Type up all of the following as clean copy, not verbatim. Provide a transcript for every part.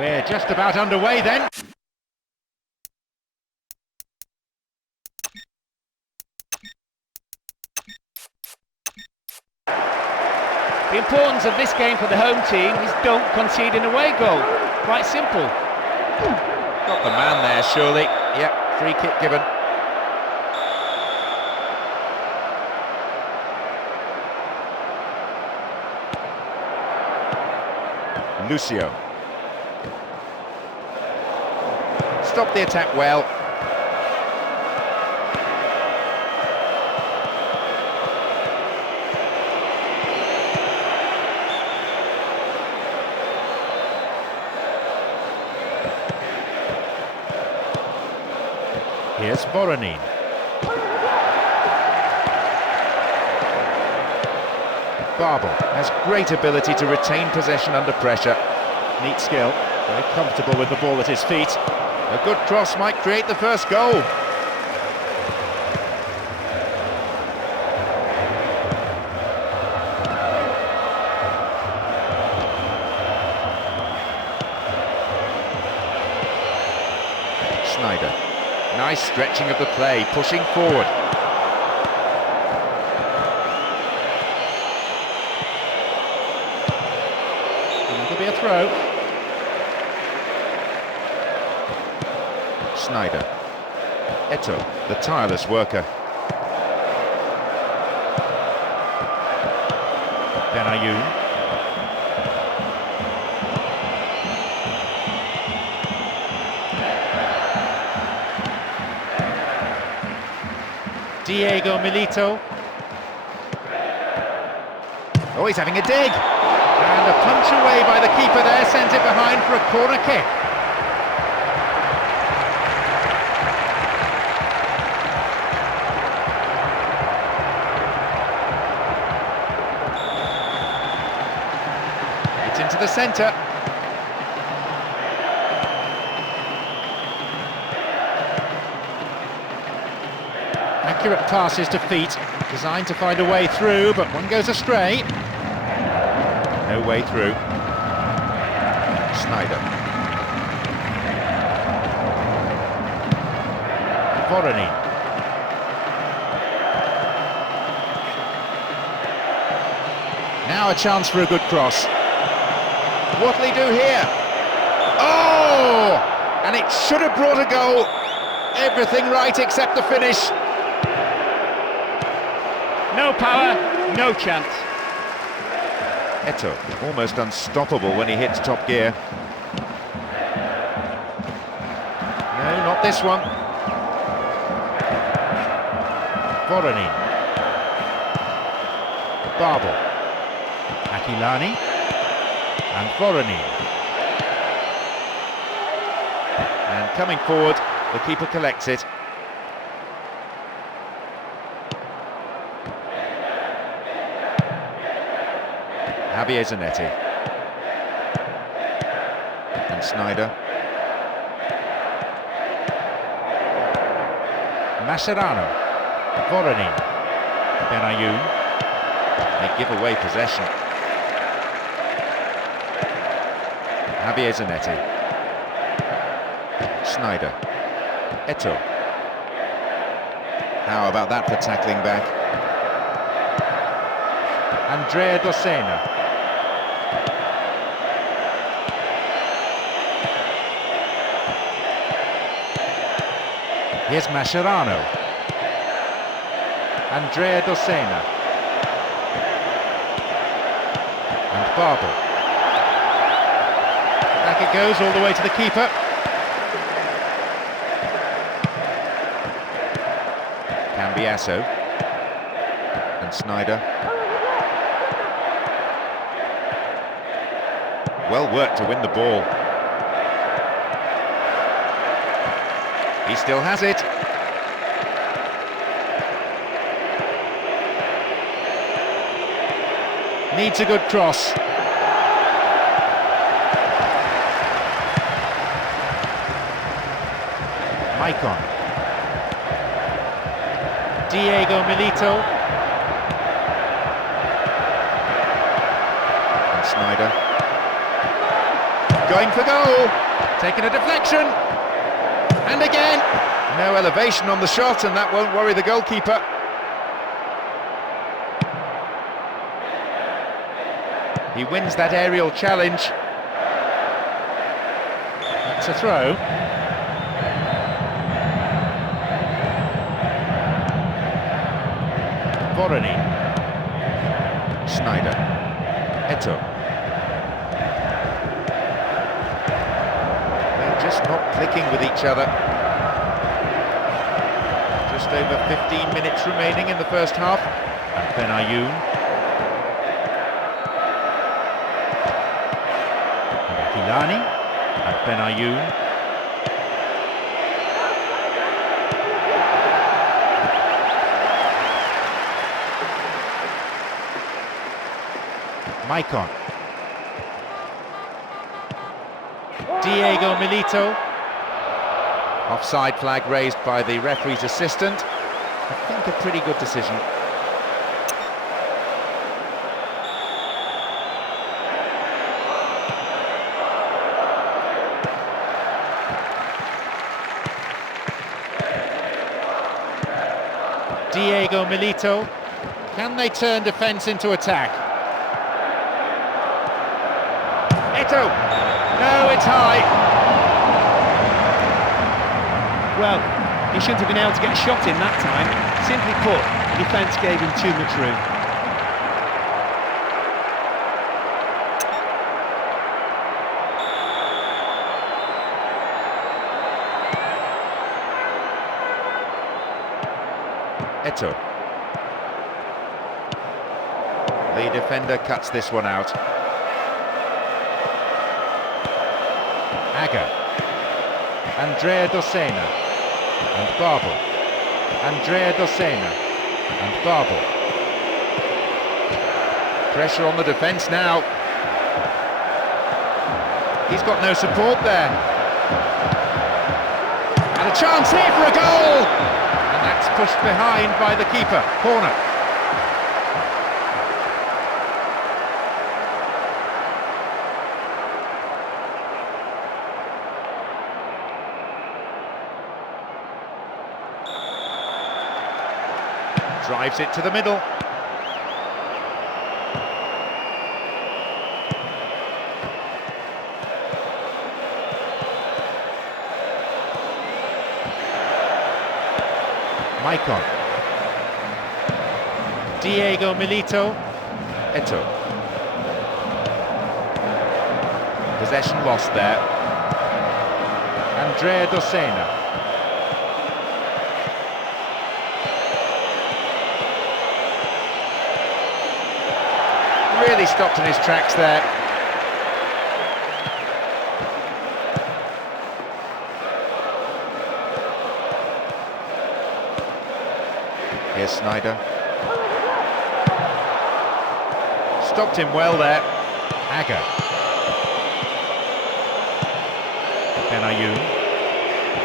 We're just about underway then. The importance of this game for the home team is don't concede an away goal. Quite simple. Got the man there, surely. Yep, free kick given. Lucio. Stopped the attack well. Here's Voronin. Babel has great ability to retain possession under pressure. Neat skill, very comfortable with the ball at his feet. A good cross might create the first goal. Schneider. Nice stretching of the play, pushing forward. It'll be a throw. Schneider. Eto, the tireless worker. Benayoun. Diego Milito. Oh, he's having a dig. And a punch away by the keeper there, sent it behind for a corner kick. It's into the centre. Accurate passes to feet, designed to find a way through, but one goes astray. No way through. Schneider. Voronin. Now a chance for a good cross. What'll he do here? Oh! And it should have brought a goal. Everything right except the finish. No power, no chance. Eto, almost unstoppable when he hits top gear. No, not this one. Voronin. Babel. Akilani. And Voronin. And coming forward, the keeper collects it. Javier Zanetti. And Schneider. Mascherano. Voronin. Benayoun. They give away possession. Javier Zanetti. Schneider. Eto. How about that for tackling back? Andrea Dossena. Here's Mascherano. Andrea Dossena. And Babel. Back it goes all the way to the keeper. Cambiasso. And Schneider. Well worked to win the ball. He still has it. Needs a good cross. Maicon. Diego Milito. And Schneider. going for goal, taking a deflection, and again, no elevation on the shot, and that won't worry the goalkeeper. He wins that aerial challenge. That's a throw. Vorony. Schneider. Eto. They're just not clicking with each other. Just over 15 minutes remaining in the first half. And Benayoun. Akilani. And Benayoun. Maicon. Diego Milito. Offside flag raised by the referee's assistant. I think a pretty good decision. Diego Milito. Can they turn defence into attack? Eto. No, it's high. Well, he shouldn't have been able to get a shot in that time. Simply put, the defence gave him too much room. Eto. The defender cuts this one out. Aga. Andrea Dossena. And Babel. Andrea Dossena. And Babel. Pressure on the defence now. He's got no support there. And a chance here for a goal! And that's pushed behind by the keeper. Corner. Drives it to the middle. Maicon. Diego Milito. Eto. Possession lost there. Andrea Dossena. Really stopped in his tracks there. Here's Schneider. Stopped him well there. Aga. Benayoun.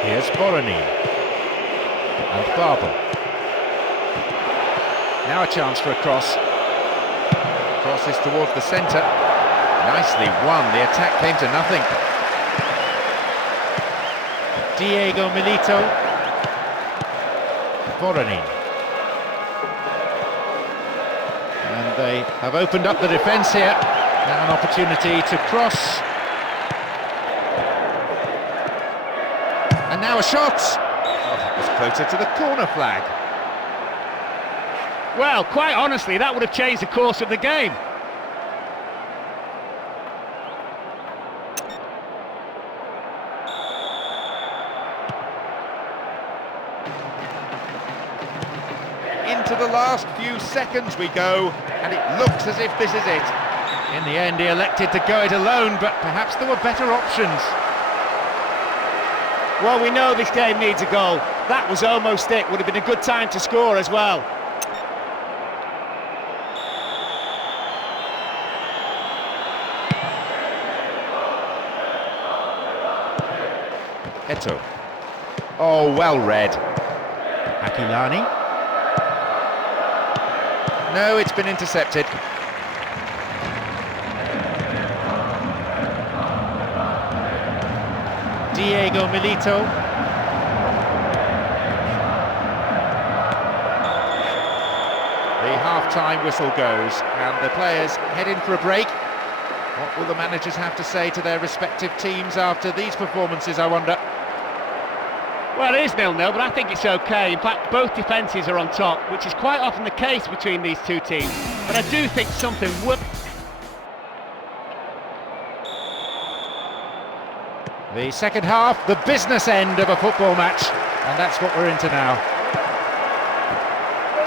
Here's Vorony. And Babel. Now a chance for a cross. Crosses towards the centre. Nicely won. The attack came to nothing. Diego Milito. Vorony. And they have opened up the defence here. Now an opportunity to cross. And now a shot. Oh, that was closer to the corner flag. Well, quite honestly, that would have changed the course of the game. Into the last few seconds we go, and it looks as if this is it. In the end, he elected to go it alone, but perhaps there were better options. Well, we know this game needs a goal. That was almost it. Would have been a good time to score as well. Eto. Oh, well read. Akilani. No, it's been intercepted. Diego Milito. The half-time whistle goes, and the players head in for a break. What will the managers have to say to their respective teams after these performances, I wonder? Well, it is 0-0, but I think it's okay. In fact, both defences are on top, which is quite often the case between these two teams. But I do think something would... The second half, the business end of a football match, and that's what we're into now.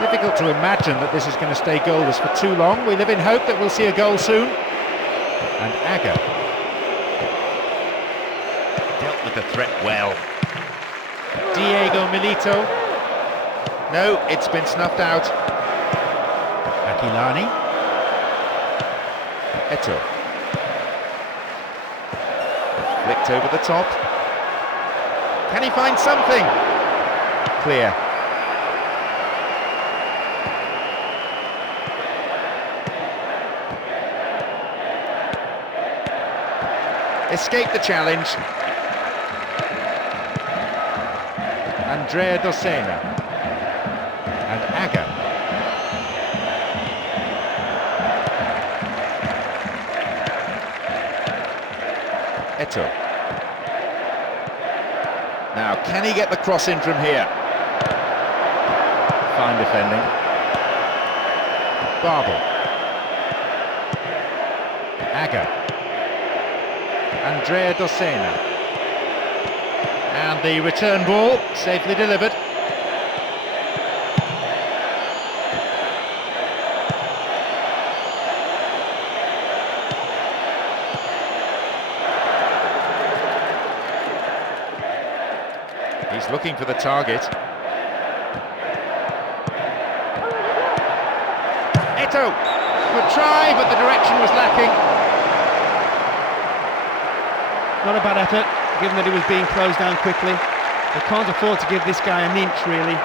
Difficult to imagine that this is going to stay goalless for too long. We live in hope that we'll see a goal soon. And Aga dealt with the threat well. Diego Milito. No, it's been snuffed out. Aquilani. Eto. Flicked over the top. Can he find something? Clear. Escaped the challenge. Andrea Dossena. And Aga. Eto. Now, can he get the cross in from here? Fine defending. Babel. Aga. Andrea Dossena. And the return ball, safely delivered. He's looking for the target. Eto! Good try, but the direction was lacking. Not a bad effort, given that he was being closed down quickly. They can't afford to give this guy an inch, really.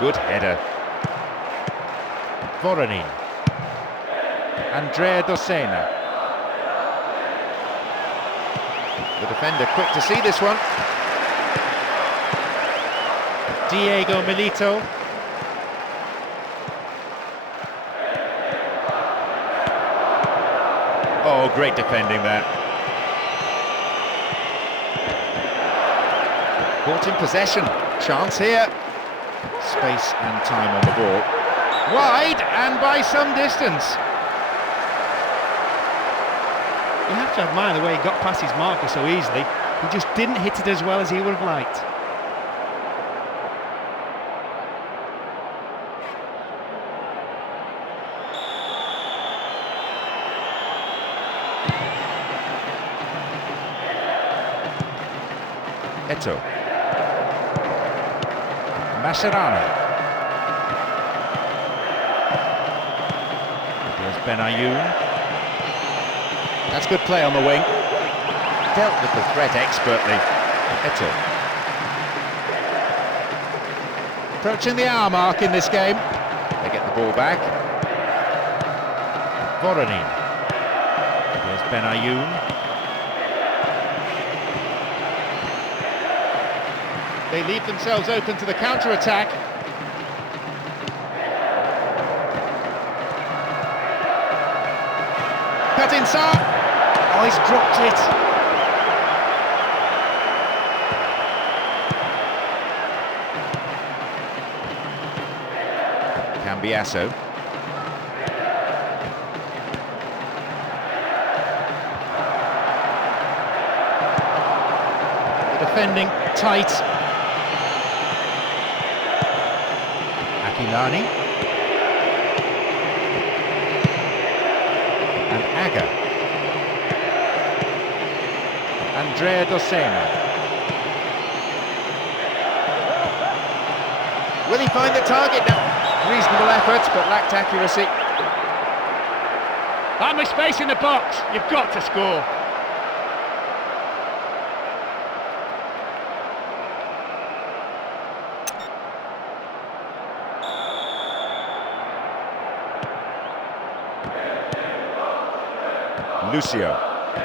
Good header. Voronin. Andrea Dossena. The defender quick to see this one. Diego Milito. Oh, great defending there. Caught in possession. Chance here. Space and time on the ball. Wide and by some distance. You have to admire the way he got past his marker so easily. He just didn't hit it as well as he would have liked. Eto. Mascherano. Here's Benayoun. That's good play on the wing. Dealt with the threat expertly. Eto. Approaching the hour mark in this game. They get the ball back. Voronin. Here's Benayoun. They leave themselves open to the counter-attack. Cut inside. Oh, he's dropped it. Cambiasso. The defending tight. Aquilani. And Aga. Andrea Dossena. Will he find the target now? Reasonable effort, but lacked accuracy. That much space in the box, you've got to score. Lucio.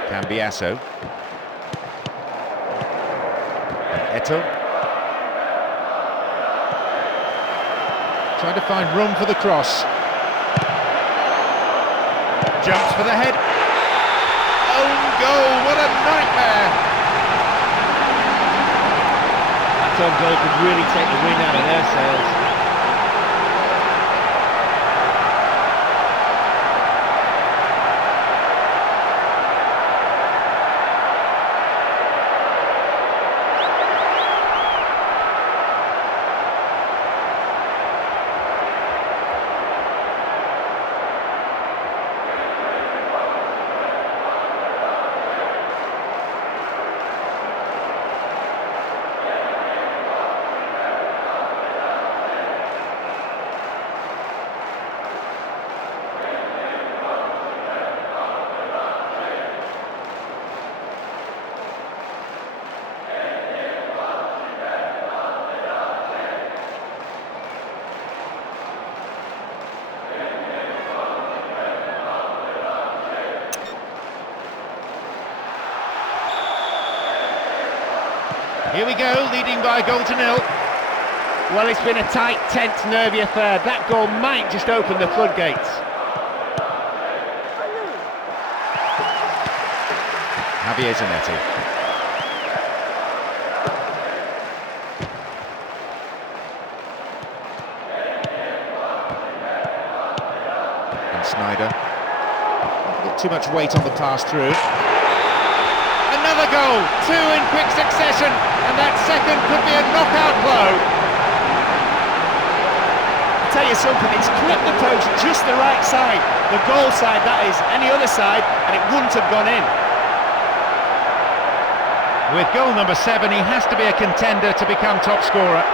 Cambiasso. And Eto. Trying to find room for the cross. Jumps for the head. Own goal, what a nightmare! That own goal could really take the wind out of their sails. Here we go, leading by a goal to nil. Well, it's been a tight, tense, nervy affair. That goal might just open the floodgates. Javier Zanetti. And Snyder. Not too much weight on the pass through. Another goal, two in quick succession, and that second could be a knockout blow. I'll tell you something, it's clipped the post just the right side, the goal side that is, any other side, and it wouldn't have gone in. With goal number 7, he has to be a contender to become top scorer.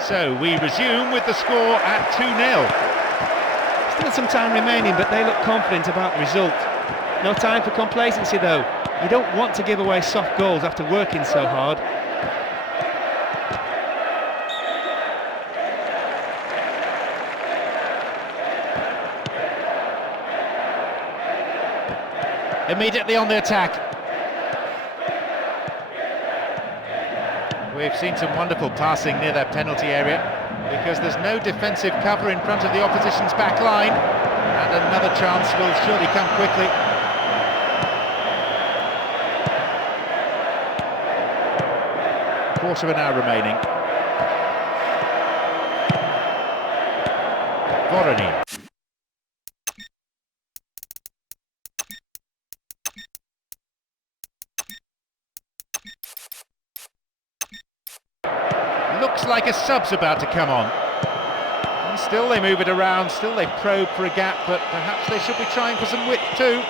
So we resume with the score at 2-0. Still some time remaining, but they look confident about the result. No time for complacency though. You don't want to give away soft goals after working so hard. Immediately on the attack. We've seen some wonderful passing near their penalty area because there's no defensive cover in front of the opposition's back line, and another chance will surely come quickly. Quarter of an hour remaining. Voronin. Looks like a sub's about to come on. And still they move it around, still they probe for a gap, but perhaps they should be trying for some width too.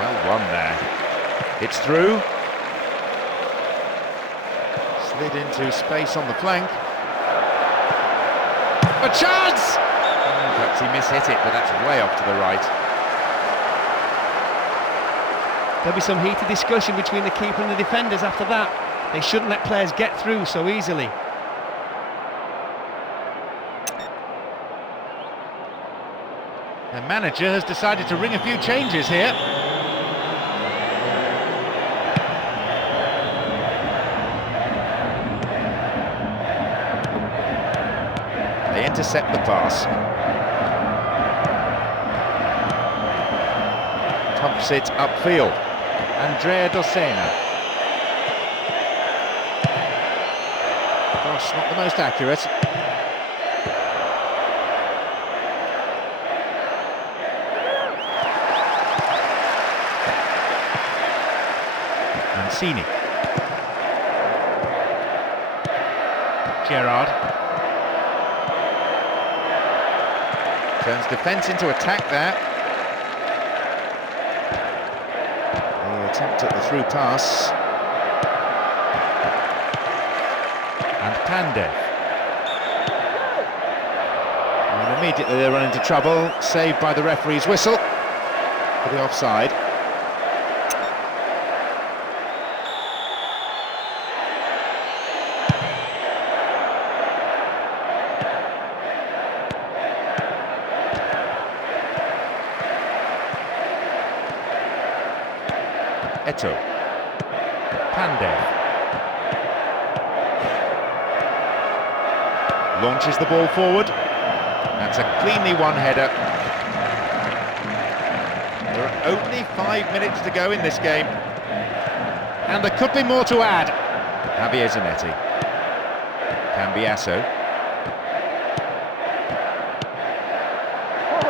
Well won there. It's through. Slid into space on the flank. A chance! Perhaps he mishit it, but that's way off to the right. There'll be some heated discussion between the keeper and the defenders after that. They shouldn't let players get through so easily. The manager has decided to ring a few changes here. They intercept the pass. Pumps it upfield. Andrea Dossena. Cross not the most accurate. Mancini. Gerrard. Turns defence into attack there. The attempt at the through pass. And Pandev. And immediately they run into trouble, saved by the referee's whistle for the offside. Eto. Pandev. Launches the ball forward. That's a cleanly won header. There are only 5 minutes to go in this game. And there could be more to add. Javier Zanetti. Cambiasso.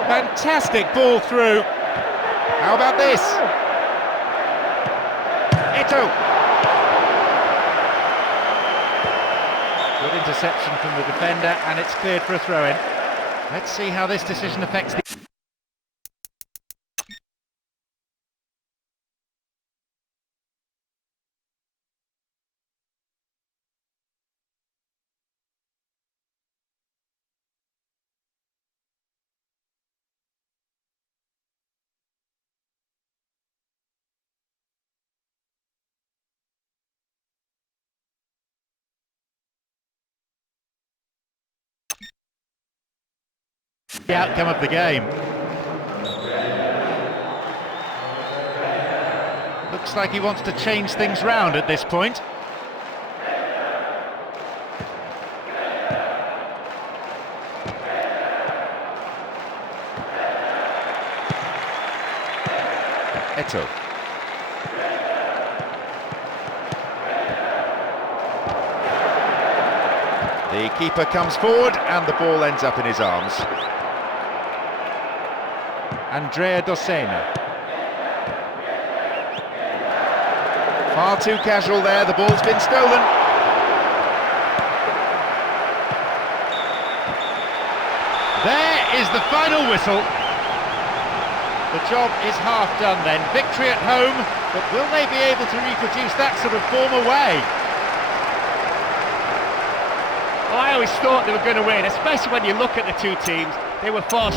Fantastic ball through. How about this? Eto. Good interception from the defender, and it's cleared for a throw-in. Let's see how this decision affects the... the outcome of the game. Looks like he wants to change things round at this point. Eto. The keeper comes forward and the ball ends up in his arms. Andrea Dossena. Far too casual there, the ball's been stolen. There is the final whistle. The job is half done then. Victory at home, but will they be able to reproduce that sort of form away? Well, I always thought they were going to win, especially when you look at the two teams. They were far...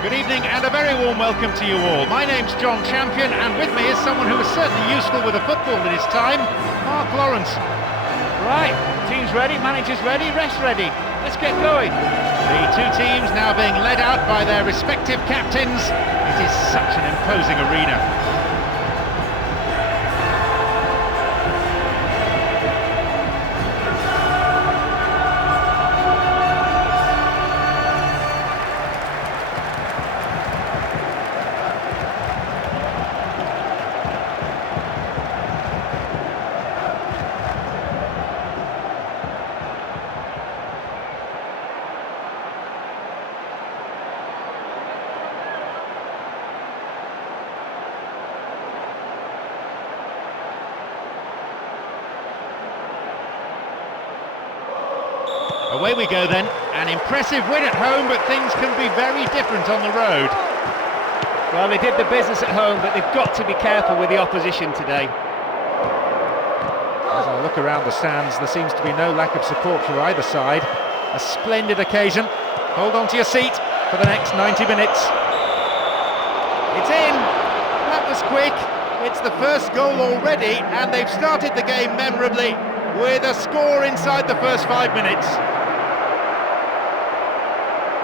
Good evening and a very warm welcome to you all. My name's John Champion and with me is someone who was certainly useful with a football in his time, Mark Lawrence. Right, team's ready, manager's ready, ref's ready. Let's get going. The two teams now being led out by their respective captains. It is such an imposing arena. Away we go then. An impressive win at home, but things can be very different on the road. Well, they did the business at home, but they've got to be careful with the opposition today. As I look around the stands, there seems to be no lack of support for either side. A splendid occasion. Hold on to your seat for the next 90 minutes. It's in. That was quick. It's the first goal already, and they've started the game memorably with a score inside the first 5 minutes.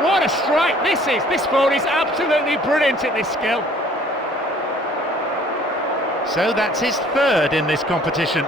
What a strike this is! This forward is absolutely brilliant at this skill. So that's his third in this competition.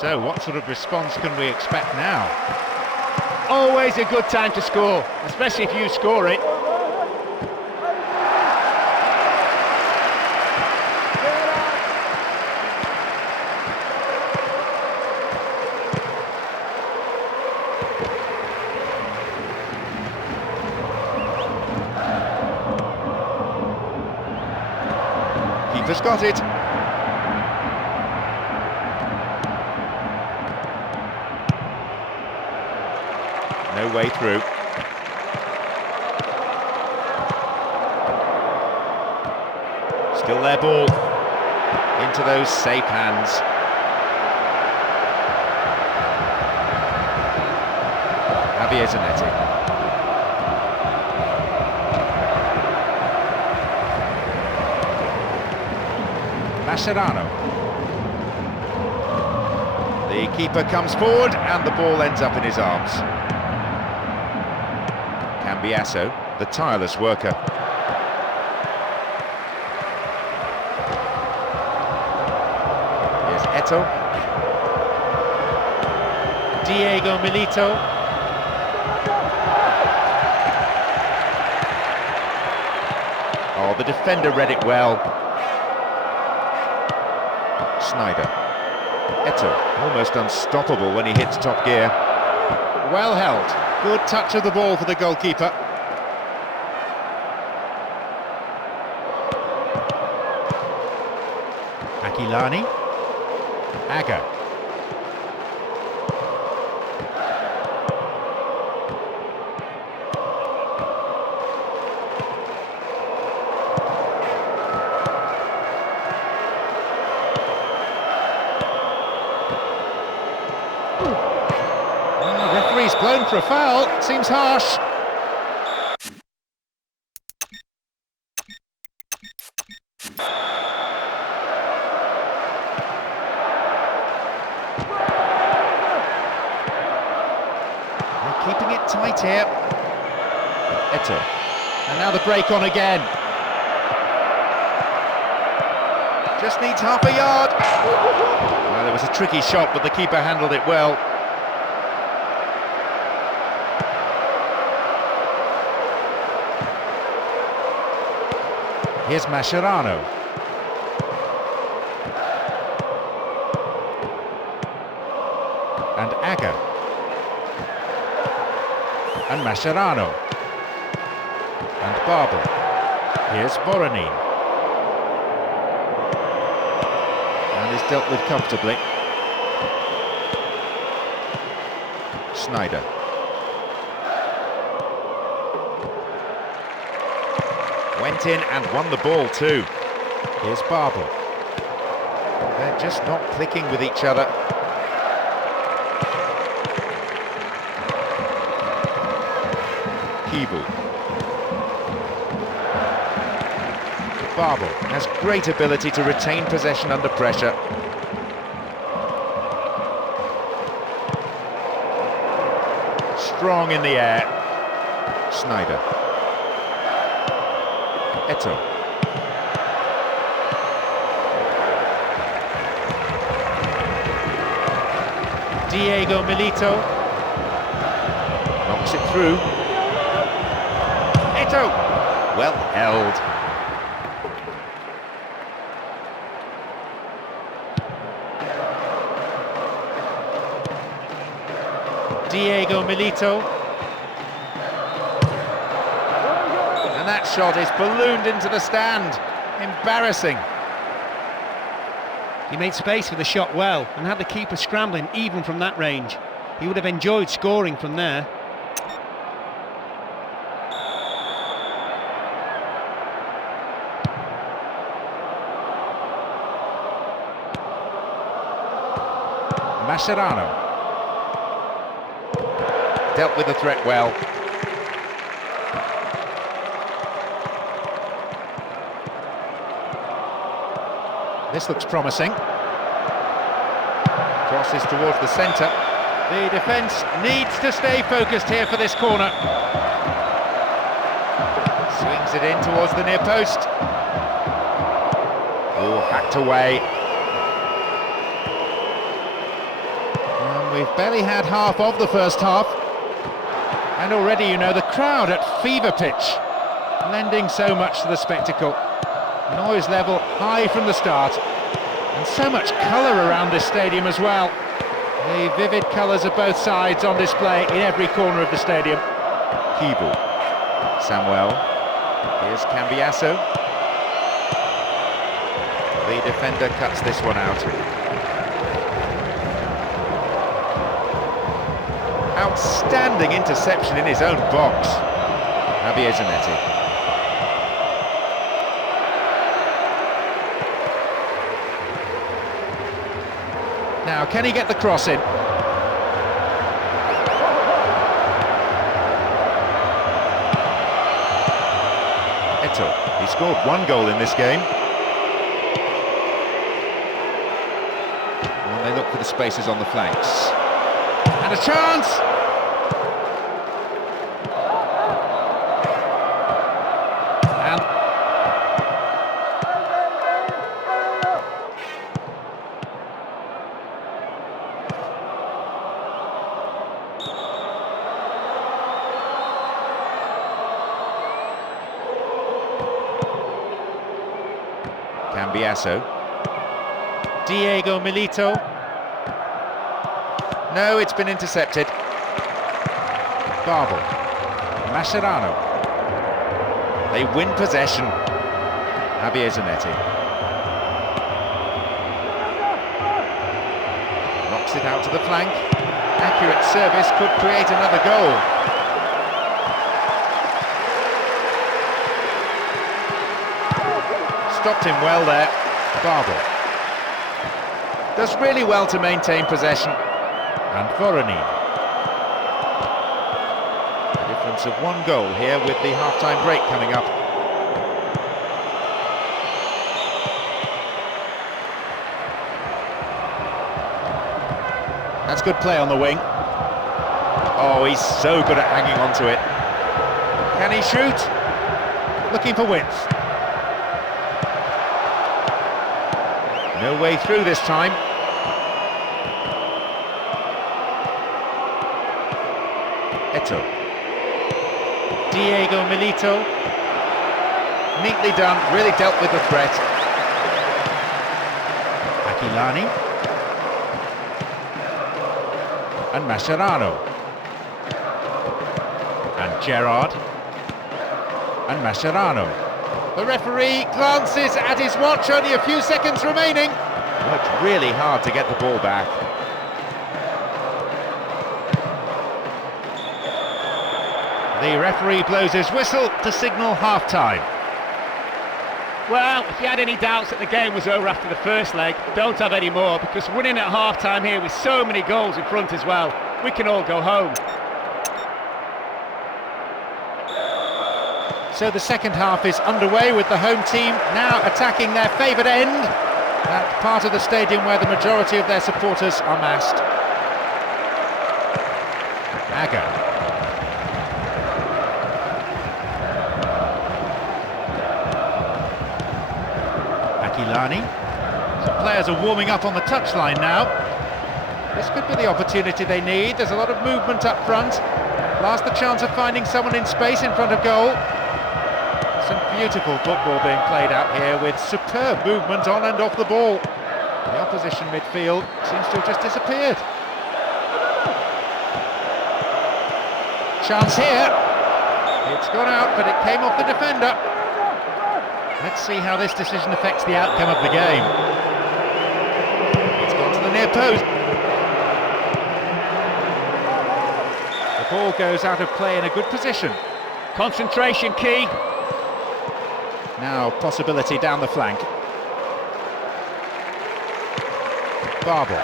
So what sort of response can we expect now? Always a good time to score, especially if you score it. Keeper's got it. No way through. Still their ball. Into those safe hands. Javier Zanetti. Mascherano. The keeper comes forward and the ball ends up in his arms. Cambiasso, the tireless worker. Here's Eto'o. Diego Milito. Oh, the defender read it well. Snyder. Eto'o, almost unstoppable when he hits top gear. Well held. Good touch of the ball for the goalkeeper. Aquilani. Aga. Referee's blown for a foul. Seems harsh. They're keeping it tight here. Eto'o. And now the break on again. Just needs half a yard. Well, it was a tricky shot, but the keeper handled it well. Here's Mascherano. And Aga. And Mascherano. And Barber. Here's Voronin. And is dealt with comfortably. Snyder. Went in and won the ball too. Here's Barber. They're just not clicking with each other. Kibu. Barber has great ability to retain possession under pressure. Strong in the air. Snyder. Eto'o. Diego Milito. Knocks it through. Eto'o. Well held. Diego Milito. And that shot is ballooned into the stand. Embarrassing. He made space for the shot well and had the keeper scrambling even from that range. He would have enjoyed scoring from there. Mascherano. Dealt with the threat well. This looks promising. Crosses towards the centre. The defence needs to stay focused here for this corner. Swings it in towards the near post. Oh, hacked away. And we've barely had half of the first half. And already, you know, the crowd at fever pitch, lending so much to the spectacle. Noise level high from the start, and so much colour around this stadium as well. The vivid colours of both sides on display in every corner of the stadium. Kibu. Samuel. Here's Cambiasso. The defender cuts this one out. Outstanding interception in his own box. Javier Zanetti. Now, can he get the cross in? Eto'o. He scored one goal in this game. And they look for the spaces on the flanks. And a chance! And Cambiasso. Diego Milito. No, it's been intercepted. Babel. Mascherano. They win possession. Javier Zanetti. Knocks it out to the flank. Accurate service could create another goal. Stopped him well there. Babel. Does really well to maintain possession. And Voroni. A difference of one goal here with the half-time break coming up. That's good play on the wing. Oh, he's so good at hanging on to it. Can he shoot? Looking for width. No way through this time. Eto'o. Diego Milito. Neatly done, really dealt with the threat. Aquilani. And Mascherano. And Gerrard. And Mascherano. The referee glances at his watch, only a few seconds remaining. Worked really hard to get the ball back. The referee blows his whistle to signal half-time. Well, if you had any doubts that the game was over after the first leg, don't have any more, because winning at half-time here with so many goals in front as well, we can all go home. So the second half is underway with the home team now attacking their favoured end, that part of the stadium where the majority of their supporters are massed. Aga. Milani. Some players are warming up on the touchline now. This could be the opportunity they need. There's a lot of movement up front. Last the chance of finding someone in space in front of goal. Some beautiful football being played out here with superb movement on and off the ball. The opposition midfield seems to have just disappeared. Chance here. It's gone out, but it came off the defender. Let's see how this decision affects the outcome of the game. It's gone to the near post. The ball goes out of play in a good position. Concentration key. Now possibility down the flank. Barber.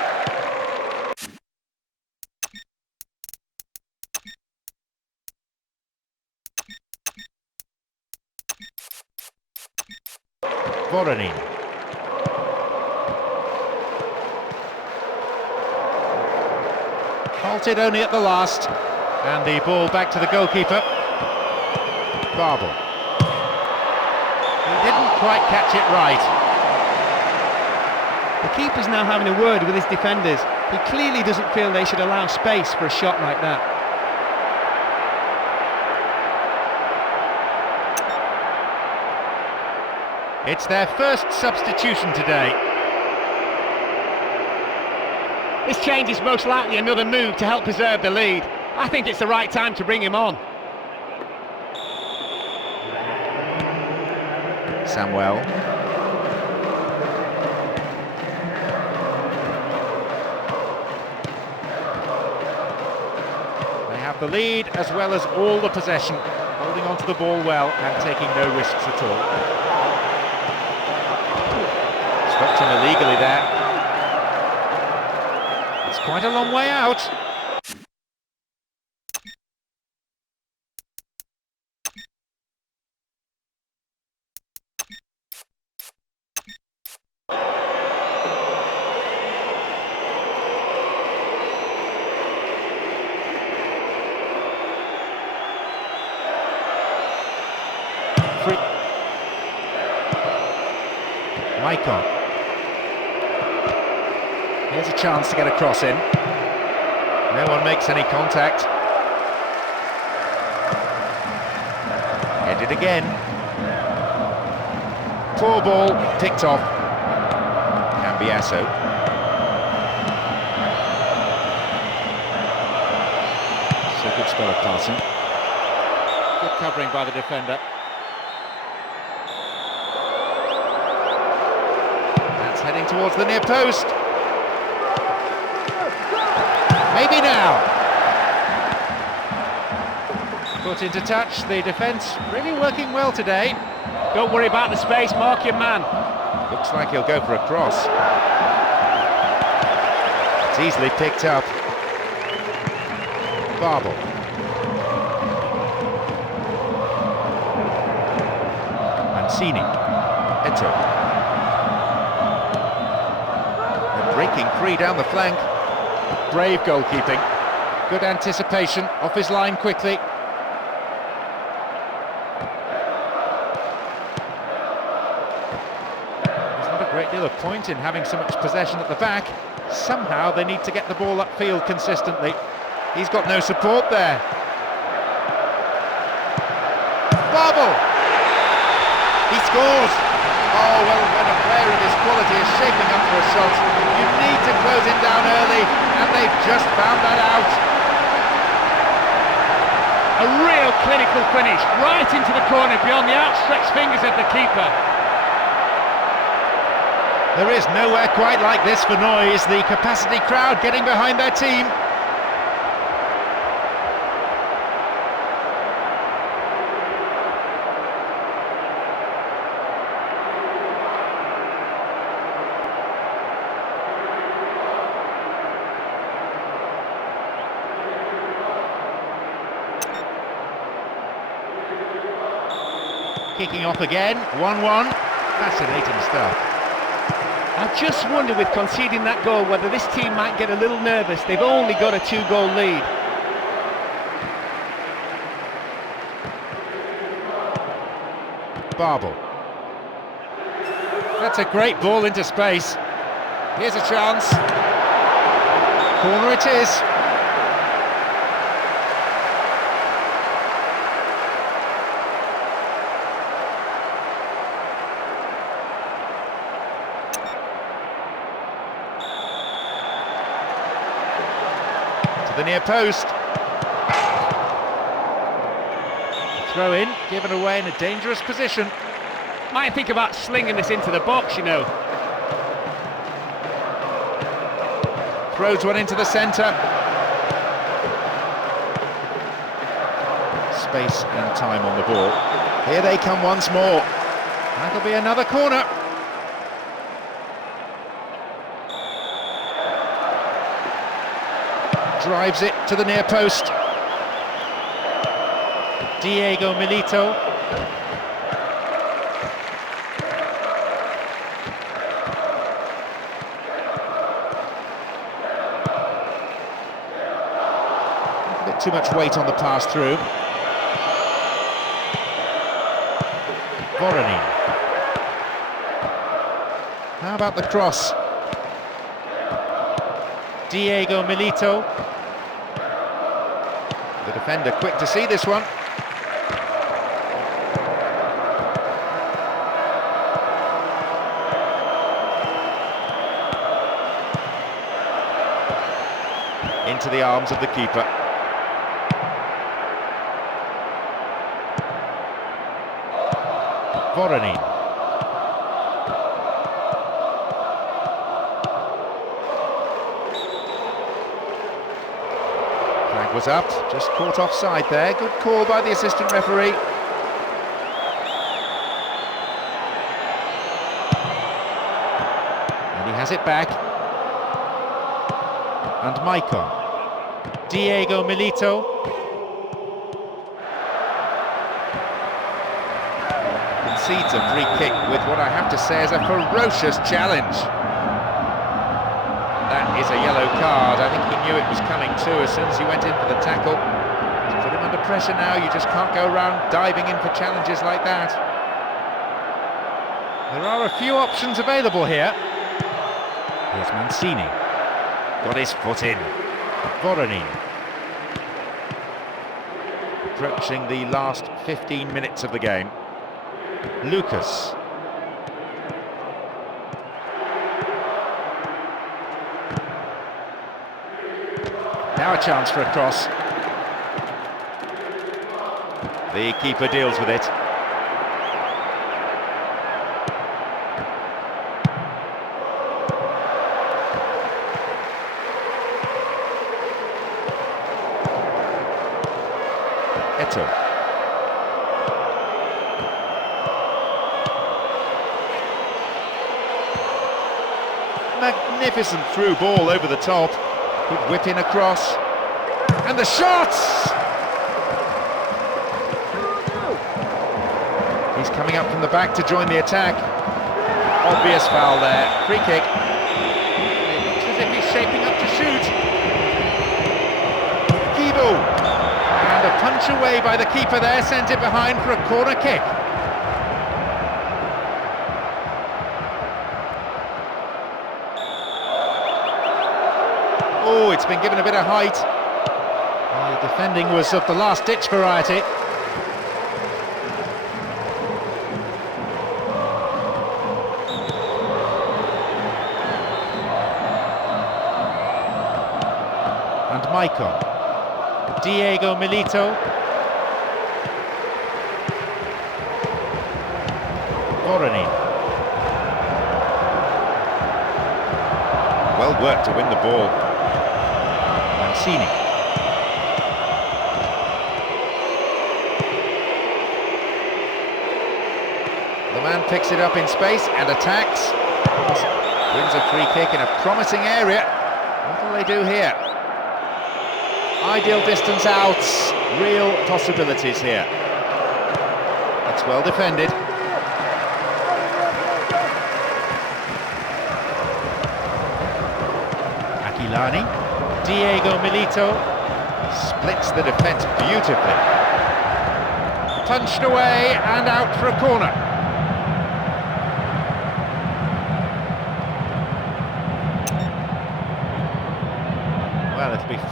Voronin. Halted only at the last, and the ball back to the goalkeeper. Babel. He didn't quite catch it right. The keeper's now having a word with his defenders. He clearly doesn't feel they should allow space for a shot like that. It's their first substitution today. This change is most likely another move to help preserve the lead. I think it's the right time to bring him on. Samuel. They have the lead as well as all the possession, holding on to the ball well and taking no risks at all. Stopped him illegally there. It's quite a long way out. Maicon. Here's a chance to get a cross in. No one makes any contact. Headed again. Poor ball, picked off. Cambiasso. So good spell of passing. Good covering by the defender. That's heading towards the near post. Maybe now. Put into touch, the defence really working well today. Don't worry about the space, mark your man. Looks like he'll go for a cross. It's easily picked up. Babel. Mancini. Eto. They're breaking free down the flank. Brave goalkeeping. Good anticipation, off his line quickly. There's not a great deal of point in having so much possession at the back. Somehow they need to get the ball upfield consistently. He's got no support there. Babel! He scores! Oh, well, when a player of his quality is shaping up for a shot, you need to close him down early, and they've just found that out. A real clinical finish, right into the corner beyond the outstretched fingers of the keeper. There is nowhere quite like this for noise, the capacity crowd getting behind their team. Kicking off again, 1-1. Fascinating stuff. I just wonder, with conceding that goal, whether this team might get a little nervous. They've only got a 2-goal lead. Babel. That's a great ball into space. Here's a chance. Corner it is. To the near post. Throw in, given away in a dangerous position. Might think about slinging this into the box, you know. Throws one into the centre. Space and time on the ball. Here they come once more. That'll be another corner. Drives it to the near post. Diego Milito. Too much weight on the pass through. Voronin. How about the cross? Diego Milito. The defender quick to see this one. Into the arms of the keeper. Voronin. Flag was up, just caught offside there. Good call by the assistant referee. And he has it back. And Maicon. Diego Milito. Concedes a free kick with what I have to say is a ferocious challenge. That is a yellow card. I think he knew it was coming too as soon as he went in for the tackle. To put him under pressure now, you just can't go around diving in for challenges like that. There are a few options available here. Here's Mancini. Got his foot in. Voronin. Approaching the last 15 minutes of the game. Lucas. Now a chance for a cross. The keeper deals with it. Eto. Magnificent through ball over the top. Good whip in across. And the shots! He's coming up from the back to join the attack. Obvious foul there. Free kick. It looks as if he's shaping up to shoot. Kibu. And a punch away by the keeper there, sent it behind for a corner kick. Oh, it's been given a bit of height. The defending was of the last-ditch variety. And Maicon. Diego Milito. Voronin. Well worked to win the ball. Mancini. The man picks it up in space and attacks. Wins a free kick in a promising area. What will they do here? Ideal distance outs, real possibilities here. That's well defended. Aquilani. Diego Milito splits the defence beautifully. Punched away and out for a corner.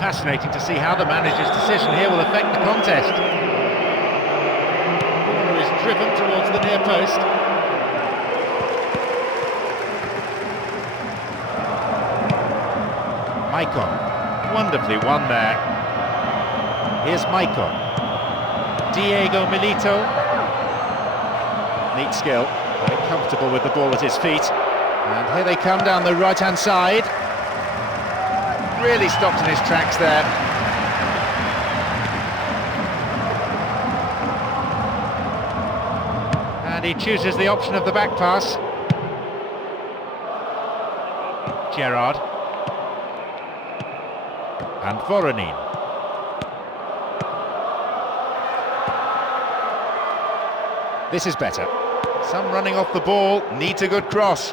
fascinating to see how the manager's decision here will affect the contest. Who is driven towards the near post. Maicon, wonderfully won there. Here's Maicon. Diego Milito. Neat skill, very comfortable with the ball at his feet. And here they come down the right-hand side. Really stopped in his tracks there. And he chooses the option of the back pass. Gerrard. And Voronin. This is better. Some running off the ball, needs a good cross.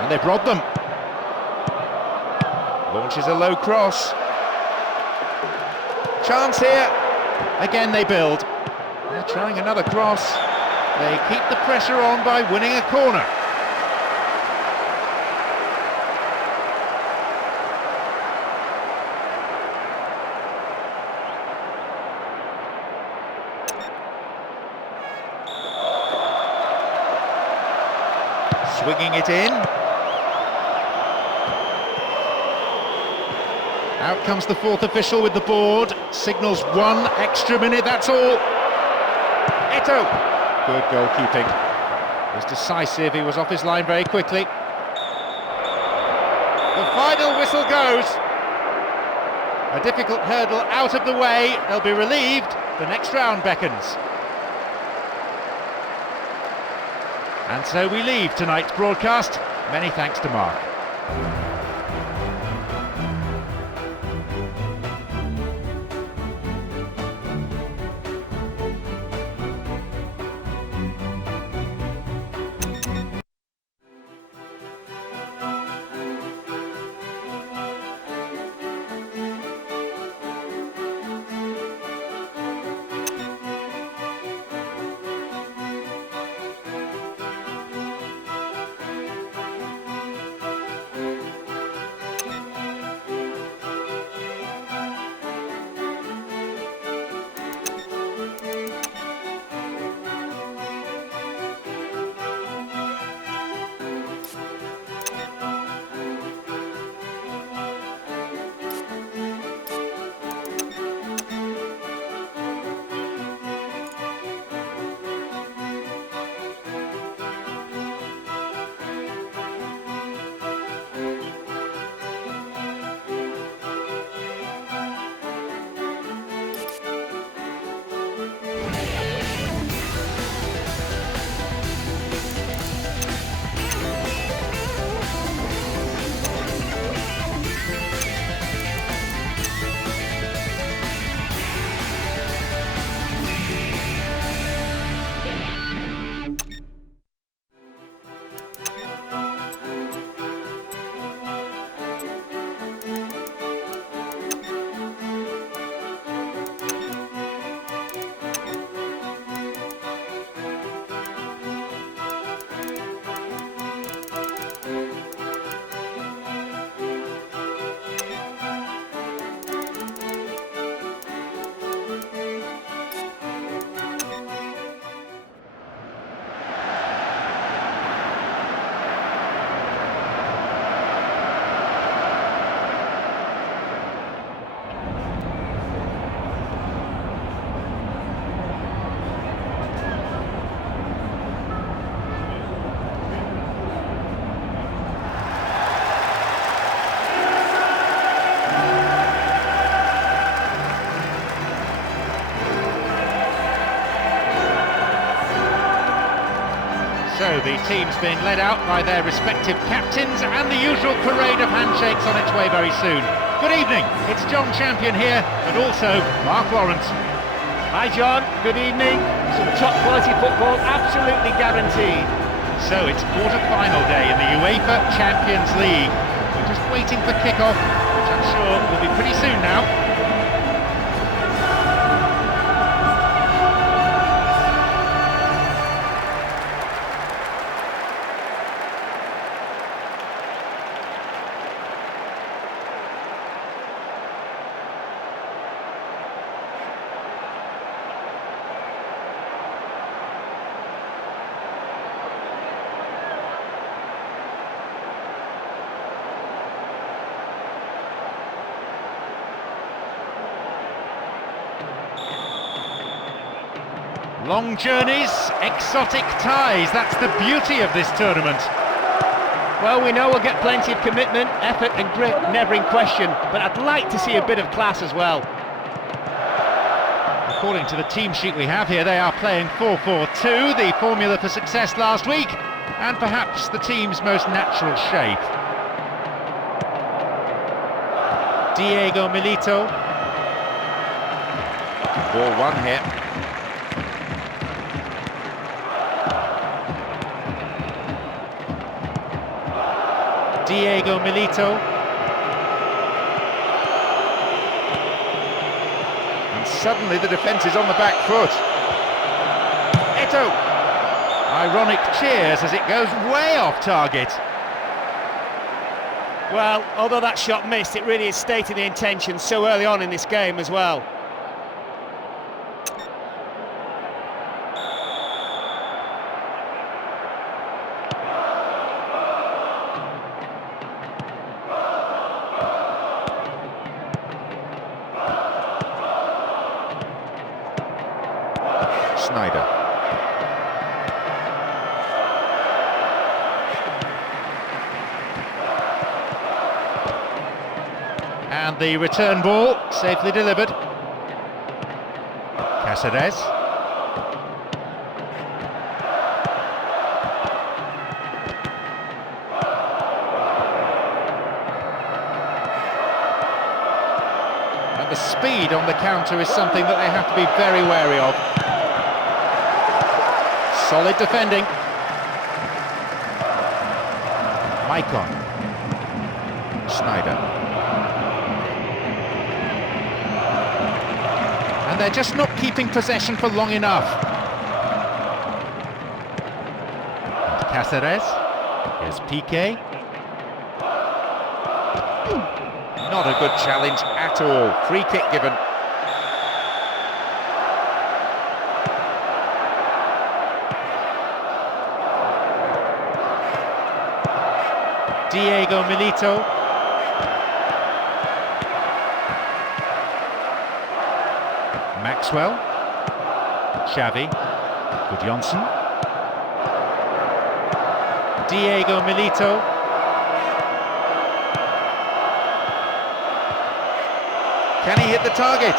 And they've robbed them. Launches a low cross. Chance here. Again they build. They're trying another cross. They keep the pressure on by winning a corner. Swinging it in. Out comes the fourth official with the board. Signals 1 extra minute, that's all. Eto'o. Good goalkeeping. It was decisive, he was off his line very quickly. The final whistle goes. A difficult hurdle out of the way. They'll be relieved. The next round beckons. And so we leave tonight's broadcast. Many thanks to Mark. So the team's being led out by their respective captains and the usual parade of handshakes on its way very soon. Good evening, it's John Champion here and also Mark Lawrence. Hi John, good evening. Some top quality football absolutely guaranteed. So it's quarter-final day in the UEFA Champions League. We're just waiting for kick-off, which I'm sure will be pretty soon now. Long journeys, exotic ties, that's the beauty of this tournament. Well, we know we'll get plenty of commitment, effort and grit, never in question, but I'd like to see a bit of class as well. According to the team sheet we have here, they are playing 4-4-2, the formula for success last week, and perhaps the team's most natural shape. Diego Milito. Ball one here. Diego Milito. And suddenly the defence is on the back foot. Eto'o. Ironic cheers as it goes way off target. Well, although that shot missed, it really is stating the intention so early on in this game as well. Snyder. And the return ball safely delivered. Cáceres. And the speed on the counter is something that they have to be very wary of. Solid defending. Maicon. Snyder. And they're just not keeping possession for long enough. And Cáceres. Here's Piqué. Not a good challenge at all. Free kick given. Diego Milito. Maxwell. Xavi. Gudjonsson. Diego Milito. Can he hit the target?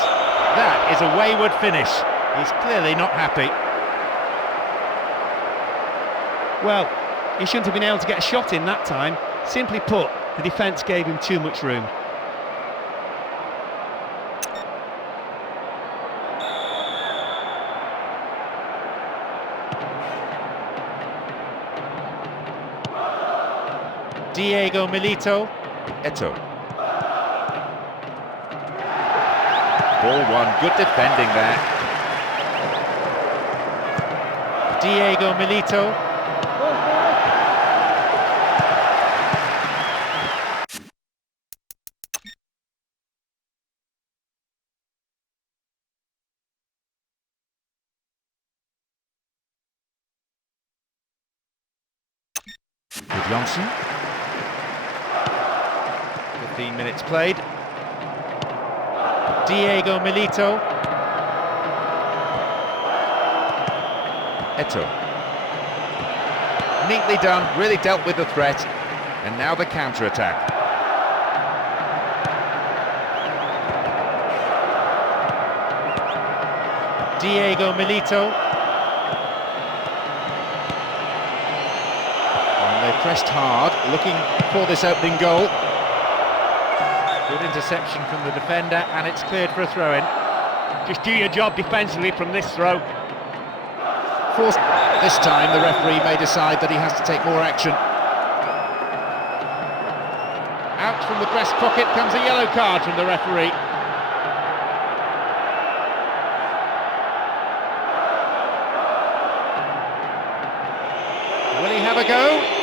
That is a wayward finish. He's clearly not happy. Well, he shouldn't have been able to get a shot in that time. Simply put, the defence gave him too much room. Diego Milito. Eto'o. Ball one, good defending there. Diego Milito. Johnson. 15 minutes played. Diego Milito. Eto'o. Neatly done, really dealt with the threat. And now the counter-attack. Diego Milito. They pressed hard, looking for this opening goal. Good interception from the defender, and it's cleared for a throw-in. Just do your job defensively from this throw. This time the referee may decide that he has to take more action. Out from the breast pocket comes a yellow card from the referee. Will he have a go?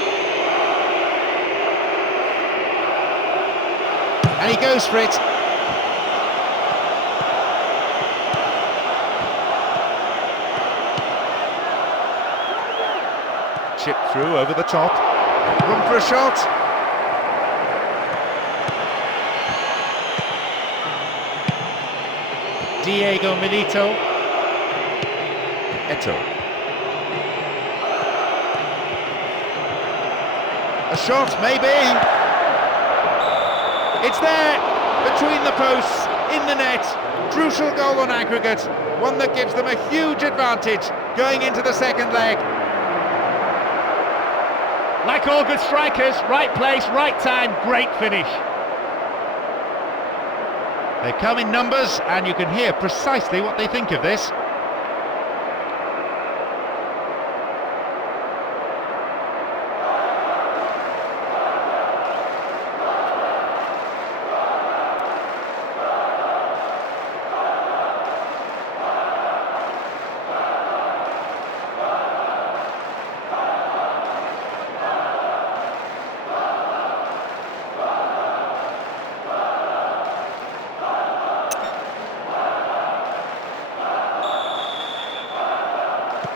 And he goes for it. Chip through over the top. Room for a shot. Diego Milito. Eto'o. A shot, maybe. It's there, between the posts, in the net. Crucial goal on aggregate, one that gives them a huge advantage going into the second leg. Like all good strikers, right place, right time, great finish. They come in numbers, and you can hear precisely what they think of this.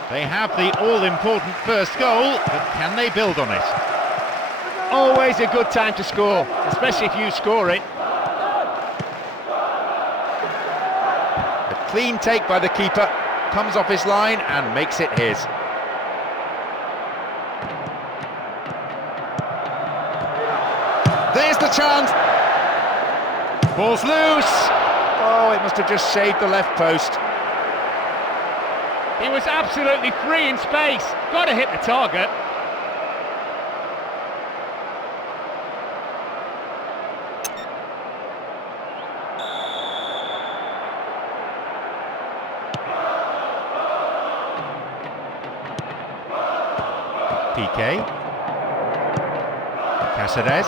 They have the all-important first goal, but can they build on it? Always a good time to score, especially if you score it. A clean take by the keeper, comes off his line and makes it his. There's the chance! Ball's loose! Oh, it must have just shaved the left post. He was absolutely free in space. Got to hit the target. PK. Cáceres.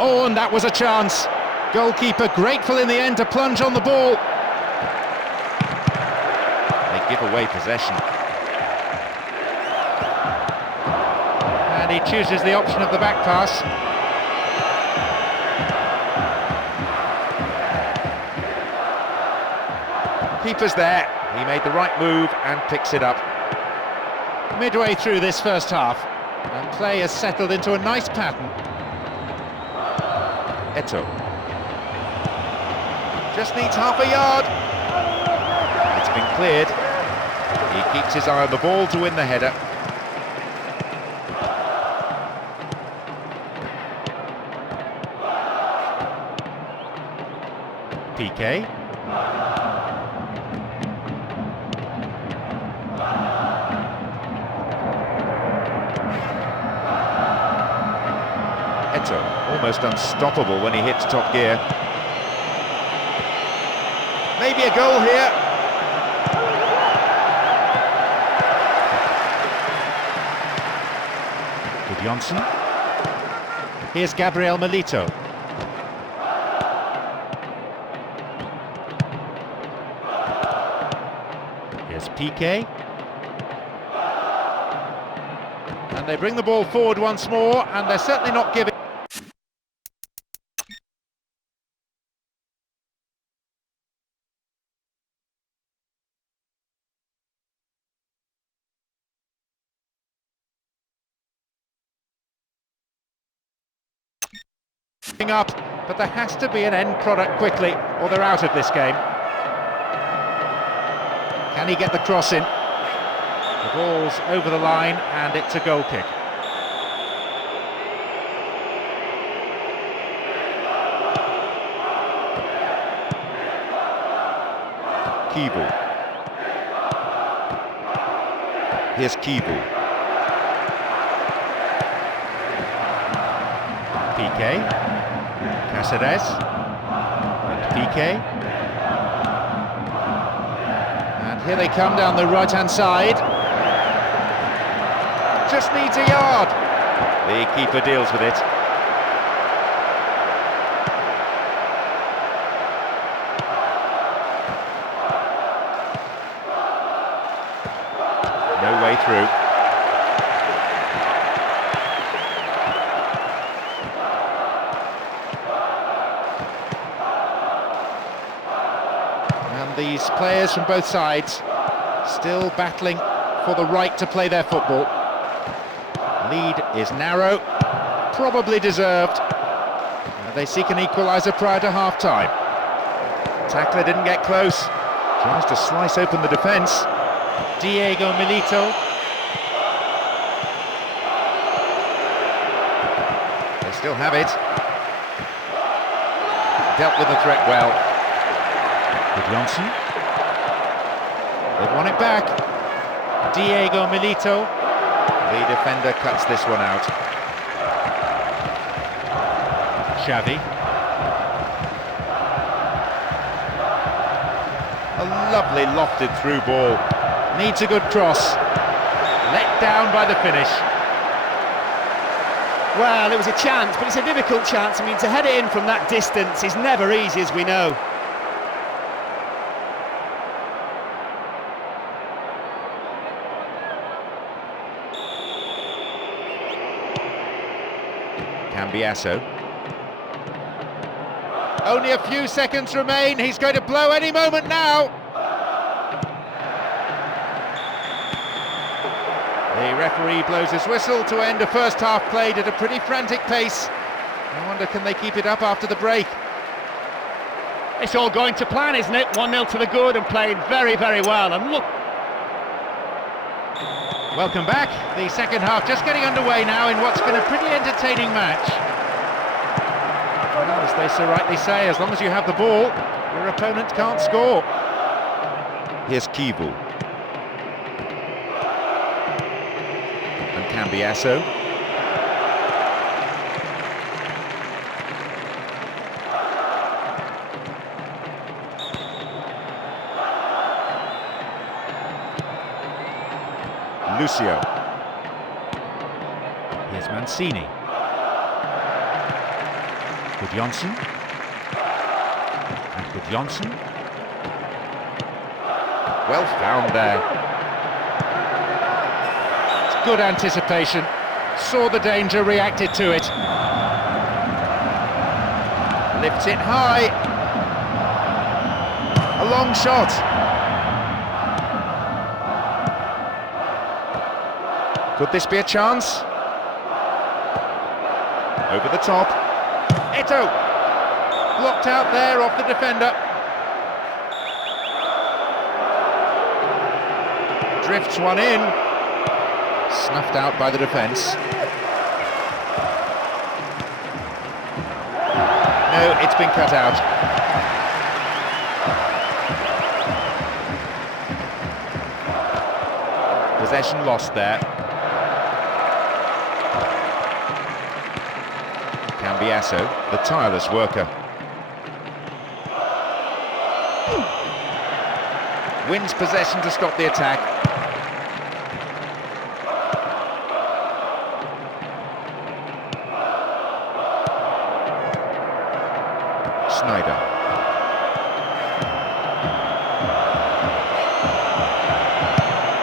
Oh, and that was a chance. Goalkeeper grateful in the end to plunge on the ball. They give away possession. And he chooses the option of the back pass. Keeper's there. He made the right move and picks it up. Midway through this first half, and play has settled into a nice pattern. Eto'o. Just needs half a yard. It's been cleared. He keeps his eye on the ball to win the header. PK. Eto'o, almost unstoppable when he hits top gear. Maybe a goal here. Good Johnson. Here's Gabriel Milito. Here's PK. And they bring the ball forward once more, and they're certainly not giving. Up, but there has to be an end product quickly, or they're out of this game. Can he get the cross in? The ball's over the line, and it's a goal kick. Kibu. Here's Kibu. PK. Cáceres, and PK, and here they come down the right-hand side. Just needs a yard. The keeper deals with it. No way through. These players from both sides still battling for the right to play their football. Lead is narrow, probably deserved. They seek an equaliser prior to half-time. Tackler didn't get close. Tries to slice open the defence. Diego Milito. They still have it. Dealt with the threat well. Good Johnson. They've won it back. Diego Milito. The defender cuts this one out. Xavi. A lovely lofted through ball. Needs a good cross. Let down by the finish. Well, it was a chance, but it's a difficult chance. I mean, to head it in from that distance is never easy, as we know. Cambiasso. Only a few seconds remain. He's going to blow any moment now. The referee blows his whistle to end a first half played at a pretty frantic pace. I wonder, can they keep it up after the break? It's all going to plan, isn't it? 1-0 to the good and playing very, very well. And look... Welcome back. The second half just getting underway now in what's been a pretty entertaining match. Well, as they so rightly say, as long as you have the ball, your opponent can't score. Here's Kivu. And Cambiasso. Lucio. Here's Mancini. Good Johnson. And Good Johnson. Well found there. It's good anticipation. Saw the danger, reacted to it. Lifts it high. A long shot. Could this be a chance? Over the top. Eto'o! Blocked out there off the defender. Drifts one in. Snuffed out by the defence. No, it's been cut out. Possession lost there. Cambiasso, the tireless worker. Wins possession to stop the attack. Snyder.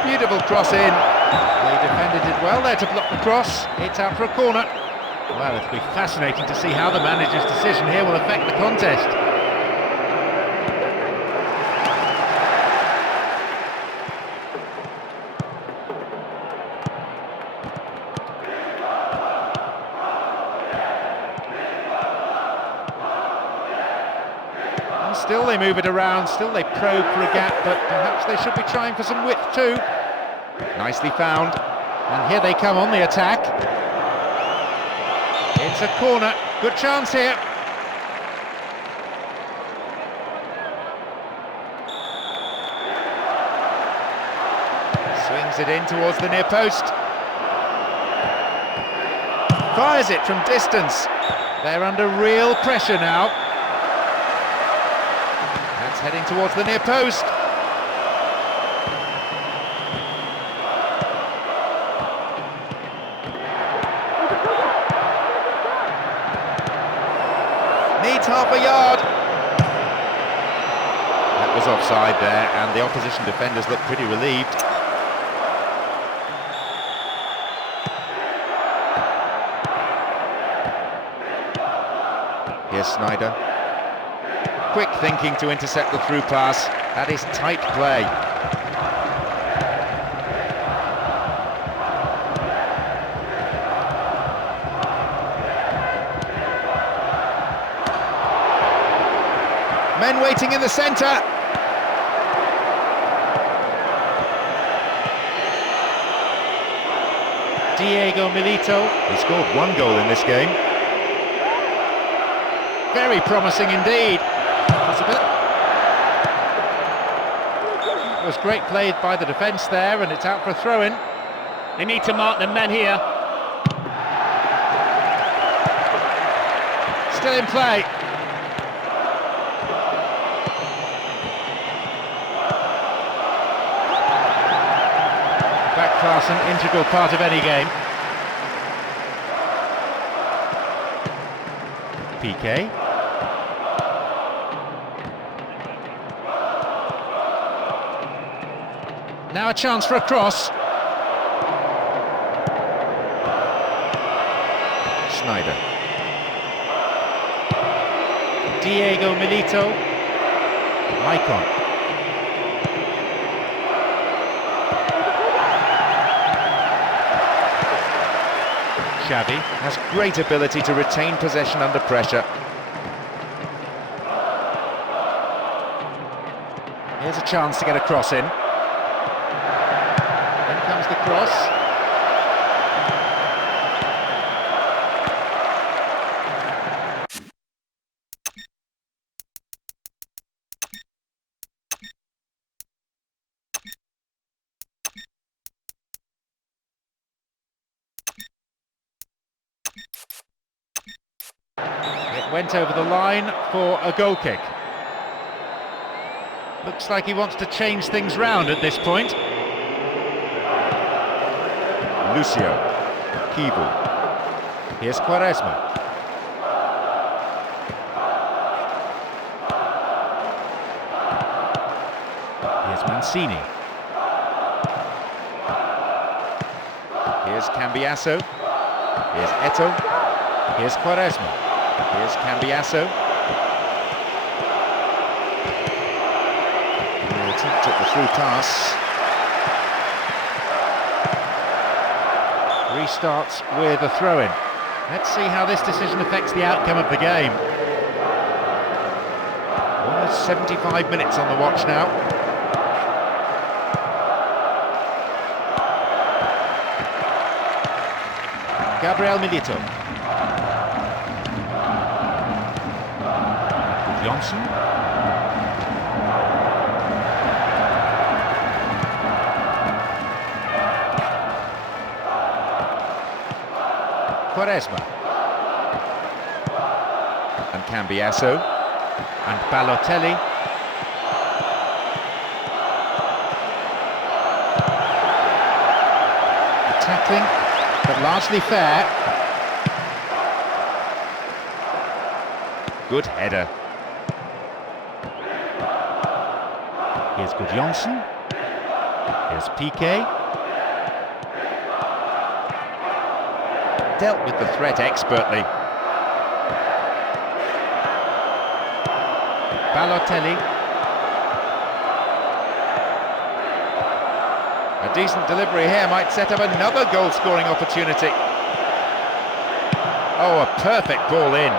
Beautiful cross in. The defender did well there to block the cross. It's out for a corner. Well, it'll be fascinating to see how the manager's decision here will affect the contest. And still they move it around, still they probe for a gap, but perhaps they should be trying for some width too. Nicely found. And here they come on the attack. It's a corner, good chance here. Swings it in towards the near post. Fires it from distance. They're under real pressure now. That's heading towards the near post. Needs half a yard. That was offside there, and the opposition defenders look pretty relieved. Here's Snyder. Quick thinking to intercept the through pass. That is tight play. Men waiting in the centre. Diego Milito. He scored one goal in this game. Very promising indeed. It was great play by the defence there, and it's out for a throw-in. They need to mark the men here. Still in play. Back pass, an integral part of any game. PK. Now a chance for a cross. Schneider. Diego Milito. Maicon. Xavi. Has great ability to retain possession under pressure. Here's a chance to get a cross in. Then comes the cross. It went over the line for a goal kick. Looks like he wants to change things round at this point. Lucio. Kivu. Here's Quaresma. Here's Mancini. Here's Cambiasso. Here's Eto'o. Here's Quaresma. Here's Cambiasso. The attempt at the through pass. Restarts with a throw-in. Let's see how this decision affects the outcome of the game. Almost 75 minutes on the watch now. Gabriel Milito. Johnson. Quaresma. And Cambiasso. And Balotelli. Tackling, but largely fair. Good header. Here's Gudjonsson. Here's PK. Dealt with the threat expertly. Balotelli. A decent delivery here might set up another goal-scoring opportunity. Oh, a perfect ball in.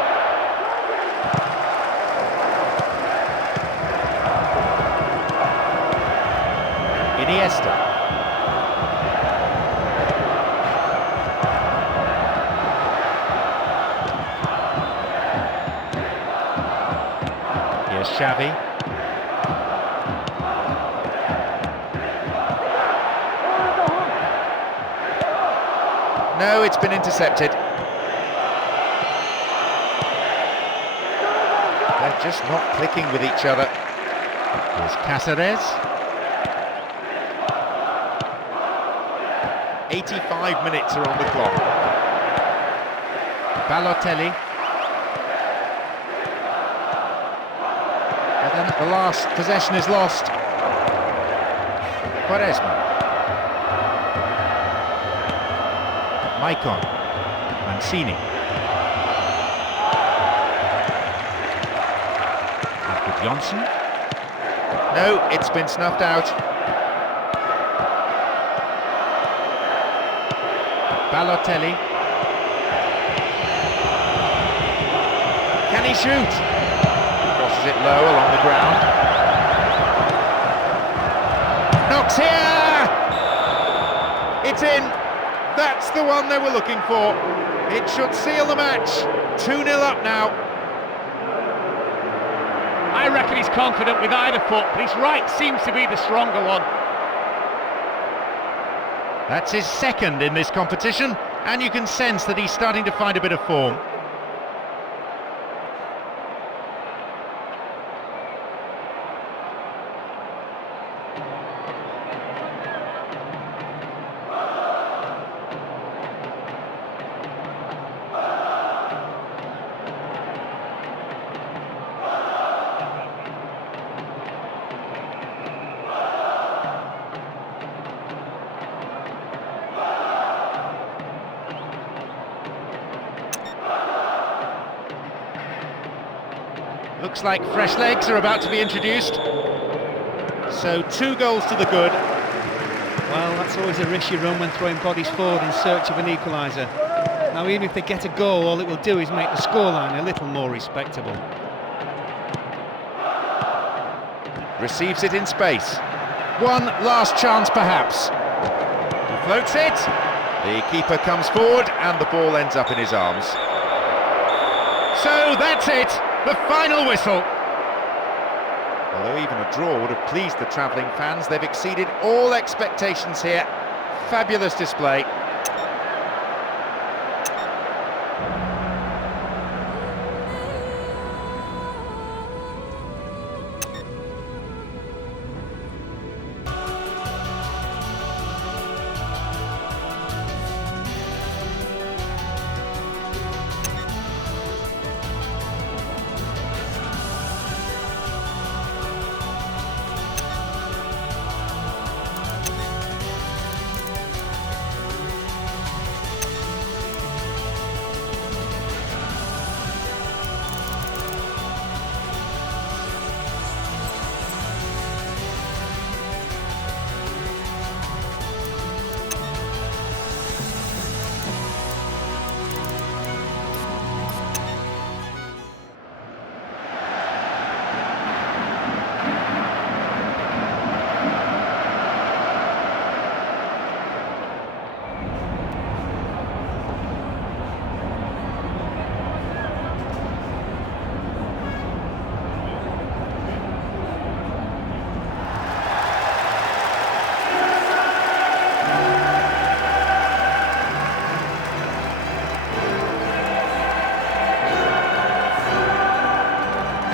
Iniesta. Here's Xavi. No, it's been intercepted. They're just not clicking with each other. Here's Cáceres. 85 minutes are on the clock. Balotelli. And then at the last, possession is lost. Quaresma. Maicon. Mancini. After Johnson. No, it's been snuffed out. Balotelli. Can he shoot? Crosses Places it low along the ground. Knocks here! It's in! That's the one they were looking for. It should seal the match. 2-0 up now. I reckon he's confident with either foot, but his right seems to be the stronger one. That's his second in this competition, and you can sense that he's starting to find a bit of form. Looks like fresh legs are about to be introduced. So 2 goals to the good. Well, that's always a risk you run when throwing bodies forward in search of an equaliser. Now, even if they get a goal, all it will do is make the scoreline a little more respectable. Receives it in space. One last chance perhaps. He floats it. The keeper comes forward and the ball ends up in his arms. So that's it, the final whistle. Although even a draw would have pleased the travelling fans, they've exceeded all expectations here. Fabulous display.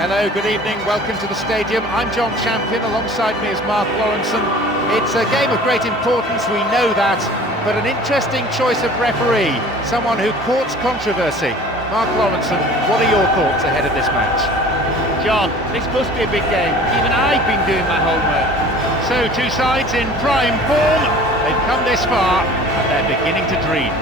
Hello, good evening, welcome to the stadium. I'm John Champion, alongside me is Mark Lawrenson. It's a game of great importance, we know that, but an interesting choice of referee, someone who courts controversy. Mark Lawrenson, what are your thoughts ahead of this match? John, this must be a big game. Even I've been doing my homework. So 2 sides in prime form. They've come this far and they're beginning to dream.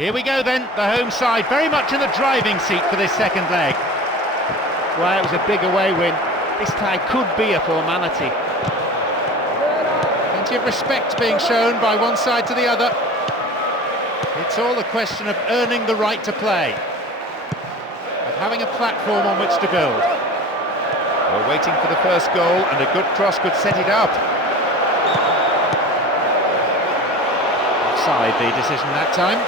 Here we go then, the home side very much in the driving seat for this second leg. Well, it was a big away win. This tie could be a formality. Plenty of respect being shown by one side to the other. It's all a question of earning the right to play, of having a platform on which to build. We're waiting for the first goal and a good cross could set it up. Offside the decision that time.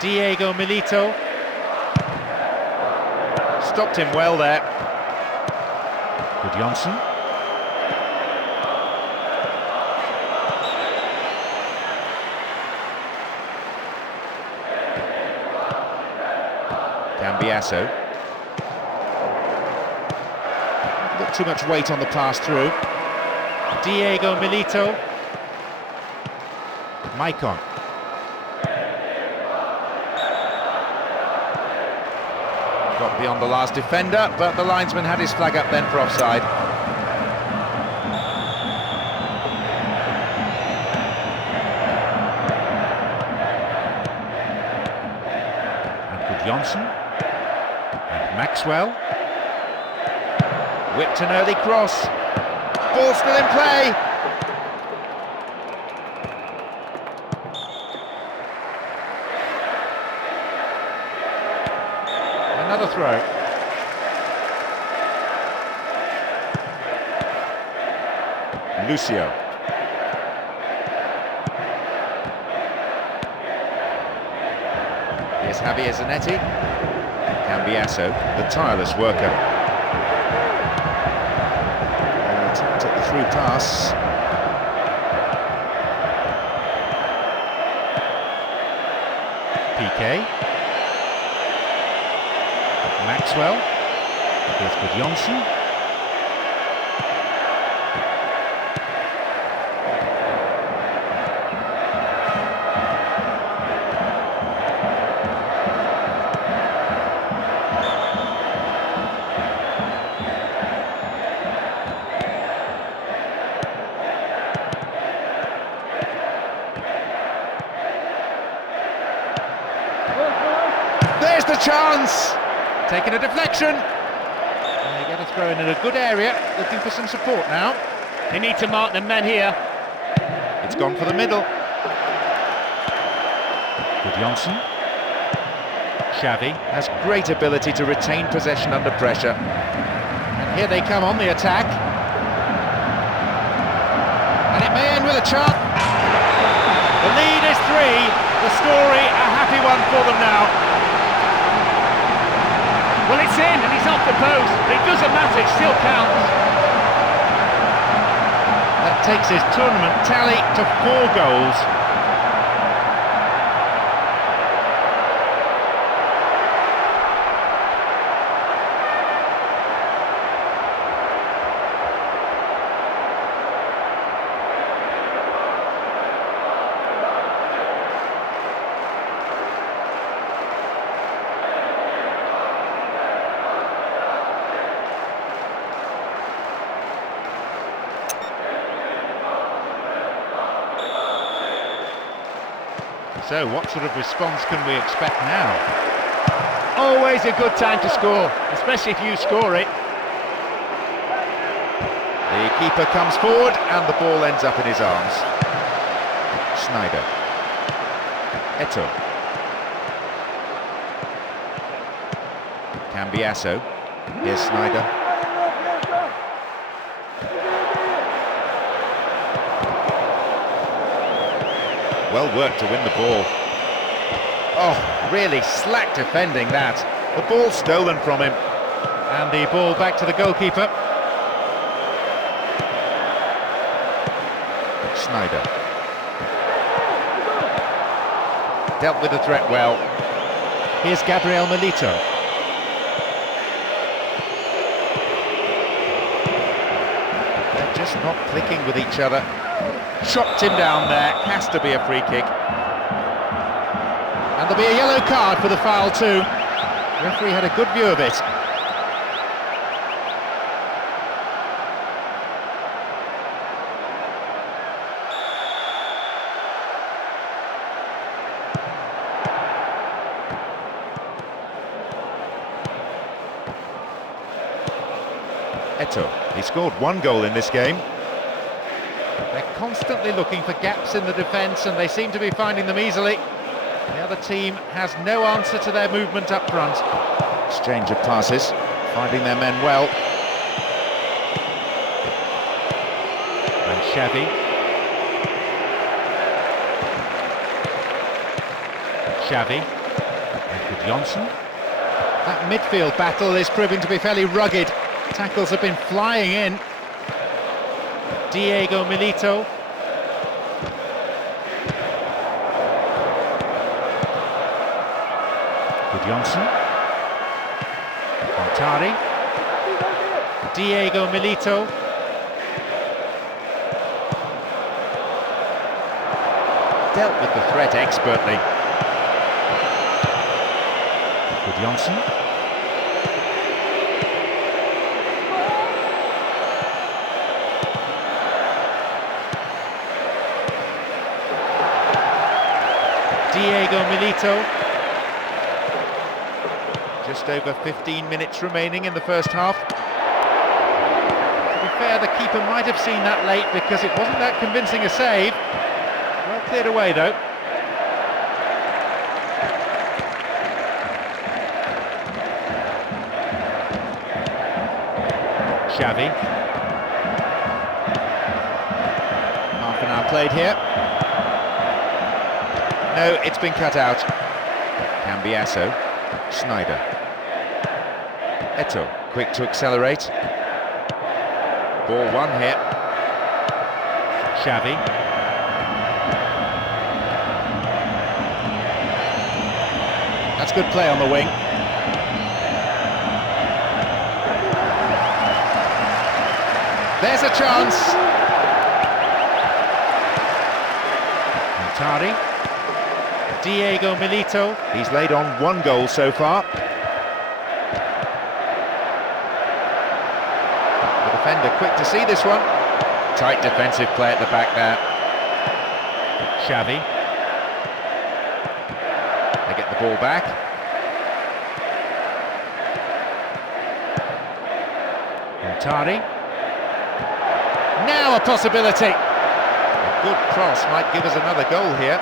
Diego Milito stopped him well there. Good Johnson. Cambiasso. Not too much weight on the pass through. Diego Milito. Maicon. Got beyond the last defender, but the linesman had his flag up then for offside. And Johnson. And Maxwell. Whipped an early cross. Ball still in play. Another throw. Lucio. Here's Javier Zanetti. Cambiasso, the tireless worker. Took the through pass. PK. Maxwell. Here's Johnson. There's the chance! Taking a deflection. They get a throw in a good area, looking for some support now. They need to mark the men here. It's gone for the middle. Johnson. Xavi. Has great ability to retain possession under pressure. And here they come on the attack. And it may end with a chance. The lead is 3. The story a happy one for them now. Well, it's in and he's off the post. But it doesn't matter, it still counts. That takes his tournament tally to 4 goals. So what sort of response can we expect now? Always a good time to score, especially if you score it. The keeper comes forward and the ball ends up in his arms. Sneijder. Eto'o. Cambiasso. Here's Sneijder. Well worked to win the ball. Oh, really slack defending that. The ball stolen from him. And the ball back to the goalkeeper. Sneijder. Dealt with the threat well. Here's Gabriel Milito. They're just not clicking with each other. Chopped him down there, has to be a free kick. And there'll be a yellow card for the foul too. The referee had a good view of it. Eto'o, he scored 1 goal in this game. They're constantly looking for gaps in the defence and they seem to be finding them easily. The other team has no answer to their movement up front. Exchange of passes, finding their men well. And Xavi. Xavi. And Johnson. That midfield battle is proving to be fairly rugged. Tackles have been flying in. Diego Milito. Johnson. Montari. Diego Milito. dealt with the threat expertly. Johnson. Diego Milito. Just over 15 minutes remaining in the first half. To be fair, the keeper might have seen that late because it wasn't that convincing a save. Well cleared away though. Xavi. Half an hour played here. No, it's been cut out. Cambiasso. Snyder. Eto'o, quick to accelerate. Ball one here. Xavi. That's good play on the wing. There's a chance. Montari. Diego Milito. He's laid on one goal so far. The defender quick to see this one. Tight defensive play at the back there. Xavi. They get the ball back. Montari. Now a possibility. A good cross might give us another goal here.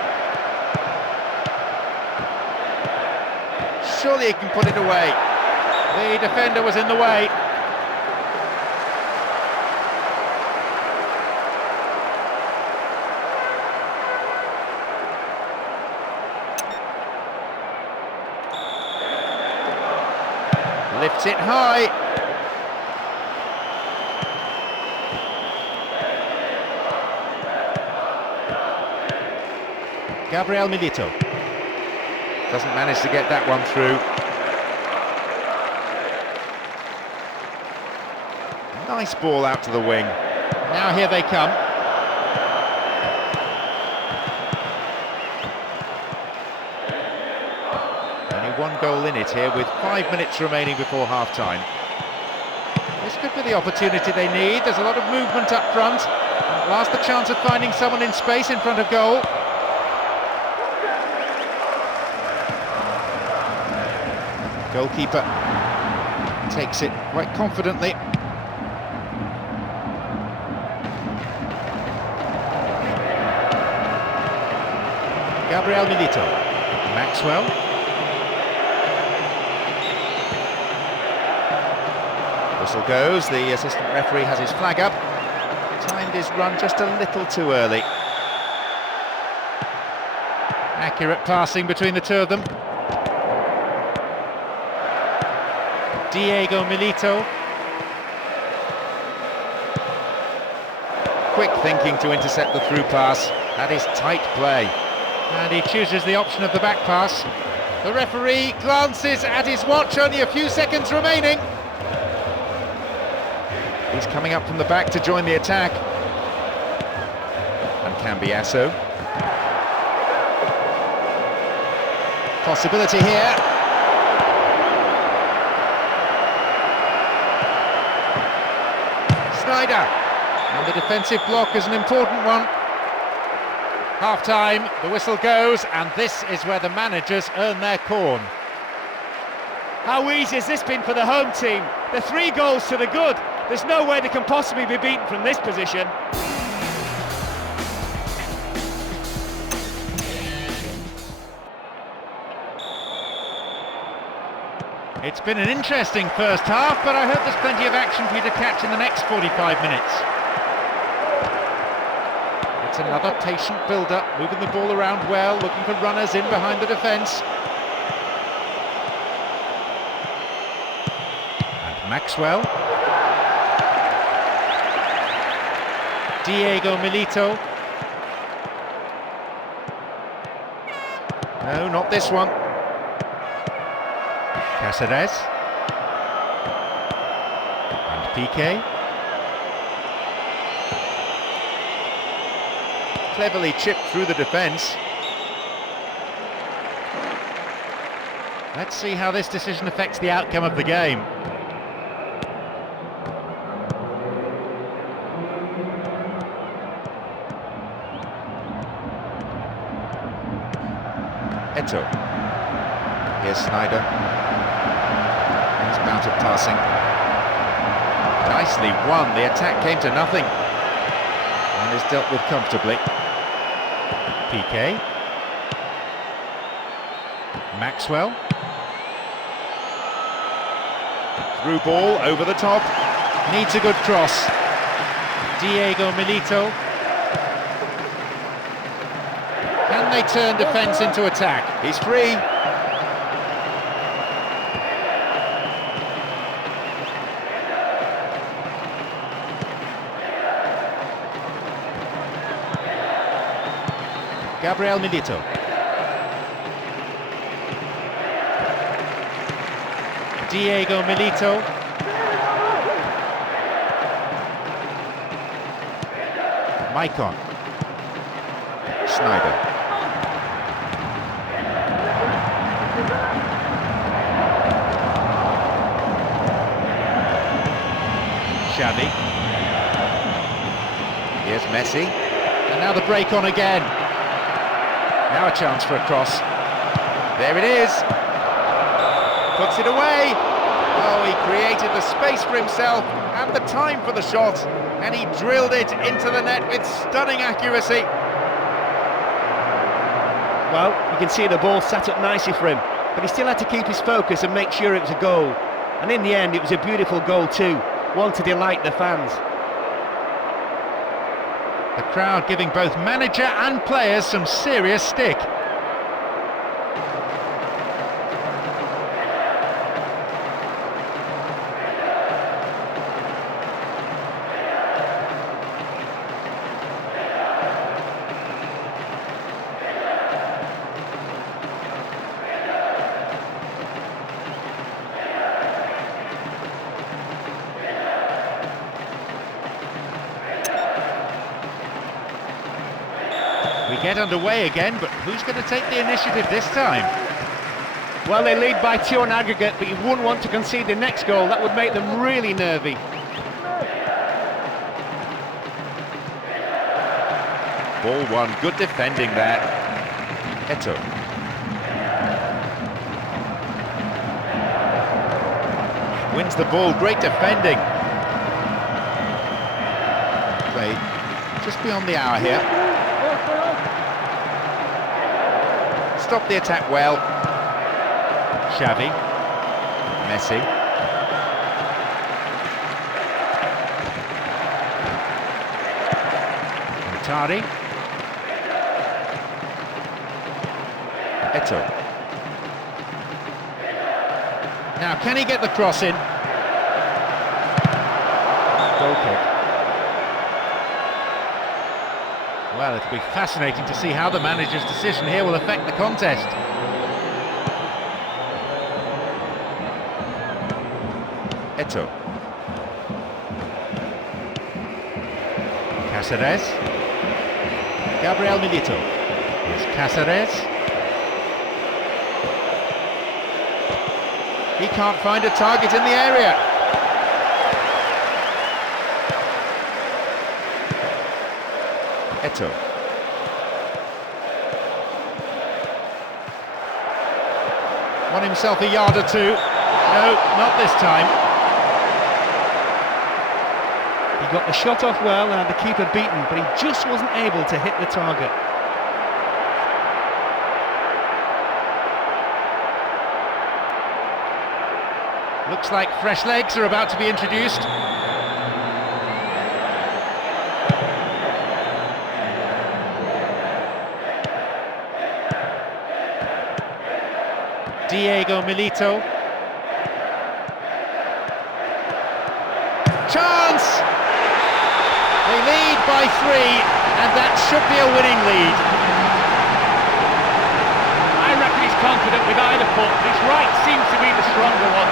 Surely he can put it away. The defender was in the way. Lifts it high. Gabriel Milito doesn't manage to get that one through. Nice ball out to the wing. Now here they come. Only one goal in it here with 5 minutes remaining before half-time. This could be the opportunity they need. There's a lot of movement up front. At last the chance of finding someone in space in front of goal. Goalkeeper takes it quite confidently. Gabriel Milito. Maxwell. Whistle goes, the assistant referee has his flag up. Timed his run just a little too early. Accurate passing between the two of them. Diego Milito. Quick thinking to intercept the through pass. That is tight play. And he chooses the option of the back pass. The referee glances at his watch, only a few seconds remaining. He's coming up from the back to join the attack. And Cambiasso. Possibility here. Snyder, and the defensive block is an important one. Half-time, the whistle goes, and this is where the managers earn their corn. How easy has this been for the home team? The 3 goals to the good. There's no way they can possibly be beaten from this position. It's been an interesting first half, but I hope there's plenty of action for you to catch in the next 45 minutes. It's another patient build-up, moving the ball around well, looking for runners in behind the defence. And Maxwell. Diego Milito. No, not this one. Cáceres. And Piqué. Cleverly chipped through the defence. Let's see how this decision affects the outcome of the game. Eto. Here's Snyder. His bout of passing. Nicely won. The attack came to nothing. And is dealt with comfortably. PK. Maxwell. Through ball, over the top. Needs a good cross. Diego Milito. Can they turn defence into attack? He's free. Gabriel Milito. Diego Milito. Maicon. Snyder. Xavi. Here's Messi. And now the break on again. Now a chance for a cross. There it is. Puts it away. Oh, he created the space for himself and the time for the shot. And he drilled it into the net with stunning accuracy. Well, you can see the ball sat up nicely for him, but he still had to keep his focus and make sure it was a goal. And in the end, it was a beautiful goal too, one to delight the fans. The crowd giving both manager and players some serious stick. We get underway again, but who's going to take the initiative this time? Well, they lead by 2 on aggregate, but you wouldn't want to concede the next goal. That would make them really nervy. Ball won. Good defending there. Eto. Wins the ball. Great defending. Play just beyond the hour here. Stop the attack well. Xavi. Messi. Tari. Eto. Now, can he get the cross in? Goal kick. Well, it'll be fascinating to see how the manager's decision here will affect the contest. Eto. Cáceres. Gabriel Milito. Here's Cáceres. He can't find a target in the area. Eto. Won himself a yard or two. No, not this time. He got the shot off well and had the keeper beaten, but he just wasn't able to hit the target. Looks like fresh legs are about to be introduced. Diego Milito. Chance! They lead by 3, and that should be a winning lead. I reckon he's confident with either foot, but his right seems to be the stronger one.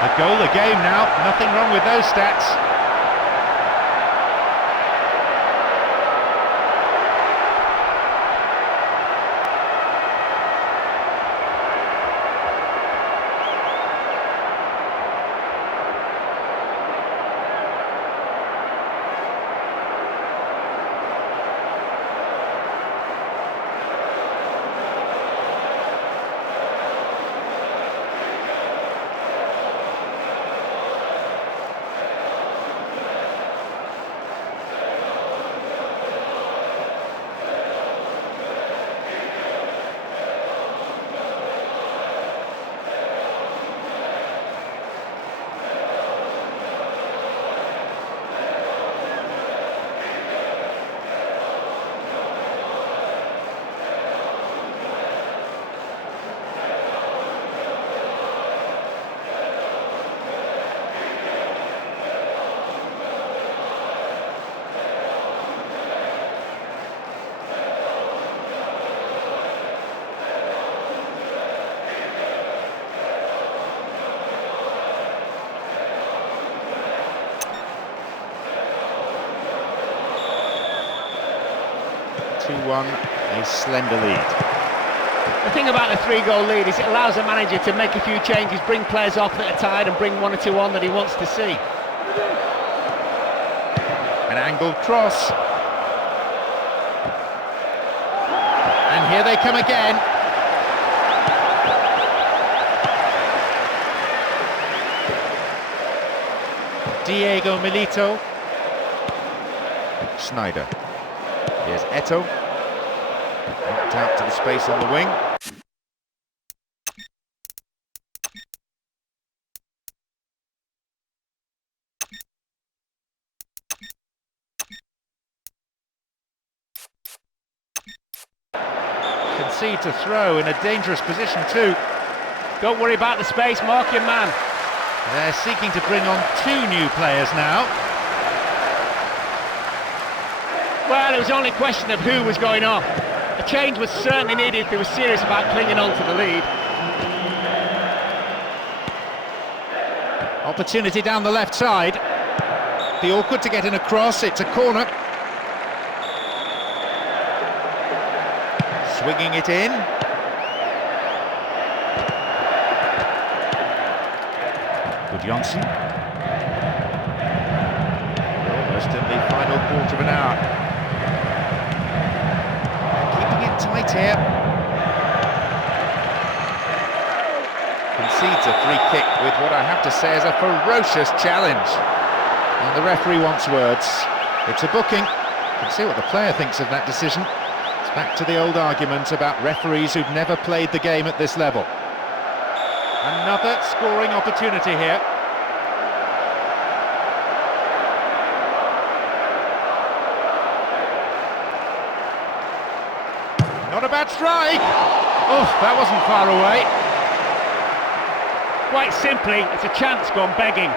A goal a game now, nothing wrong with those stats. 2-1, a slender lead. The thing about the 3-goal lead is it allows the manager to make a few changes, bring players off that are tired and bring 1 or 2 on that he wants to see. An angled cross. And here they come again. Diego Milito. Schneider. Here's Eto'o. Knocked out to the space on the wing. Concede to throw in a dangerous position too. Don't worry about the space, mark your man. They're seeking to bring on 2 new players now. Well, it was only a question of who was going off. A change was certainly needed if they were serious about clinging on to the lead. Opportunity down the left side. The awkward to get in a cross, it's a corner. Swinging it in. Johnson. Almost in the final quarter of an hour. Keeping it tight here. Concedes a free kick with what I have to say is a ferocious challenge. And the referee wants words. It's a booking. You can see what the player thinks of that decision. It's back to the old argument about referees who've never played the game at this level. Another scoring opportunity here. Not a bad strike! Oh, that wasn't far away. Quite simply, it's a chance gone begging.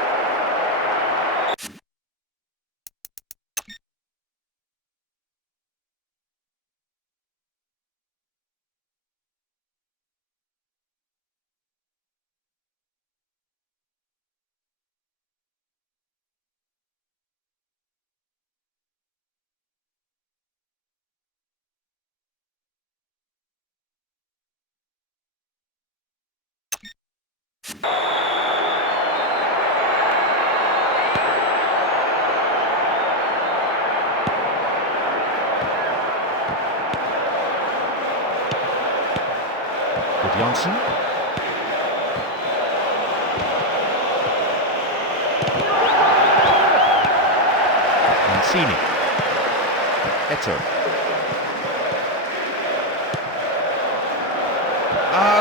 Johnson. Mancini. Eto'o.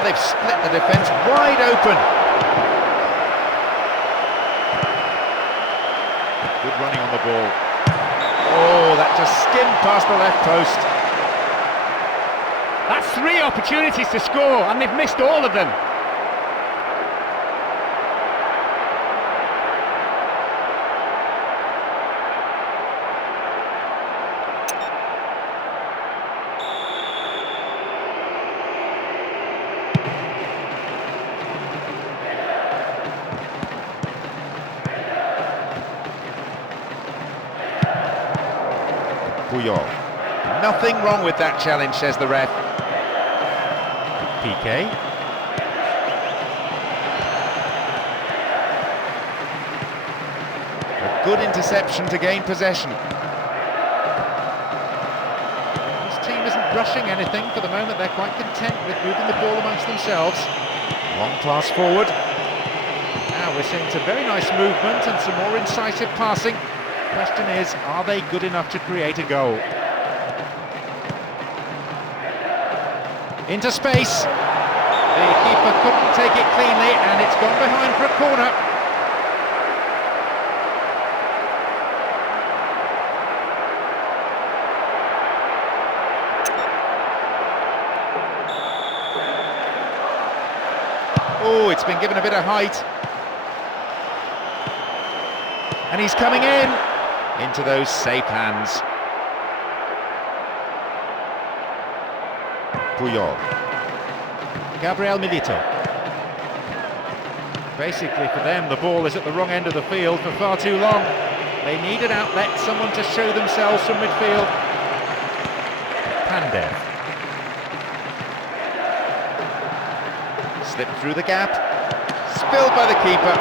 They've split the defence wide open. Good running on the ball. Oh, that just skimmed past the left post. That's 3 opportunities to score, and they've missed all of them. Puyol. Nothing wrong with that challenge, says the ref. PK. A good interception to gain possession. This team isn't rushing anything for the moment. They're quite content with moving the ball amongst themselves. Long pass forward. Now we're seeing some very nice movement and some more incisive passing. Question is, are they good enough to create a goal? Into space. The keeper couldn't take it cleanly, and it's gone behind for a corner. Oh, it's been given a bit of height. And he's coming in. Into those safe hands. Puyol. Gabriel Milito. Basically for them, the ball is at the wrong end of the field for far too long. They need an outlet, someone to show themselves from midfield. Pandev. Slipped through the gap. Spilled by the keeper.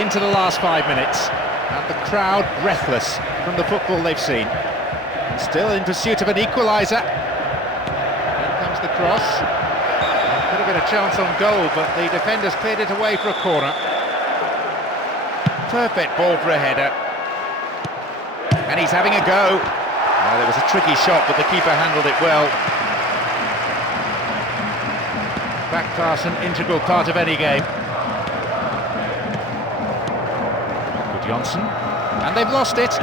Into the last 5 minutes. And the crowd breathless from the football they've seen. And still in pursuit of an equaliser. Here comes the cross. Could have been a chance on goal, but the defenders cleared it away for a corner. Perfect ball for a header. And he's having a go. Oh, there was a tricky shot, but the keeper handled it well. Back pass, an integral part of any game. Johnson, and they've lost it. A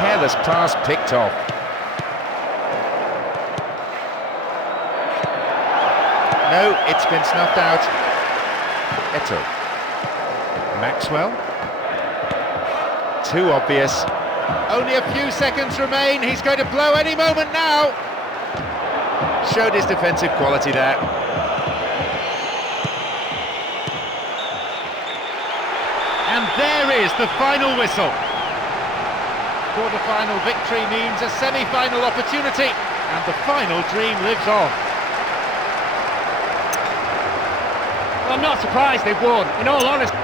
careless pass picked off. No, it's been snuffed out. Eto. Maxwell. Too obvious. Only a few seconds remain. He's going to blow any moment now. Showed his defensive quality there. And there is the final whistle. Quarter-final victory means a semi-final opportunity, and the final dream lives on. Well, I'm not surprised they've won, in all honesty.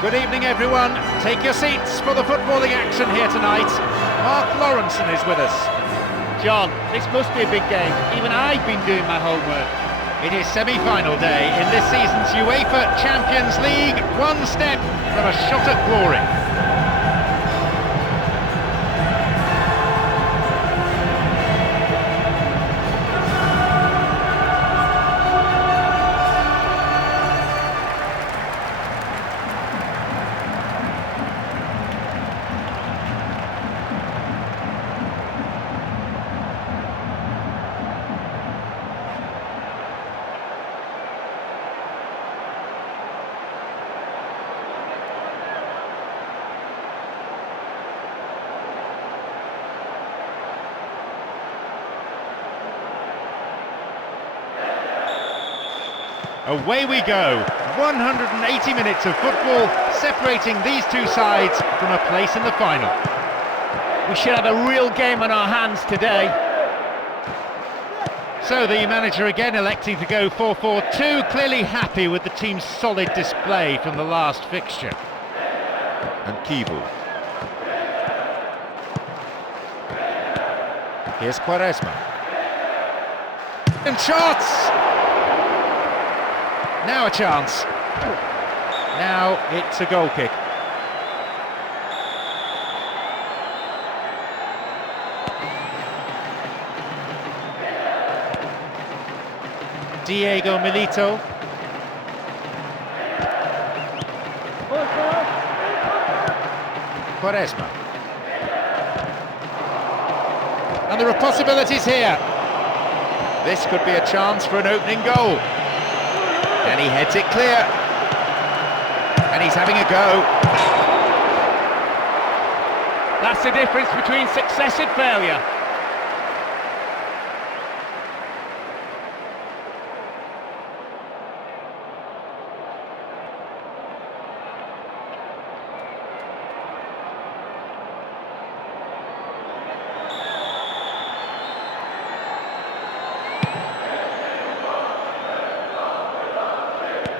Good evening, everyone. Take your seats for the footballing action here tonight. Mark Lawrenson is with us. John, this must be a big game. Even I've been doing my homework. It is semi-final day in this season's UEFA Champions League. One step from a shot at glory. Away we go, 180 minutes of football separating these two sides from a place in the final. We should have a real game on our hands today. So the manager again electing to go 4-4-2, clearly happy with the team's solid display from the last fixture. And Kivu. Here's Quaresma. And shots! Now a chance. Now it's a goal kick. Diego Milito. Quaresma. And there are possibilities here. This could be a chance for an opening goal. And he heads it clear. And he's having a go. That's the difference between success and failure.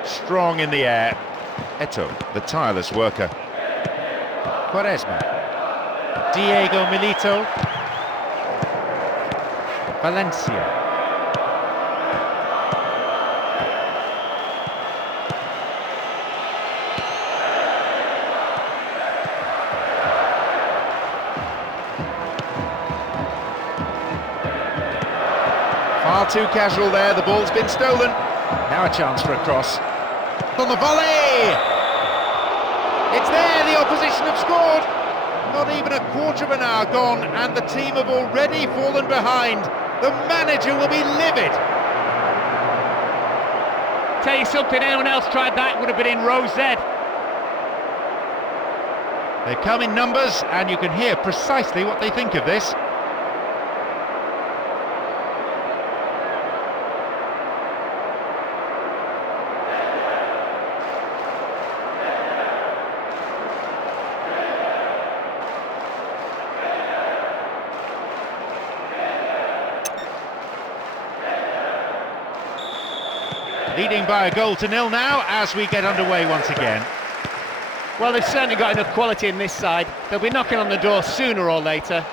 Strong in the air. Eto, the tireless worker. Quaresma. Diego Milito. Valencia. Far too casual there, the ball's been stolen. Now a chance for a cross. On the volley! It's there, the opposition have scored! Not even a quarter of an hour gone, and the team have already fallen behind. The manager will be livid. Tell you something, anyone else tried that, would have been in row Z. They come in numbers, and you can hear precisely what they think of this. Leading by a goal to nil now as we get underway once again. Well, they've certainly got enough quality in this side. They'll be knocking on the door sooner or later.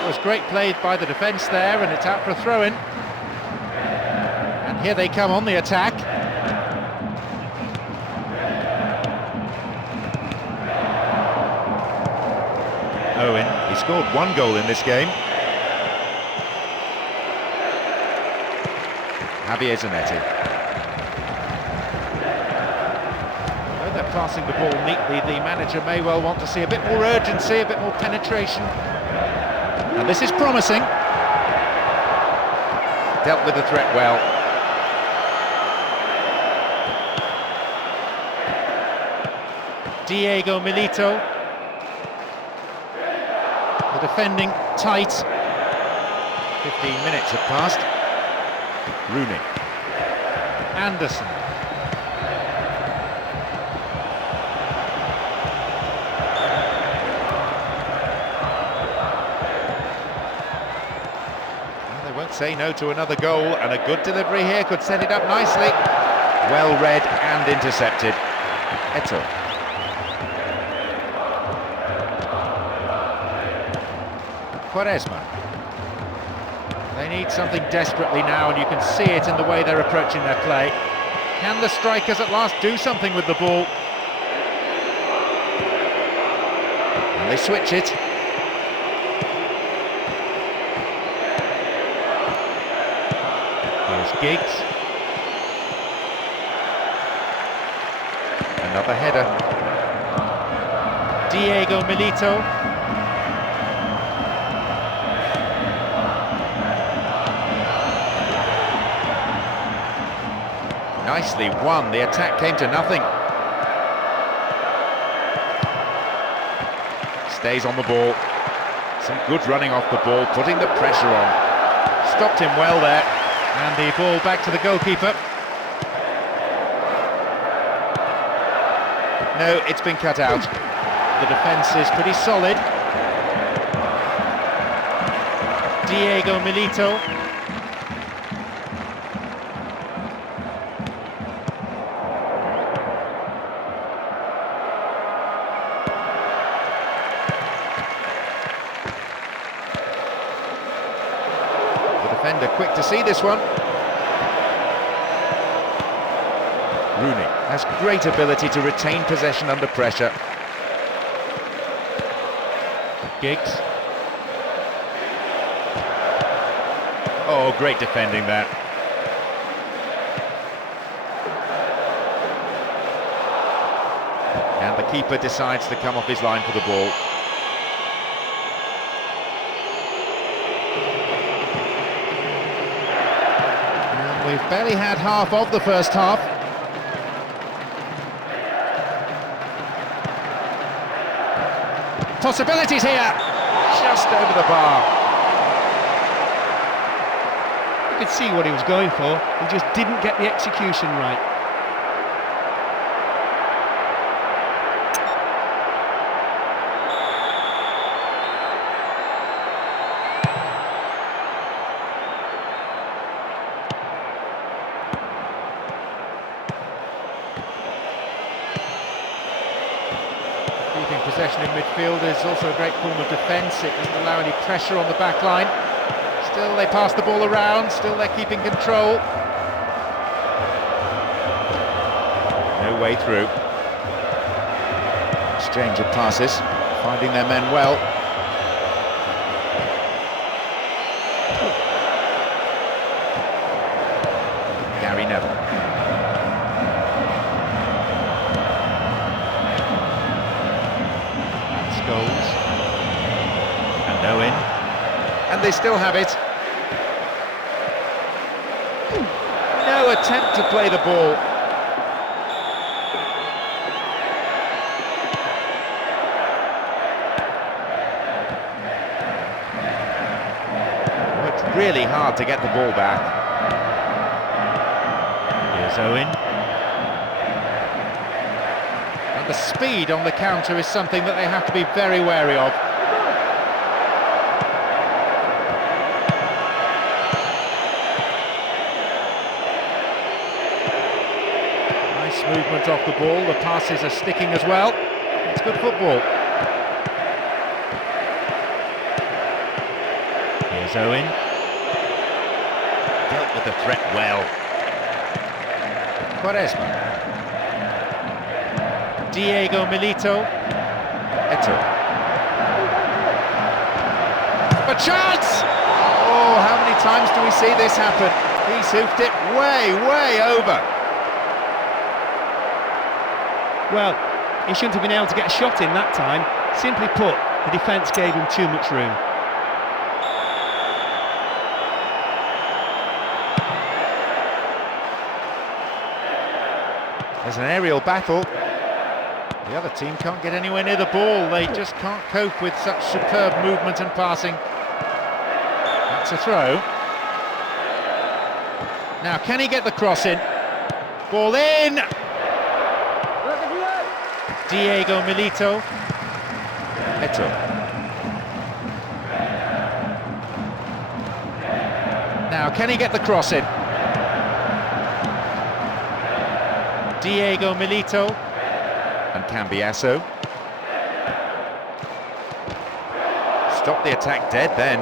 It was great play by the defence there, and it's out for a throw-in. And here they come on the attack. Owen, he scored one goal in this game. Javier Zanetti. Though they're passing the ball neatly, the manager may well want to see a bit more urgency, a bit more penetration. And this is promising. Dealt with the threat well. Diego Milito. The defending tight. 15 minutes have passed. Rooney. Anderson. Well, they won't say no to another goal, and a good delivery here could set it up nicely. Well read and intercepted. Eto. Quaresma. They need something desperately now, and you can see it in the way they're approaching their play. Can the strikers at last do something with the ball? And they switch it. Here's Giggs. Another header. Diego Milito. Nicely won, the attack came to nothing. Stays on the ball. Some good running off the ball, putting the pressure on. Stopped him well there. And the ball back to the goalkeeper. No, it's been cut out. The defence is pretty solid. Diego Milito. Defender quick to see this one. Rooney has great ability to retain possession under pressure. Giggs. Oh, great defending there. And the keeper decides to come off his line for the ball. barely had half of the first half. Possibilities here, just over the bar. You could see what he was going for, he just didn't get the execution right. Keeping possession in midfield is also a great form of defence. It doesn't allow any pressure on the back line. Still they pass the ball around, still they're keeping control. No way through. Exchange of passes, finding their men well. Gary Neville. Goals. And Owen. And they still have it. No attempt to play the ball. It's really hard to get the ball back. Here's Owen. And the speed on the counter is something that they have to be very wary of. Nice movement off the ball, the passes are sticking as well. It's good football. Here's Owen. Dealt with the threat well. Quaresma. Diego Milito. Eto'o. A chance! Oh, how many times do we see this happen? He's hoofed it way over. Well, he shouldn't have been able to get a shot in that time. Simply put, the defence gave him too much room. There's an aerial battle. The other team can't get anywhere near the ball. They just can't cope with such superb movement and passing. That's a throw. Now, can he get the cross in? Ball in! Diego Milito. Eto'o. Now, can he get the cross in? Diego Milito. And Cambiasso. Stop the attack dead then.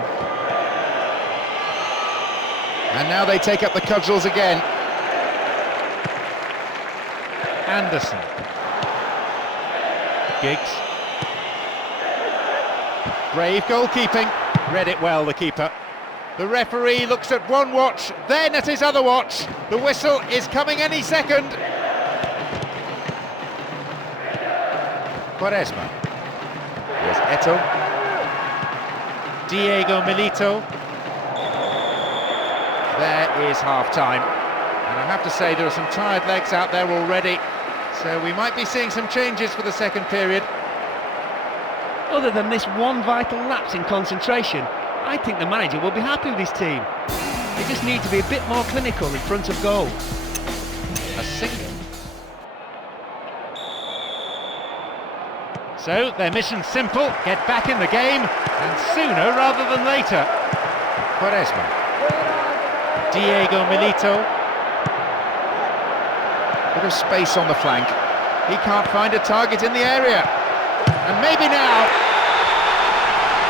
And now they take up the cudgels again. Anderson. Giggs. Brave goalkeeping. Read it well, the keeper. The referee looks at one watch, then at his other watch. The whistle is coming any second. Quaresma. Here's Eto'o. Diego Milito. There is half-time. And I have to say there are some tired legs out there already. So we might be seeing some changes for the second period. Other than this one vital lapse in concentration, I think the manager will be happy with his team. They just need to be a bit more clinical in front of goal. A single. So their mission's simple, get back in the game, and sooner rather than later. Quaresma. Diego Milito. Bit of space on the flank. He can't find a target in the area. And maybe now.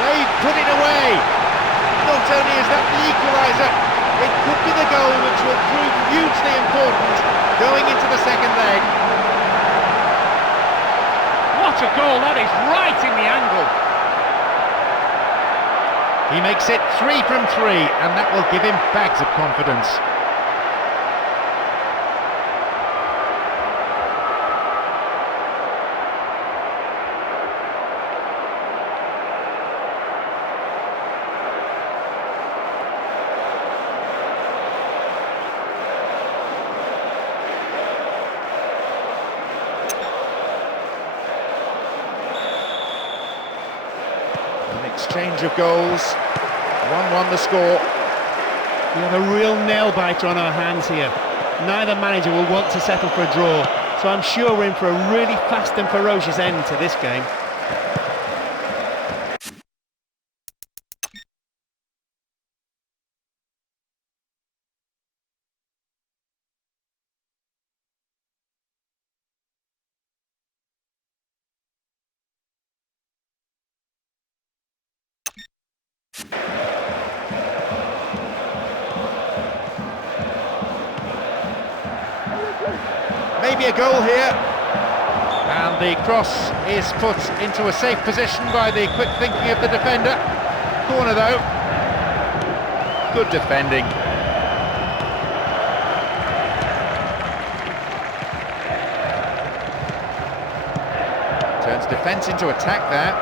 They've put it away. Not only is that the equaliser, it could be the goal which will prove hugely important going into the second leg. What a goal, that is right in the angle. He makes it 3 from 3, and that will give him bags of confidence. Exchange of goals, 1-1 the score. We have a real nail-biter on our hands here. Neither manager will want to settle for a draw, so I'm sure we're in for a really fast and ferocious end to this game. Maybe a goal here. And the cross is put into a safe position by the quick thinking of the defender. Corner though. Good defending. Turns defence into attack there.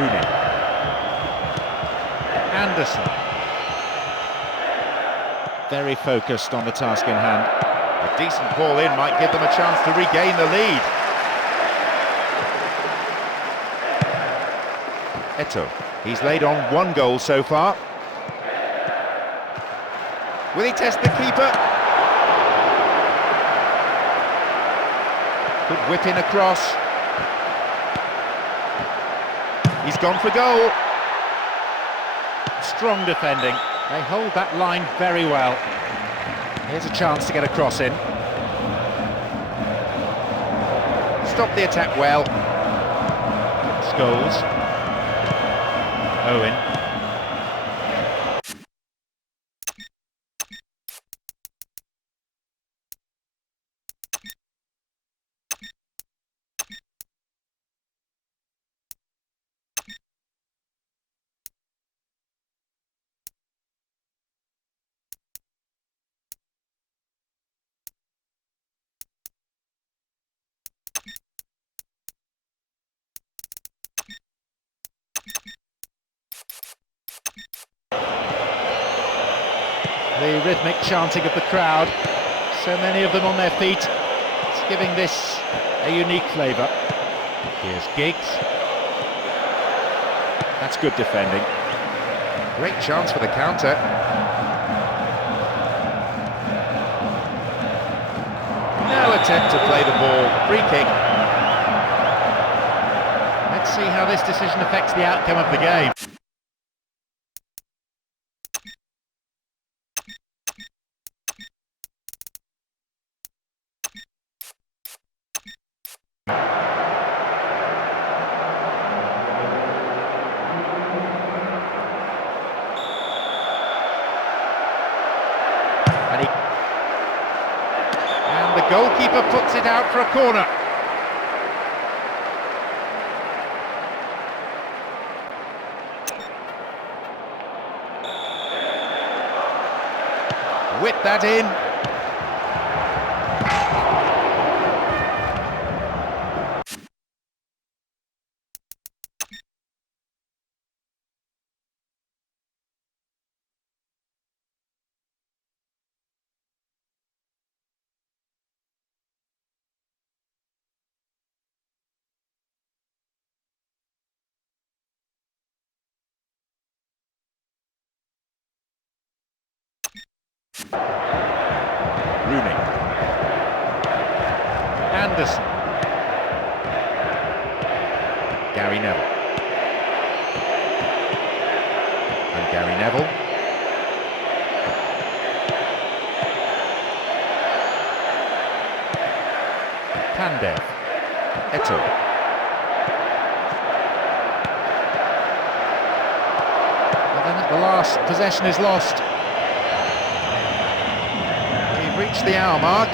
Rooney. Anderson. Very focused on the task in hand. A decent ball in might give them a chance to regain the lead. Eto'o. He's laid on 1 goal so far. Will he test the keeper? Could whip in a cross. He's gone for goal. Strong defending. They hold that line very well. Here's a chance to get a cross in. Stop the attack well. Scholes. Owen. The rhythmic chanting of the crowd, so many of them on their feet, it's giving this a unique flavour. Here's Giggs. That's good defending. Great chance for the counter. No attempt to play the ball. Free kick. Let's see how this decision affects the outcome of the game. And the goalkeeper puts it out for a corner. Whip that in. Rooney. Anderson. Gary Neville. And Gary Neville. Pandev. Eto'o. And then at the last, possession is lost. Reached the hour mark.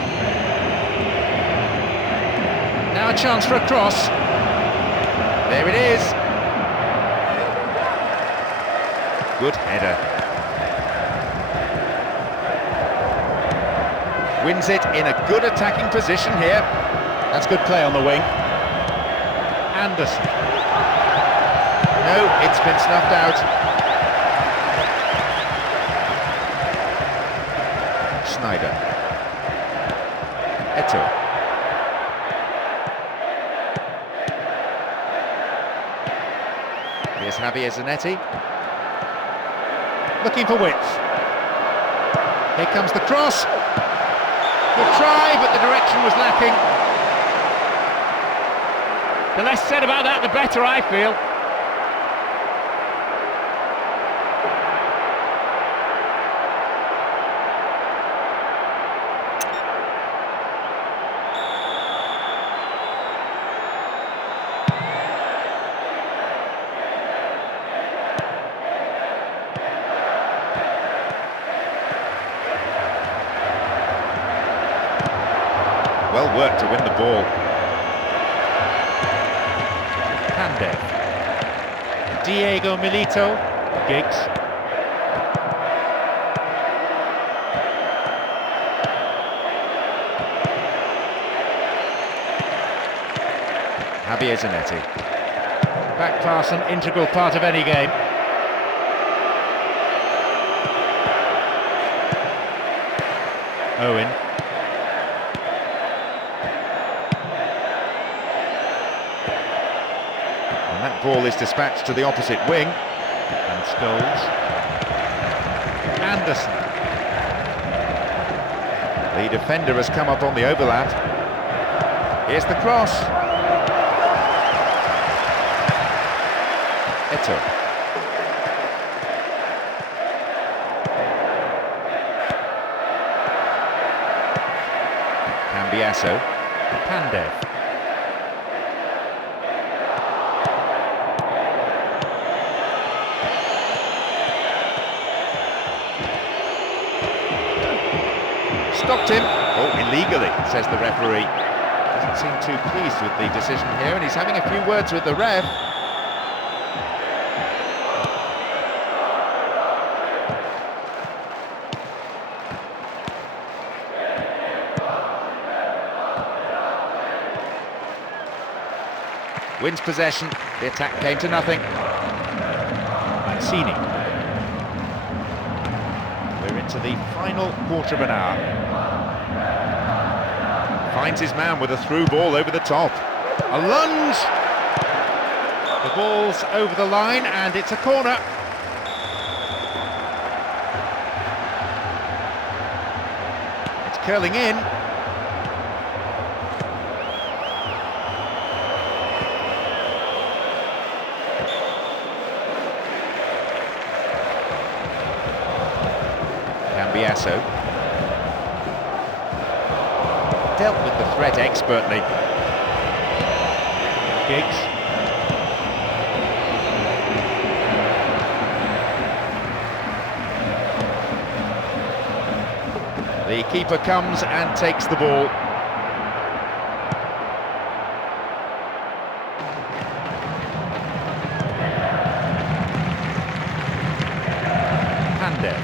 Now a chance for a cross. There it is. Good header. Wins it in a good attacking position here. That's good play on the wing. Anderson. No, it's been snuffed out. Schneider. Eto'o. Here's Javier Zanetti. Looking for width. Here comes the cross. Good try, but the direction was lacking. The less said about that, the better, I feel. Well worked to win the ball. Pandev. Diego Milito. Giggs. Javier Zanetti. Back pass, an integral part of any game. Owen. And that ball is dispatched to the opposite wing. And Scholes. Anderson. The defender has come up on the overlap. Here's the cross. Eto. Cambiasso. Pandev. Stopped him. Oh, illegally, says the referee. Doesn't seem too pleased with the decision here, and he's having a few words with the ref. Wins possession. The attack came to nothing. Mancini. We're into the final quarter of an hour. Finds his man with a through ball over the top. A lunge! The ball's over the line and it's a corner. It's curling in. Cambiasso. Dealt with the threat expertly. Giggs. The keeper comes and takes the ball. Pandev.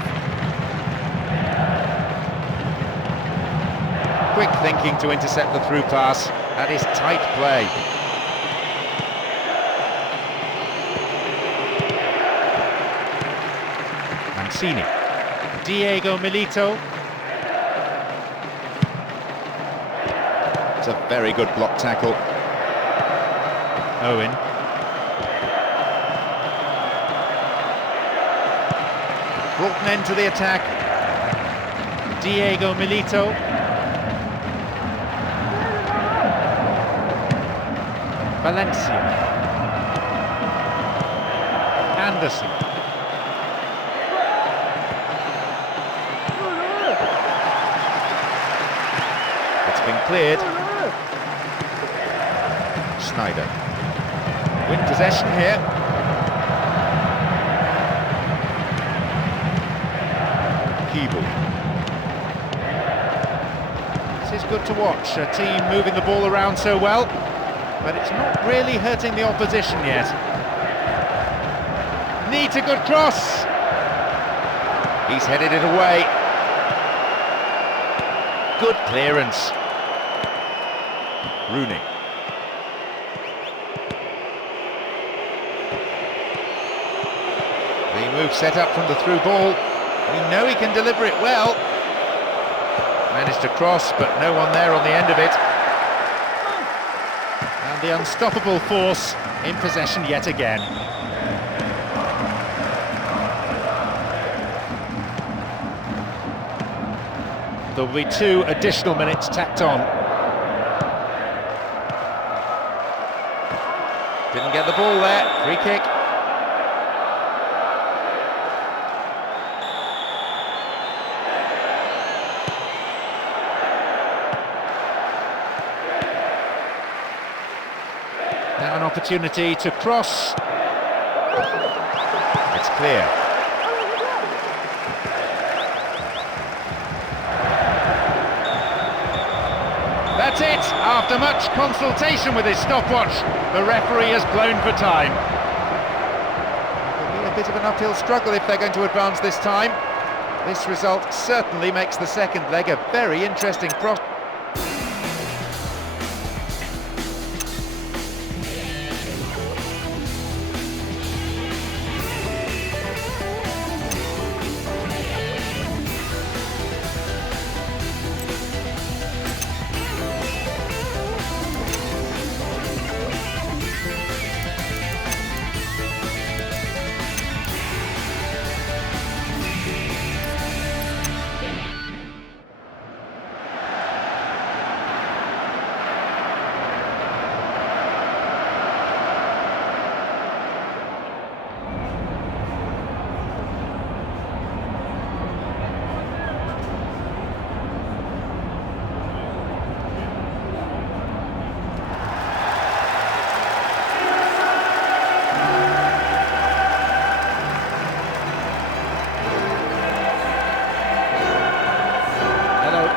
Quick thinking to intercept the through pass. That is tight play. Mancini. Diego Milito. It's a very good block tackle. Owen. Brought an end to the attack. Diego Milito. Valencia. Anderson. It's been cleared. Snyder. Win possession here. Keeble. This is good to watch, a team moving the ball around so well, but it's not really hurting the opposition yet. Needs a good cross. He's headed it away. Good clearance. Rooney. The move set up from the through ball. We know he can deliver it well. Managed to cross, but no one there on the end of it. And the unstoppable force in possession yet again. there'll be 2 additional minutes tacked on. Didn't get the ball there, free kick. Now an opportunity to cross. It's clear. That's it! After much consultation with his stopwatch, the referee has blown for time. It'll be a bit of an uphill struggle if they're going to advance this time. This result certainly makes the second leg a very interesting prospect.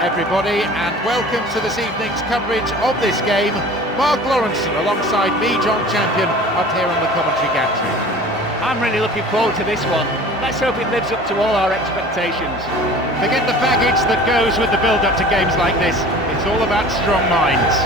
Everybody, and welcome to this evening's coverage of this game. Mark Lawrenson alongside me, John Champion, up here on the commentary gantry. I'm really looking forward to this one. Let's hope it lives up to all our expectations. Forget the baggage that goes with the build-up to games like this. It's all about strong minds.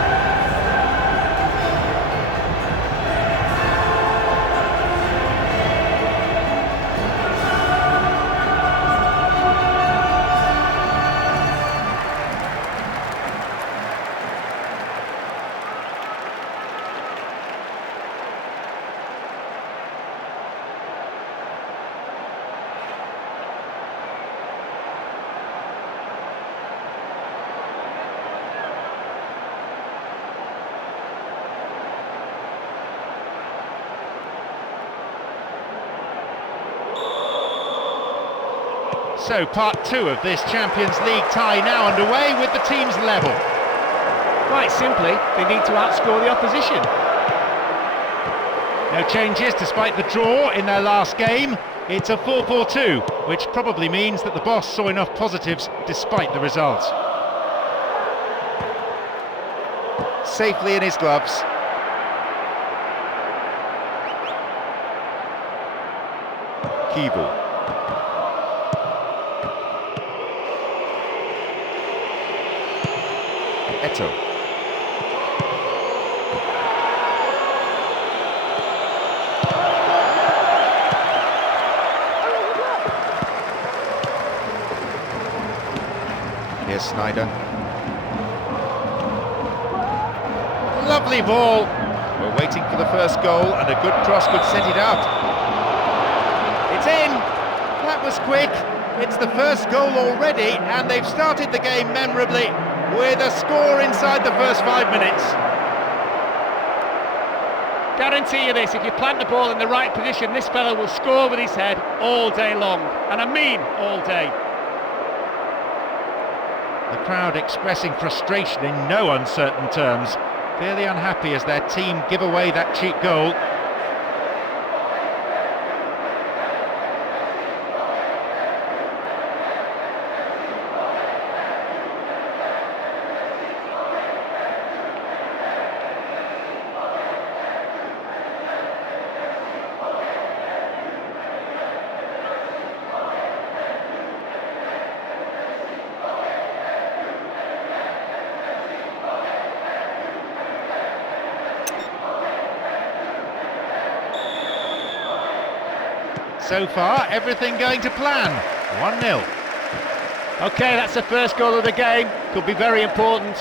So part 2 of this Champions League tie now underway with the teams level. Quite simply, they need to outscore the opposition. No changes despite the draw in their last game. It's a 4-4-2, which probably means that the boss saw enough positives despite the result. Safely in his gloves. Kivu. Eto. Here's Snyder. Lovely ball. We're waiting for the first goal, and a good cross could set it up. It's in. That was quick. It's the first goal already, and they've started the game memorably with a score inside the first 5 minutes. Guarantee you this, if you plant the ball in the right position, this fella will score with his head all day long. And I mean all day. The crowd expressing frustration in no uncertain terms. Clearly unhappy as their team give away that cheap goal. So far, everything going to plan. 1-0. OK, that's the first goal of the game. Could be very important.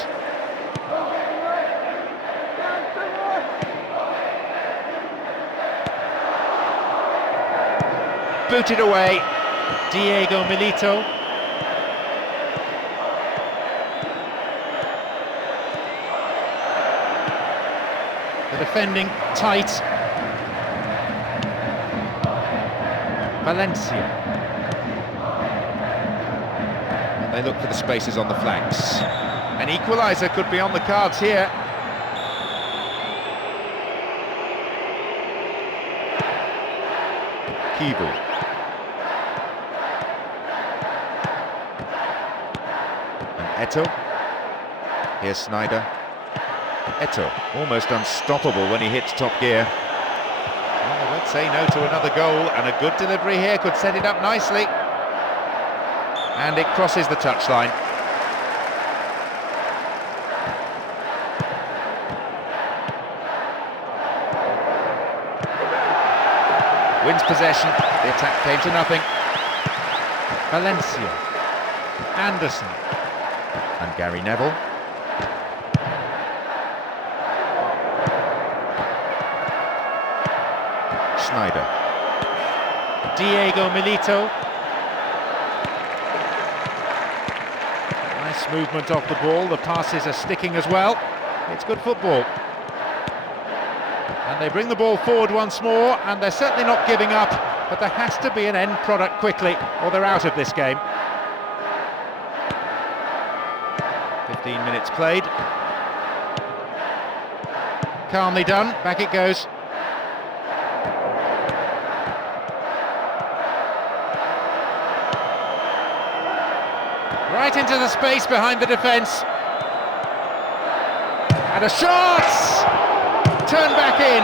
Booted away. Diego Milito. The defending tight. Valencia. And they look for the spaces on the flanks. An equaliser could be on the cards here. Kibu. And Eto'o. Here's Sneijder. Eto'o, almost unstoppable when he hits top gear. Well, they won't say no to another goal, and a good delivery here could set it up nicely. And it crosses the touchline. Wins possession, the attack came to nothing. Valencia, Anderson, and Gary Neville. Sneijder, Diego Milito. Nice movement off the ball, the passes are sticking as well. It's good football. And they bring the ball forward once more, and they're certainly not giving up, but there has to be an end product quickly, or they're out of this game. 15 minutes played. Calmly done, back it goes. Right into the space behind the defence. And a shot! Turned back in.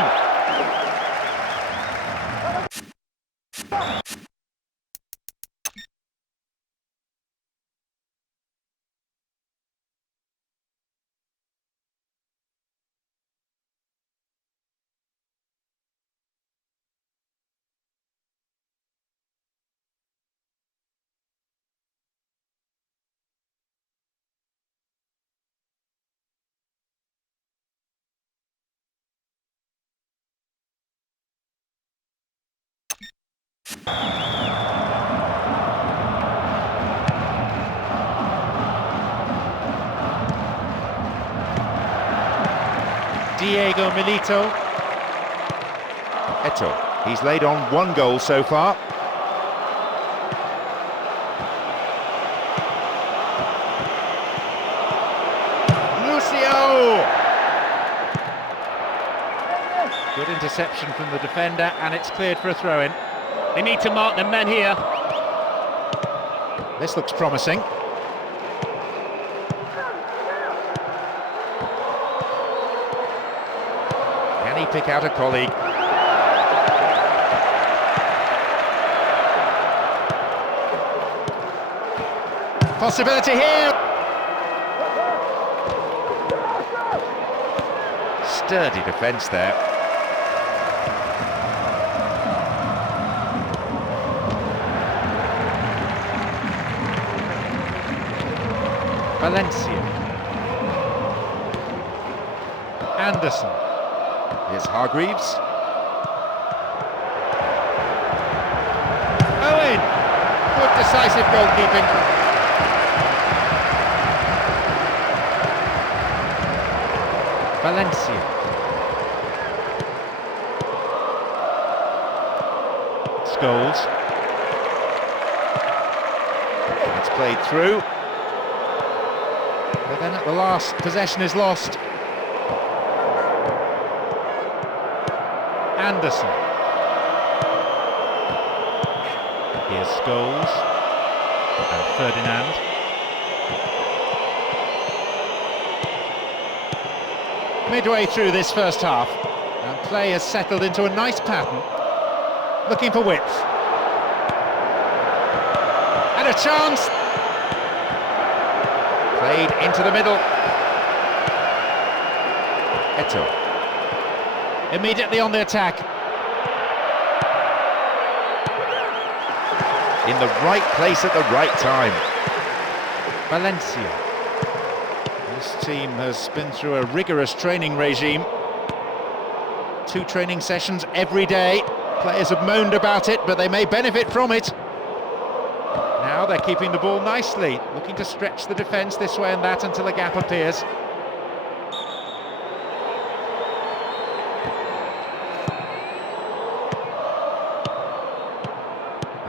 Diego Milito. Eto'o, he's laid on one goal so far. Lucio! Good interception from the defender, and it's cleared for a throw-in. They need to mark the men here. This looks promising. Can he pick out a colleague? Possibility here! Sturdy defence there. Valencia. Anderson. Here's Hargreaves. Owen! Good decisive goalkeeping. Valencia. Scholes. It's played through. But then at the last, possession is lost. Anderson. Here's Scholes. And Ferdinand. Midway through this first half, and play has settled into a nice pattern. Looking for width. And a chance! Played into the middle. Eto'o. Immediately on the attack. In the right place at the right time. Valencia. This team has been through a rigorous training regime. 2 training sessions every day. Players have moaned about it, but they may benefit from it. Now they're keeping the ball nicely, looking to stretch the defence this way and that until a gap appears.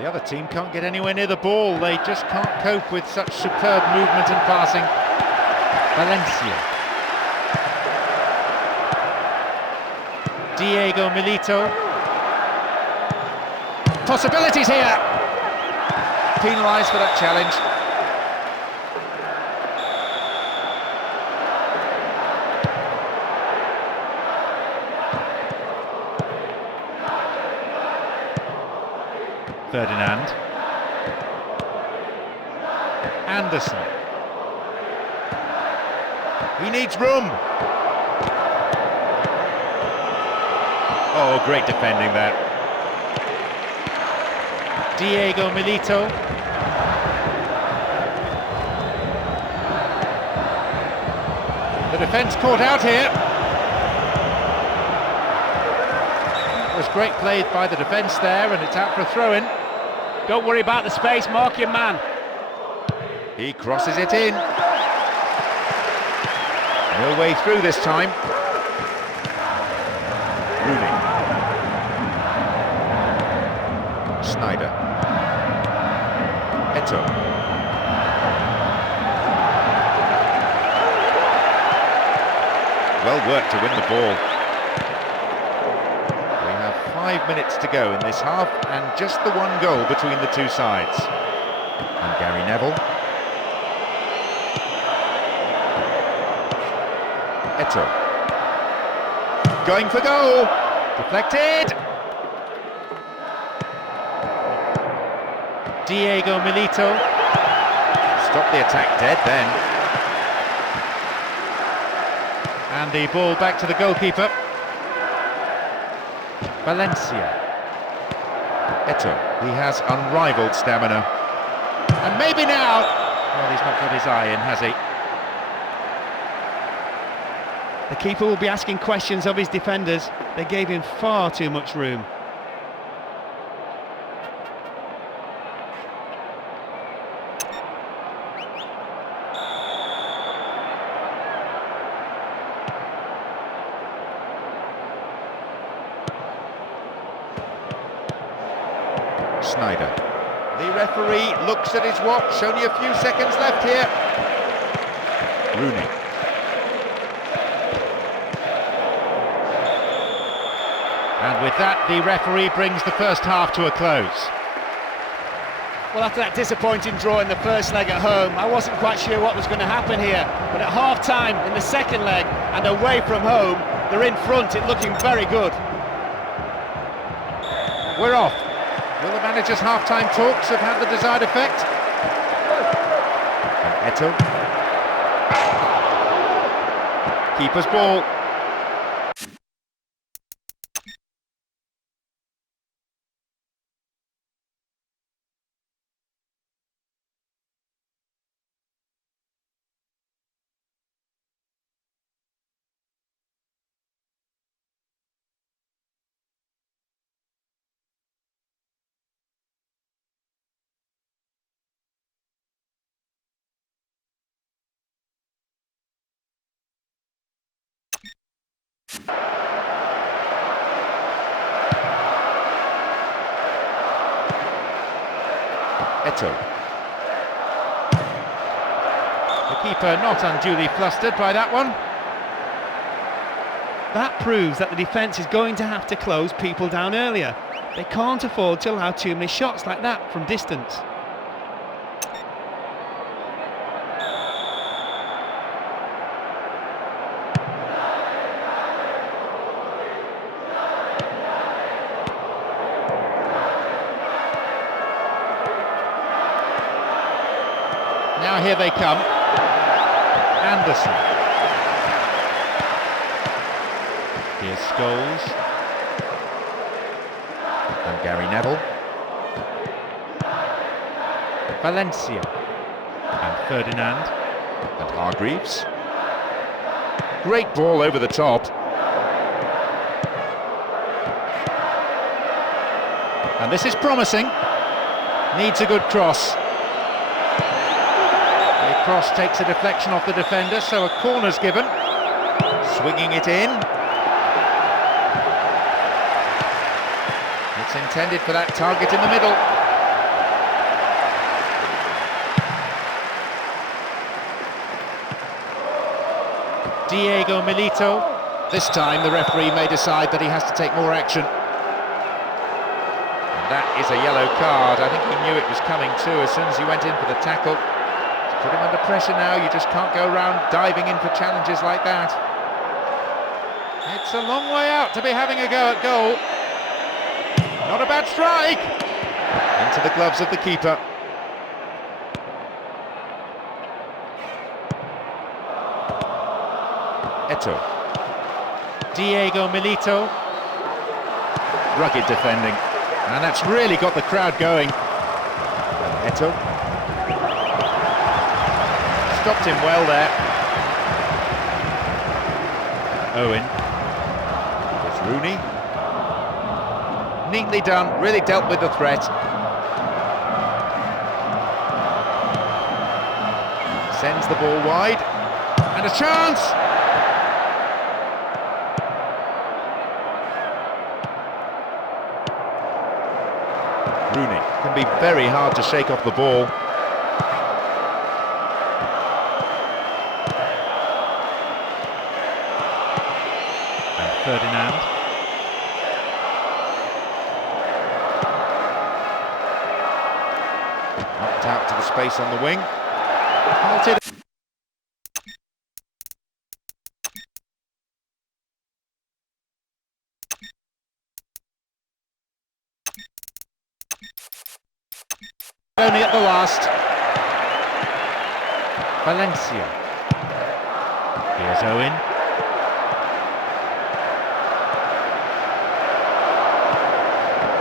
The other team can't get anywhere near the ball. They just can't cope with such superb movement and passing. Valencia. Diego Milito. Possibilities here. Penalised for that challenge. Ferdinand. Anderson. He needs room. Oh, great defending there. Diego Milito. The defence caught out here. It was great play by the defence there, and it's out for a throw-in. Don't worry about the space, mark your man. He crosses it in. No way through this time. Rooney. Snyder. Eto. Well worked to win the ball. We have 5 minutes to go in this half and just the one goal between the two sides. And Gary Neville. Eto. Going for goal. Deflected. Diego Milito. Stop the attack dead then. And the ball back to the goalkeeper. Valencia. Eto. He has unrivaled stamina. And maybe now. Well, he's not got his eye in, has he? The keeper will be asking questions of his defenders. They gave him far too much room. Snyder. The referee looks at his watch, only a few seconds left here. Rooney. And with that, the referee brings the first half to a close. Well, after that disappointing draw in the first leg at home, I wasn't quite sure what was going to happen here. But at half-time in the second leg and away from home, they're in front, it's looking very good. We're off. Will the manager's half-time talks have had the desired effect? And Eto. Keeper's ball. Eto. The keeper not unduly flustered by that one. That proves that the defence is going to have to close people down earlier. They can't afford to allow too many shots like that from distance. Now here they come. Anderson. Here's Scholes. And Gary Neville. Valencia. And Ferdinand. And Hargreaves. Great ball over the top. And this is promising. Needs a good cross. The cross takes a deflection off the defender, so a corner's given. Swinging it in. It's intended for that target in the middle. Diego Milito. This time the referee may decide that he has to take more action. And that is a yellow card. I think he knew it was coming too as soon as he went in for the tackle. To put him under pressure now, you just can't go around diving in for challenges like that. It's a long way out to be having a go at goal. Not a bad strike! Into the gloves of the keeper. Eto. Diego Milito. Rugged defending. And that's really got the crowd going. Eto. Stopped him well there. Owen. It's Rooney. Neatly done, really dealt with the threat. Sends the ball wide. And a chance! Rooney can be very hard to shake off the ball. And Ferdinand. Knocked out to the space on the wing. Halted. Only at the last. Valencia. Here's Owen.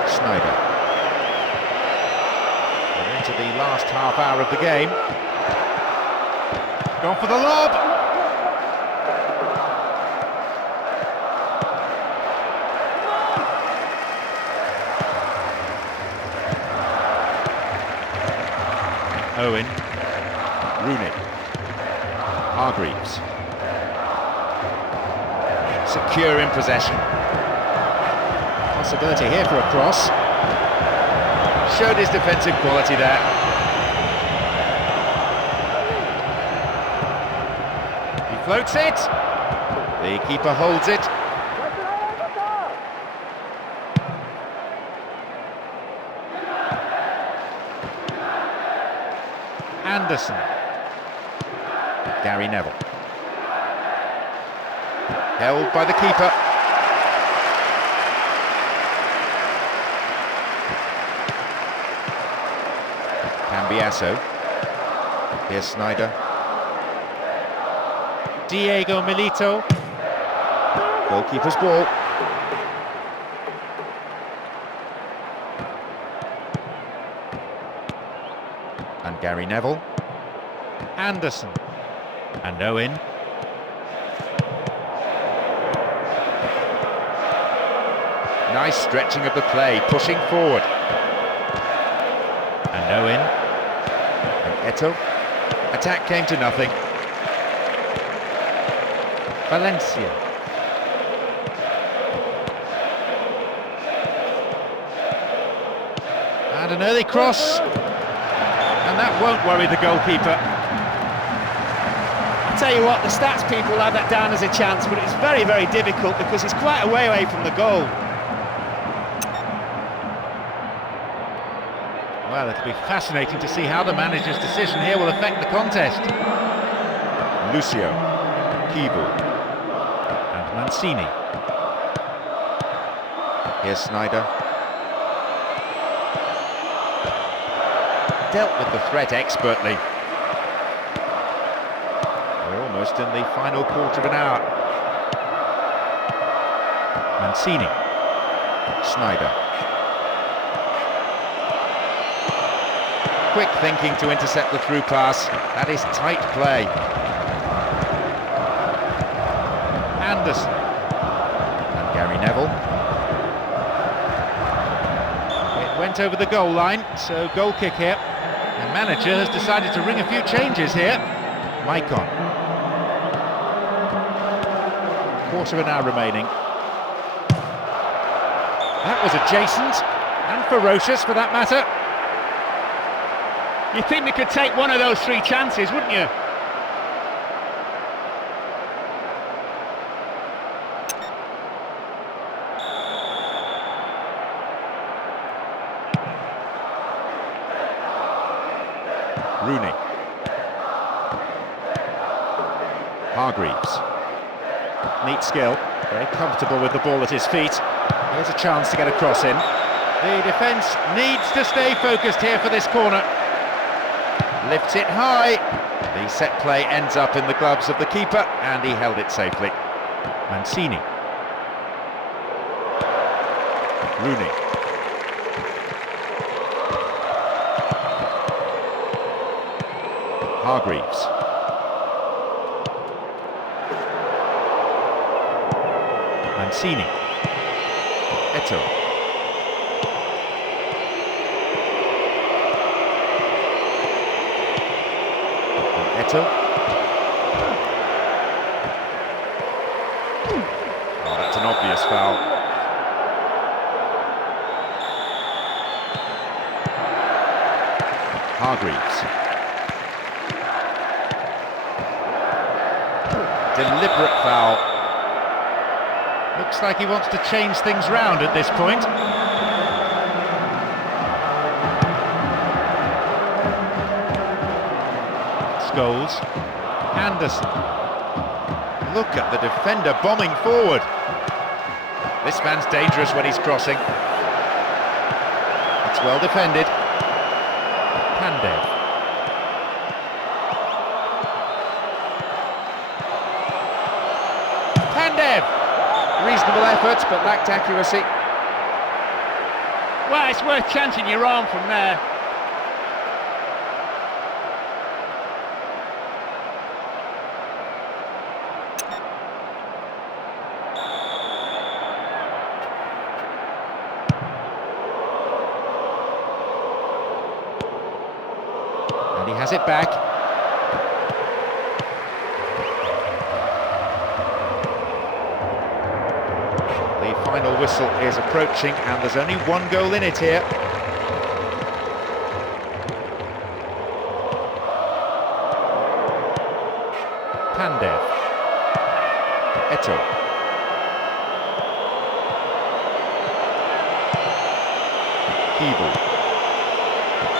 Sneijder. We're into the last half hour of the game. Gone for the lob. Owen. Rooney. Hargreaves. Secure in possession. Possibility here for a cross. Showed his defensive quality there. He floats it. The keeper holds it. Anderson. Gary Neville. Held by the keeper. Cambiasso. Here's Sneijder. Diego Milito. Goalkeeper's ball. And Gary Neville. Anderson. And Owen. Nice stretching of the play, pushing forward. And Owen. And Eto. Attack came to nothing. Valencia. And an early cross. And that won't worry the goalkeeper. I tell you what, the stats people have that down as a chance, but it's very, very difficult because it's quite a way away from the goal. Well, it'll be fascinating to see how the manager's decision here will affect the contest. Lucio, Kibu, and Mancini. Here's Sneijder. Dealt with the threat expertly. We're almost in the final quarter of an hour. Mancini. Sneijder. Quick thinking to intercept the through pass. That is tight play. Anderson. And Gary Neville. It went over the goal line, so goal kick here. The manager has decided to ring a few changes here. Maicon. Quarter of an hour remaining. That was adjacent and ferocious for that matter. You think they could take one of those three chances, wouldn't you? Rooney. Hargreaves. Neat skill, very comfortable with the ball at his feet. Here's a chance to get a cross in. The defence needs to stay focused here for this corner. Lifts it high. The set play ends up in the gloves of the keeper, and he held it safely. Mancini. Rooney. Hargreaves. Mancini. Eto'o. Eto'o. Oh, that's an obvious foul. Hargreaves. Deliberate foul. Looks like he wants to change things round at this point. Scholes. Anderson. Look at the defender bombing forward. This man's dangerous when he's crossing. It's well defended. Pandev. Pandev! Reasonable efforts, but lacked accuracy. Well, it's worth chancing your arm from there. And he has it back. The final whistle is approaching, and there's only one goal in it here. Pandev. Eto'o. Keeble.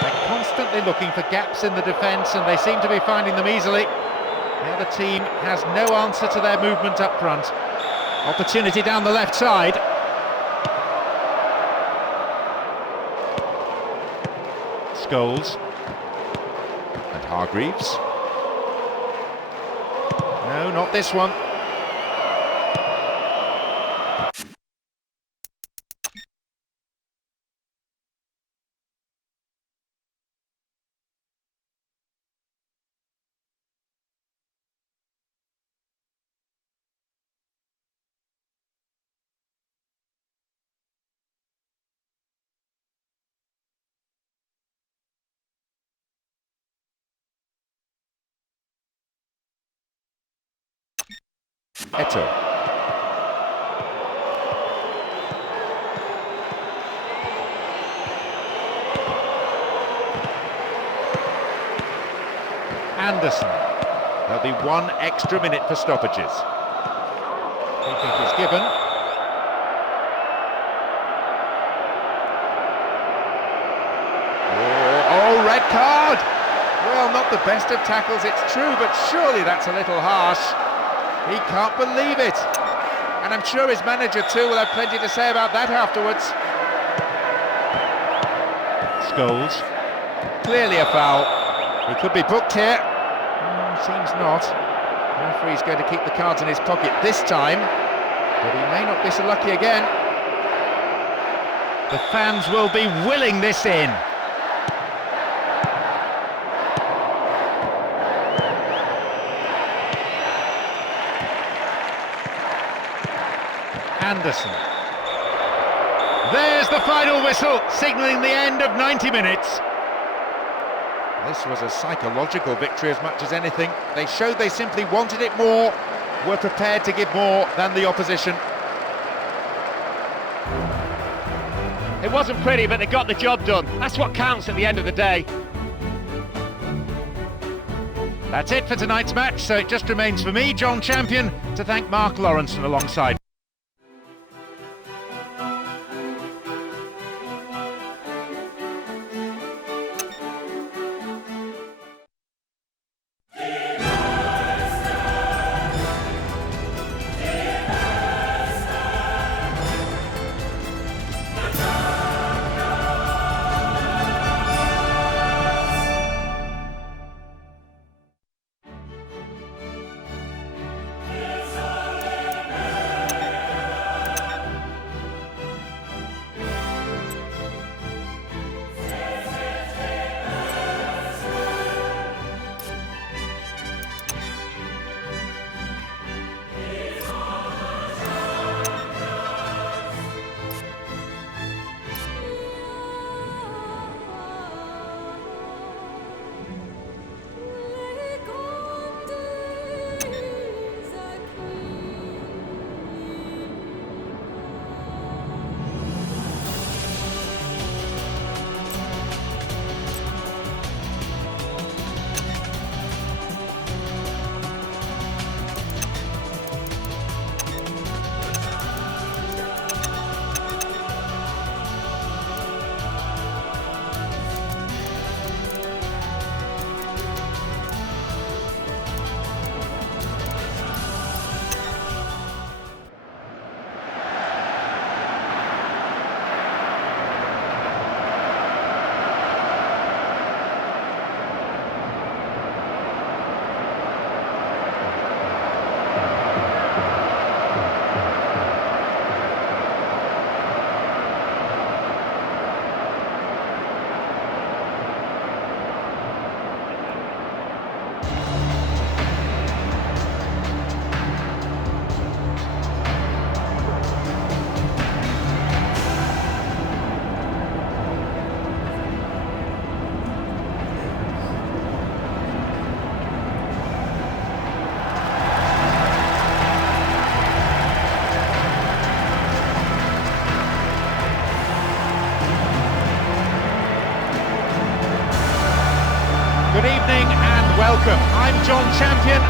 They're constantly looking for gaps in the defence, and they seem to be finding them easily. The other team has no answer to their movement up front. Opportunity down the left side. Scholes. And Hargreaves. No, not this one. Eto'o. Anderson. There'll be one extra minute for stoppages. Free kick is given. Oh, red card! Well, not the best of tackles, it's true, but surely that's a little harsh. He can't believe it. And I'm sure his manager too will have plenty to say about that afterwards. Scholes. Clearly a foul. He could be booked here. Seems not. The referee's going to keep the cards in his pocket this time, but he may not be so lucky again. The fans will be willing this in. Anderson. There's the final whistle, signalling the end of 90 minutes. This was a psychological victory as much as anything. They showed they simply wanted it more, were prepared to give more than the opposition. It wasn't pretty, but they got the job done. That's what counts at the end of the day. That's it for tonight's match, so it just remains for me, John Champion, to thank Mark Lawrenson alongside. Good evening and welcome. I'm John Champion,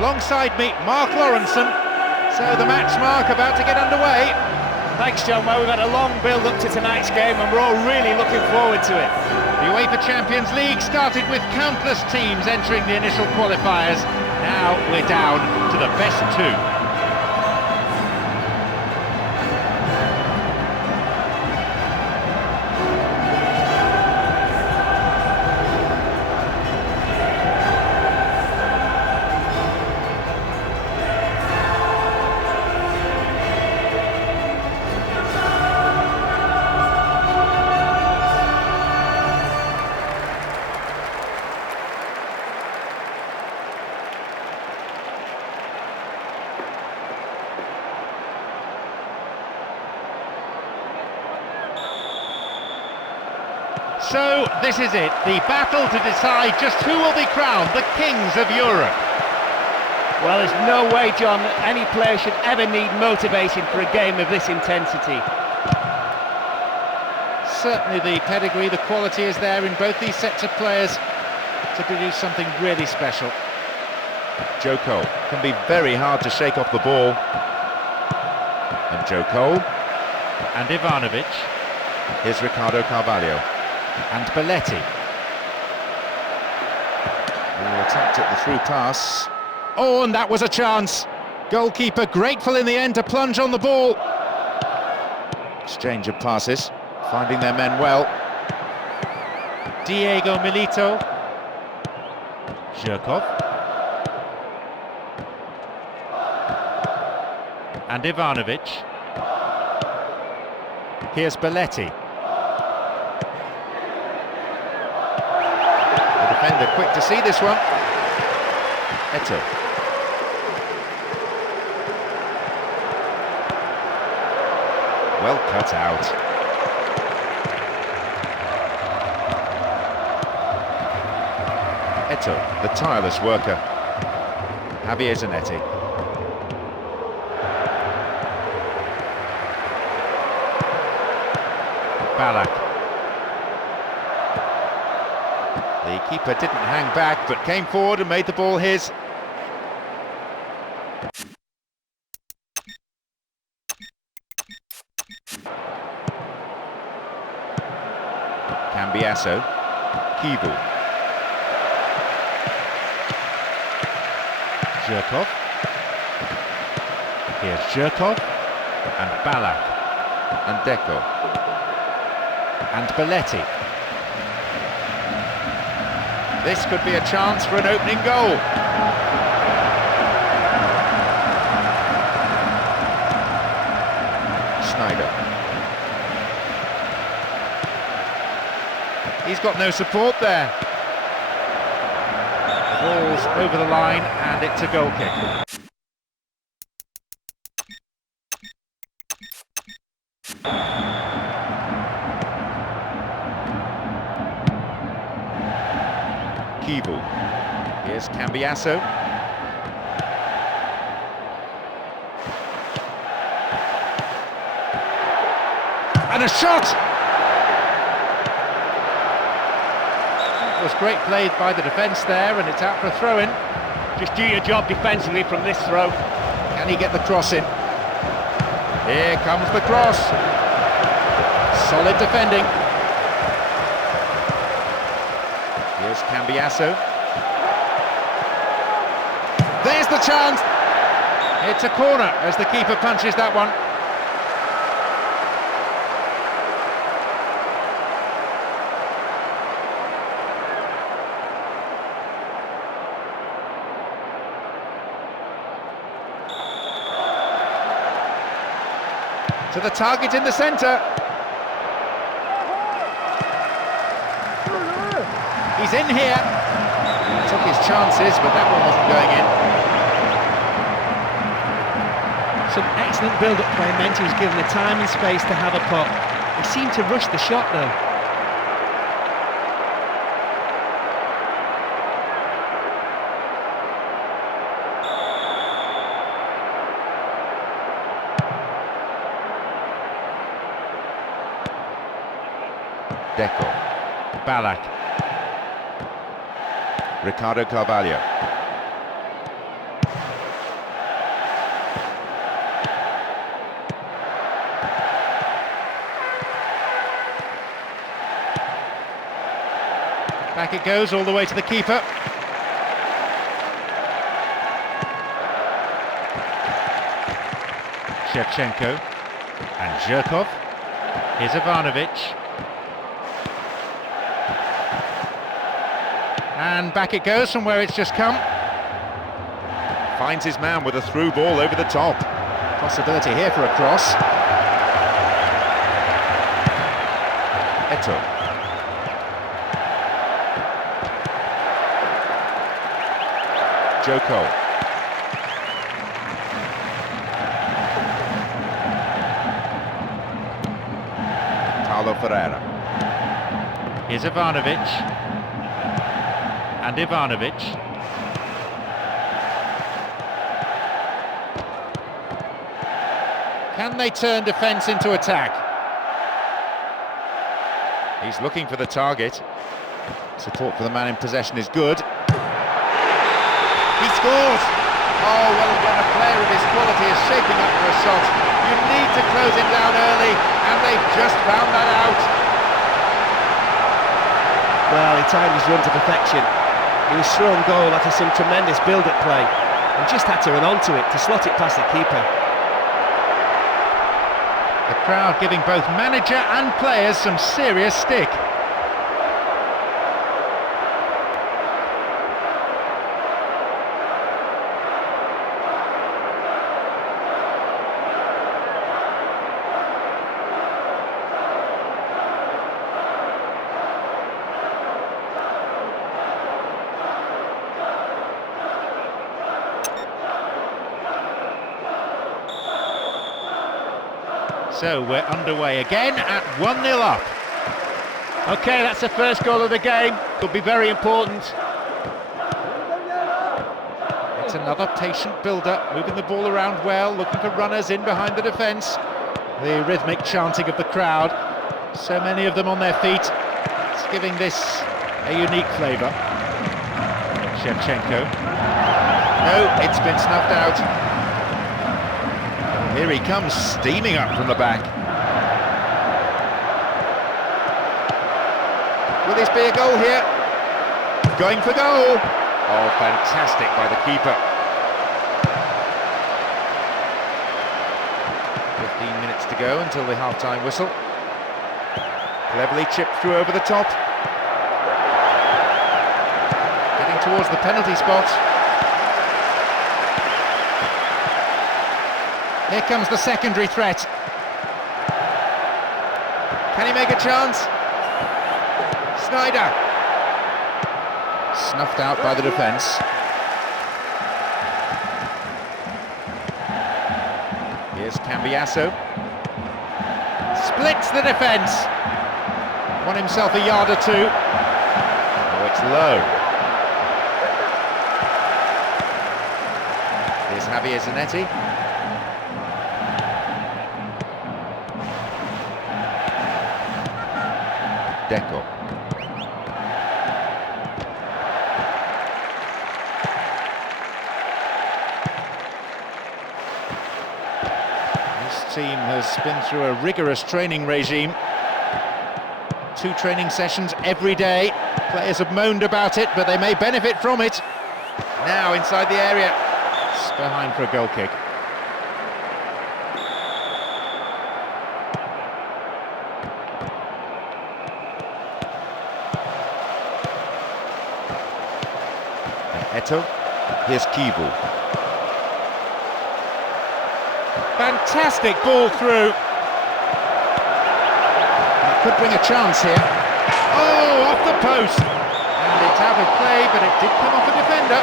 alongside me Mark Lawrenson. So the match, Mark, about to get underway. Thanks, John. Well, we've had a long build-up to tonight's game and we're all really looking forward to it. The UEFA Champions League started with countless teams entering the initial qualifiers. Now we're down to the best two. So this is it, the battle to decide just who will be crowned the kings of Europe. Well, there's no way, John, that any player should ever need motivation for a game of this intensity. Certainly the pedigree, the quality is there in both these sets of players to produce something really special. Jogo can be very hard to shake off the ball. And Jogo. And Ivanovic. Here's Ricardo Carvalho. And Belletti. He attacked at the through pass. Oh, and that was a chance. Goalkeeper grateful in the end to plunge on the ball. Exchange of passes, finding their men well. Diego Milito. Zhirkov. And Ivanovic. Here's Belletti. Defender quick to see this one. Eto'o. Well cut out. Eto'o, the tireless worker. Javier Zanetti. Ballack. The keeper didn't hang back, but came forward and made the ball his. Cambiasso. Kivu. Zhirkov. Here's Zhirkov. And Ballack. And Deco. And Belletti. This could be a chance for an opening goal. Sneijder. He's got no support there. The ball's over the line and it's a goal kick. Kivu. Here's Cambiasso. And a shot! It was great played by the defence there, and it's out for a throw-in. Just do your job defensively from this throw. Can he get the cross in? Here comes the cross. Solid defending. Here's Cambiasso. There's the chance. It's a corner as the keeper punches that one. To the target in the centre. He's in here. Took his chances, but that one wasn't going in. Some excellent build-up play meant he was given the time and space to have a pop. He seemed to rush the shot though. Deco. Ballack. Ricardo Carvalho. Back it goes all the way to the keeper. Shevchenko and Zhirkov. Here's Ivanovic. And back it goes from where it's just come. Finds his man with a through ball over the top. Possibility here for a cross. Eto'o. Jogo. Paulo Ferreira. Here's Ivanovic. And Ivanovic. Can they turn defence into attack? He's looking for the target. Support for the man in possession is good. He scores! Oh, well, when a player of his quality is shaping up for a shot, you need to close him down early, and they've just found that out. Well, he timed his run to perfection. He was thrown goal after some tremendous build-up play and just had to run onto it to slot it past the keeper. The crowd giving both manager and players some serious stick. So we're underway again at 1-0 up. OK, that's the first goal of the game. Could be very important. It's another patient build-up, moving the ball around well, looking for runners in behind the defence. The rhythmic chanting of the crowd, so many of them on their feet. It's giving this a unique flavour. Shevchenko. No, it's been snuffed out. Here he comes, steaming up from the back. Will this be a goal here? Going for goal! Oh, fantastic by the keeper. 15 minutes to go until the half-time whistle. Cleverly chipped through over the top. Getting towards the penalty spot. Here comes the secondary threat. Can he make a chance? Snyder. Snuffed out by the defence. Here's Cambiasso. Splits the defence. Won himself a yard or two. Oh, it's low. Here's Javier Zanetti. Deco. This team has been through a rigorous training regime. 2 training sessions every day. Players have moaned about it, but they may benefit from it. Now inside the area. It's behind for a goal kick. Eto'o. Here's Kivu. Fantastic ball through. It could bring a chance here. Oh, off the post. And it's out of play, but it did come off a defender.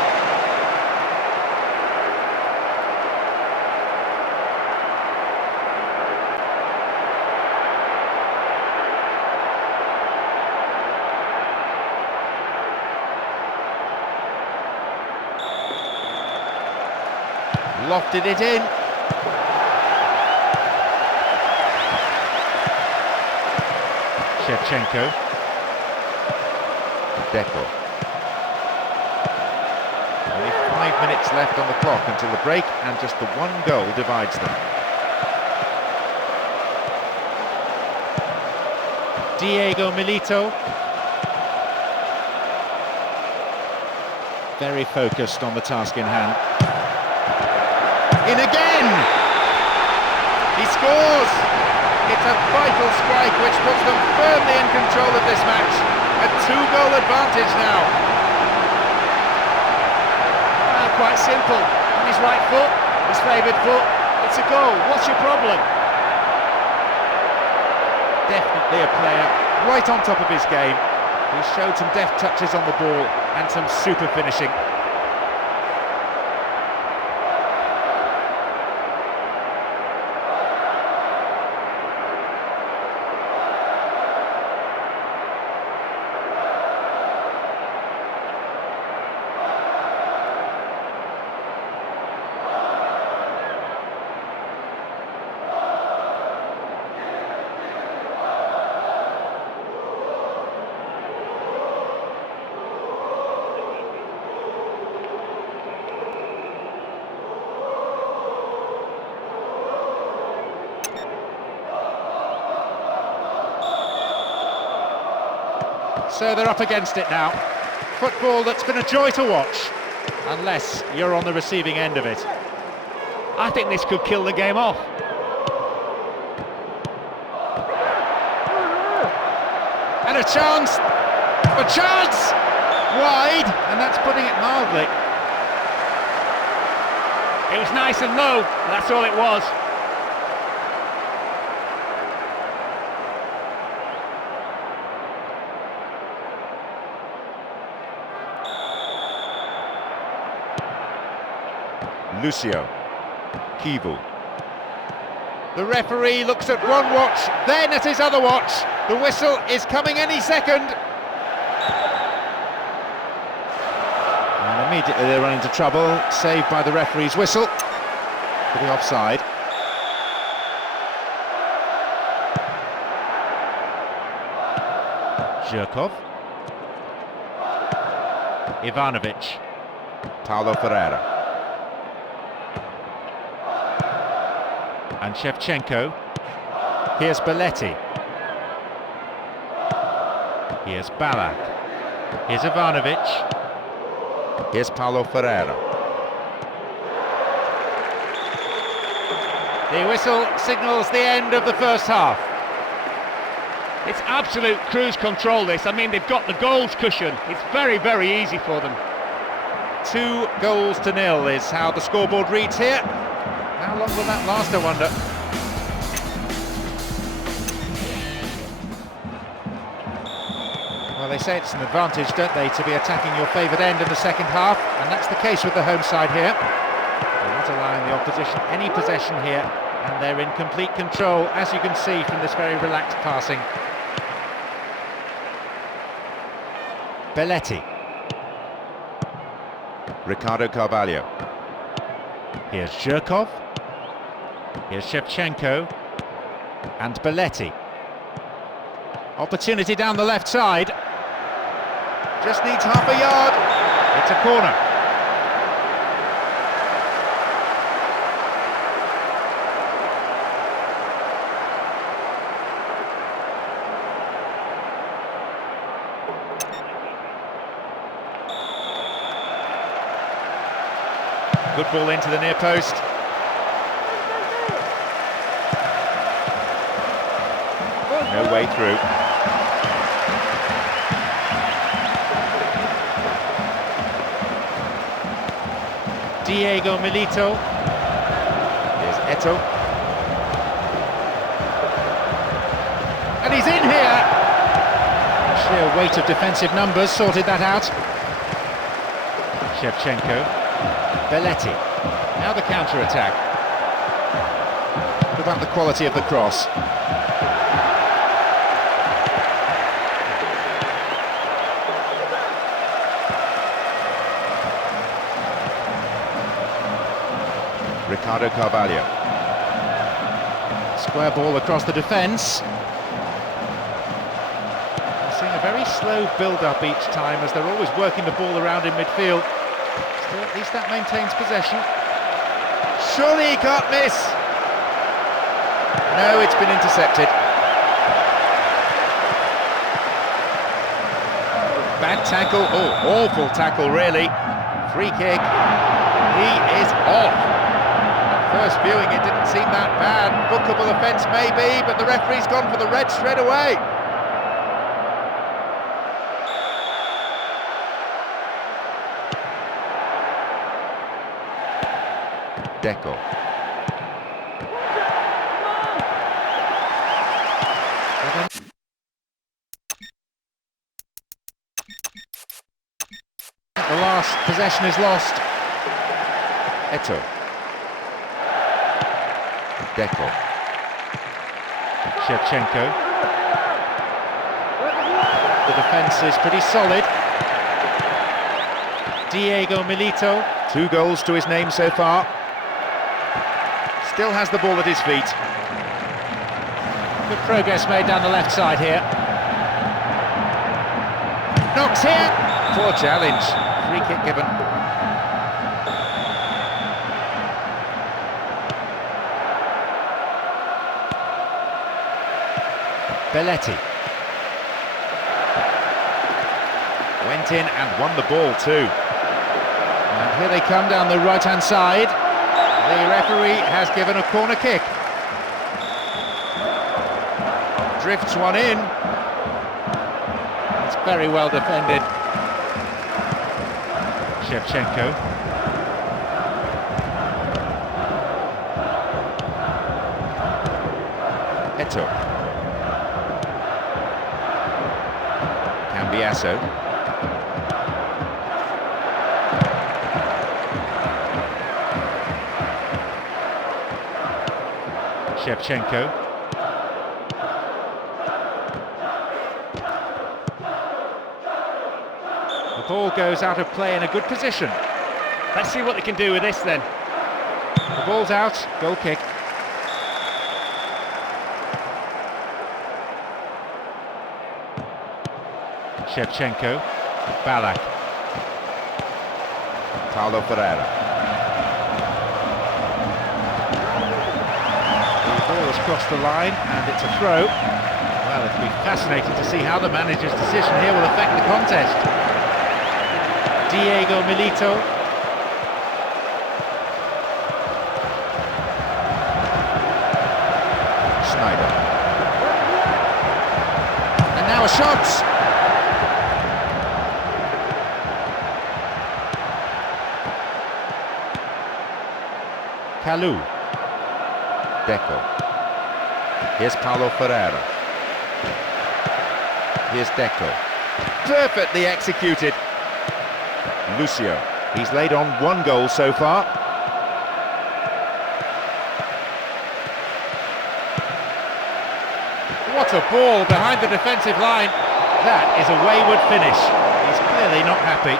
Lofted it in. Shevchenko. Deco. 5 minutes left on the clock until the break, and just the one goal divides them. Diego Milito. Very focused on the task in hand. In again! He scores! It's a vital strike which puts them firmly in control of this match. A 2-goal advantage now. Quite simple. On his right foot, his favoured foot. It's a goal. What's your problem? Definitely a player right on top of his game. He showed some deft touches on the ball and some super finishing. So they're up against it now. Football that's been a joy to watch, unless you're on the receiving end of it. I think this could kill the game off. And a chance! Wide, and that's putting it mildly. It was nice and low, that's all it was. Lucio, Kivu. The referee looks at one watch, then at his other watch. The whistle is coming any second. And immediately they run into trouble, saved by the referee's whistle for the offside. Zhirkov. Ivanovic. Paulo Ferreira. And Shevchenko. Here's Belletti. Here's Ballack. Here's Ivanovic. Here's Paulo Ferreira. The whistle signals the end of the first half. It's absolute cruise control, this. I mean, they've got the goals cushion. It's very, very easy for them. 2-0 is how the scoreboard reads here. How long will that last, I wonder? Well, they say it's an advantage, don't they, to be attacking your favoured end in the second half, and that's the case with the home side here. They're not allowing the opposition any possession here, and they're in complete control, as you can see from this very relaxed passing. Belletti. Ricardo Carvalho. Here's Zhirkov. Here's Shevchenko. And Belletti. Opportunity down the left side. Just needs half a yard. It's a corner. Good ball into the near post. No way through. Diego Milito. Here's Eto'o. And he's in here! Sheer weight of defensive numbers sorted that out. Shevchenko. Belletti. Now the counter-attack. What about the quality of the cross? Ricardo Carvalho. Square ball across the defence. We're seeing a very slow build-up each time as they're always working the ball around in midfield. Still, at least that maintains possession. Surely he can't miss. No, it's been intercepted. Bad tackle. Oh, awful tackle, really. Free kick. He is off. At first viewing, it didn't seem that bad. Bookable offence maybe, but the referee's gone for the red straight away. Deco. The last possession is lost. Eto. Deco. Shevchenko. The defence is pretty solid. Diego Milito. 2 goals to his name so far. Still has the ball at his feet. Good progress made down the left side here. Knocks here. Poor challenge. Free kick given. Belletti. Went in and won the ball too. And here they come down the right-hand side. The referee has given a corner kick. Drifts one in. It's very well defended. Shevchenko. Eto. Cambiasso. Shevchenko. The ball goes out of play in a good position. Let's see what they can do with this then. The ball's out, goal kick. Shevchenko. Ballack. Paulo Ferreira. The ball has crossed the line and it's a throw. Well, it'll be fascinating to see how the manager's decision here will affect the contest. Diego Milito. Schneider. And now a shot. Kalou. Deco. Here's Paulo Ferreira. Here's Deco. Perfectly executed. Lucio. He's laid on 1 goal so far. What a ball behind the defensive line. That is a wayward finish. He's clearly not happy.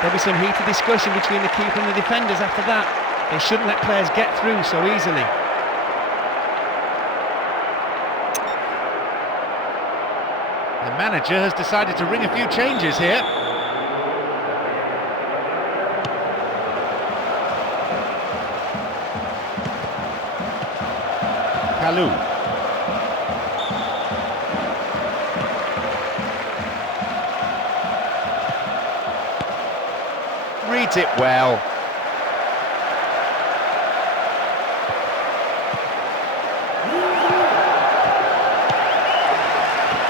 There'll be some heated discussion between the keeper and the defenders after that. They shouldn't let players get through so easily. The manager has decided to ring a few changes here. Kalou. Reads it well.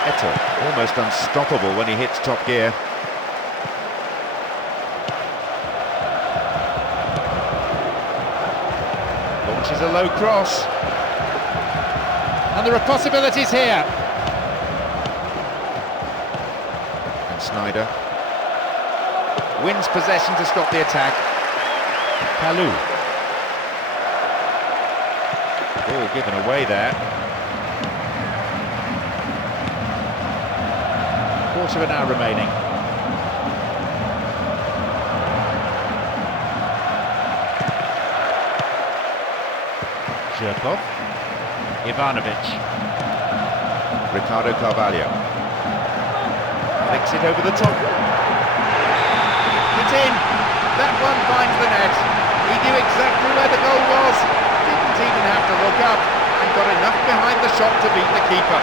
Eto, almost unstoppable when he hits top gear. Launches a low cross. And there are possibilities here. And Sneijder wins possession to stop the attack. Kalou. Ball given away there. Quarter of an hour remaining. Zhirkov. Ivanovic. Ricardo Carvalho. Flicks it over the top. in. That one finds the net. He knew exactly where the goal was. Didn't even have to look up, and got enough behind the shot to beat the keeper.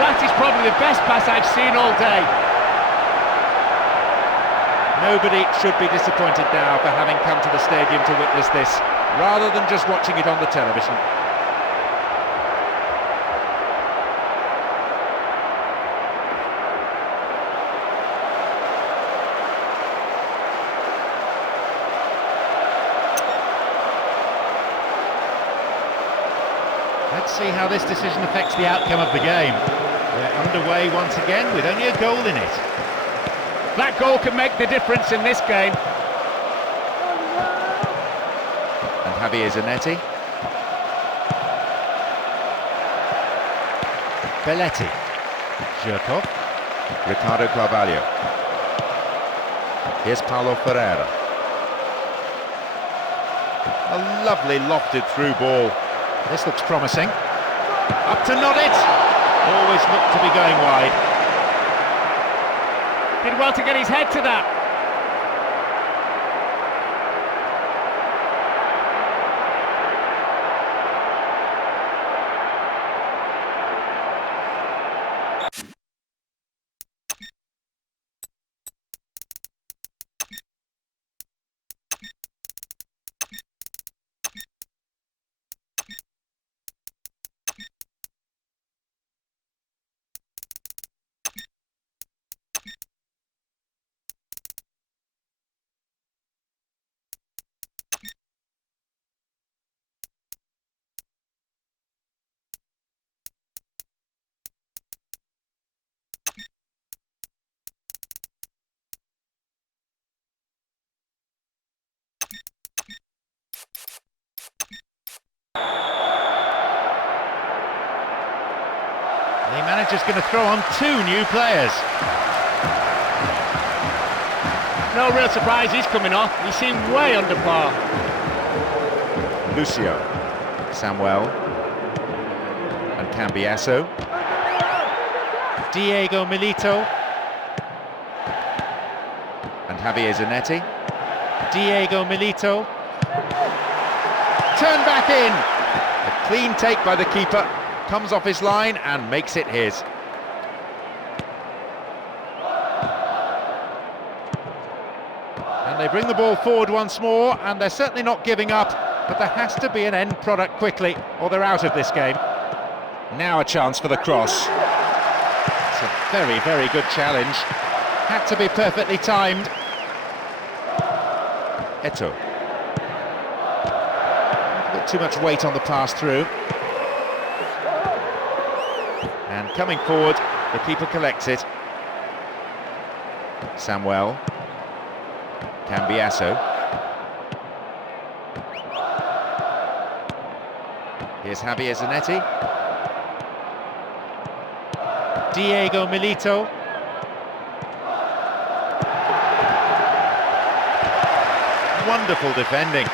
That is probably the best pass I've seen all day. Nobody should be disappointed now for having come to the stadium to witness this, rather than just watching it on the television. Let's see how this decision affects the outcome of the game. We're underway once again with only a goal in it. That goal can make the difference in this game. And Javier Zanetti. Belletti. Jogo. Ricardo Carvalho. Here's Paulo Ferreira. A lovely lofted through ball. This looks promising. Up to nod it. Always looked to be going wide. Did well to get his head to that. The manager's going to throw on 2 new players. No real surprise he's coming off. He seemed way under par. Lucio. Samuel. And Cambiasso. Diego Milito. And Javier Zanetti. Diego Milito. Turn back in. A clean take by the keeper. Comes off his line and makes it his. And they bring the ball forward once more, and they're certainly not giving up, but there has to be an end product quickly, or they're out of this game. Now a chance for the cross. It's a very, very good challenge. Had to be perfectly timed. Eto'o. A bit too much weight on the pass through. And coming forward, the keeper collects it. Samuel. Cambiasso. Here's Javier Zanetti. Diego Milito. Wonderful defending.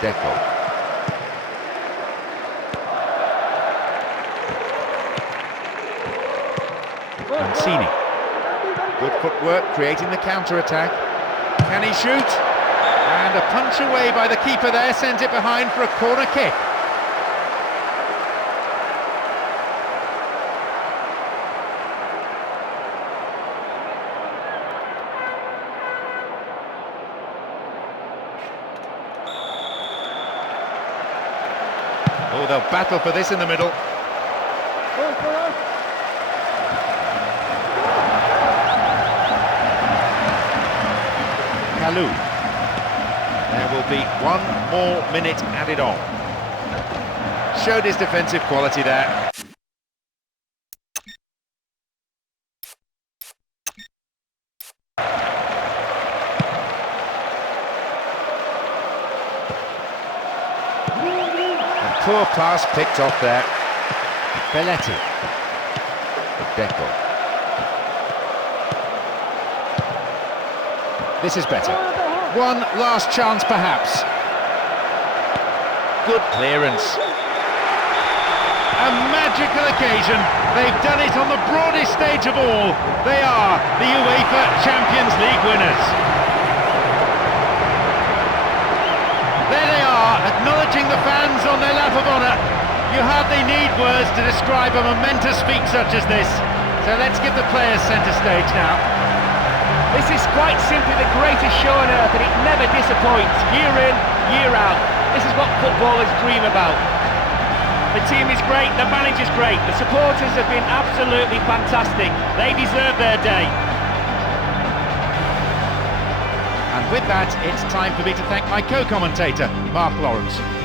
Deco. Mancini. Good footwork, creating the counter-attack. Can he shoot? And a punch away by the keeper there, sends it behind for a corner kick. Oh, they'll battle for this in the middle. Kalou. There will be 1 more minute added on. Showed his defensive quality there. And poor pass picked off there. Belletti. Deco. This is better. One last chance, perhaps. Good clearance. a magical occasion. They've done it on the broadest stage of all. They are the UEFA Champions League winners. There they are, acknowledging the fans on their lap of honour. You hardly need words to describe a momentous feat such as this. So let's give the players centre stage now. This is quite simply the greatest show on earth, and it never disappoints, year in, year out. This is what footballers dream about. The team is great, the manager's great, the supporters have been absolutely fantastic. They deserve their day. And with that, it's time for me to thank my co-commentator, Mark Lawrence.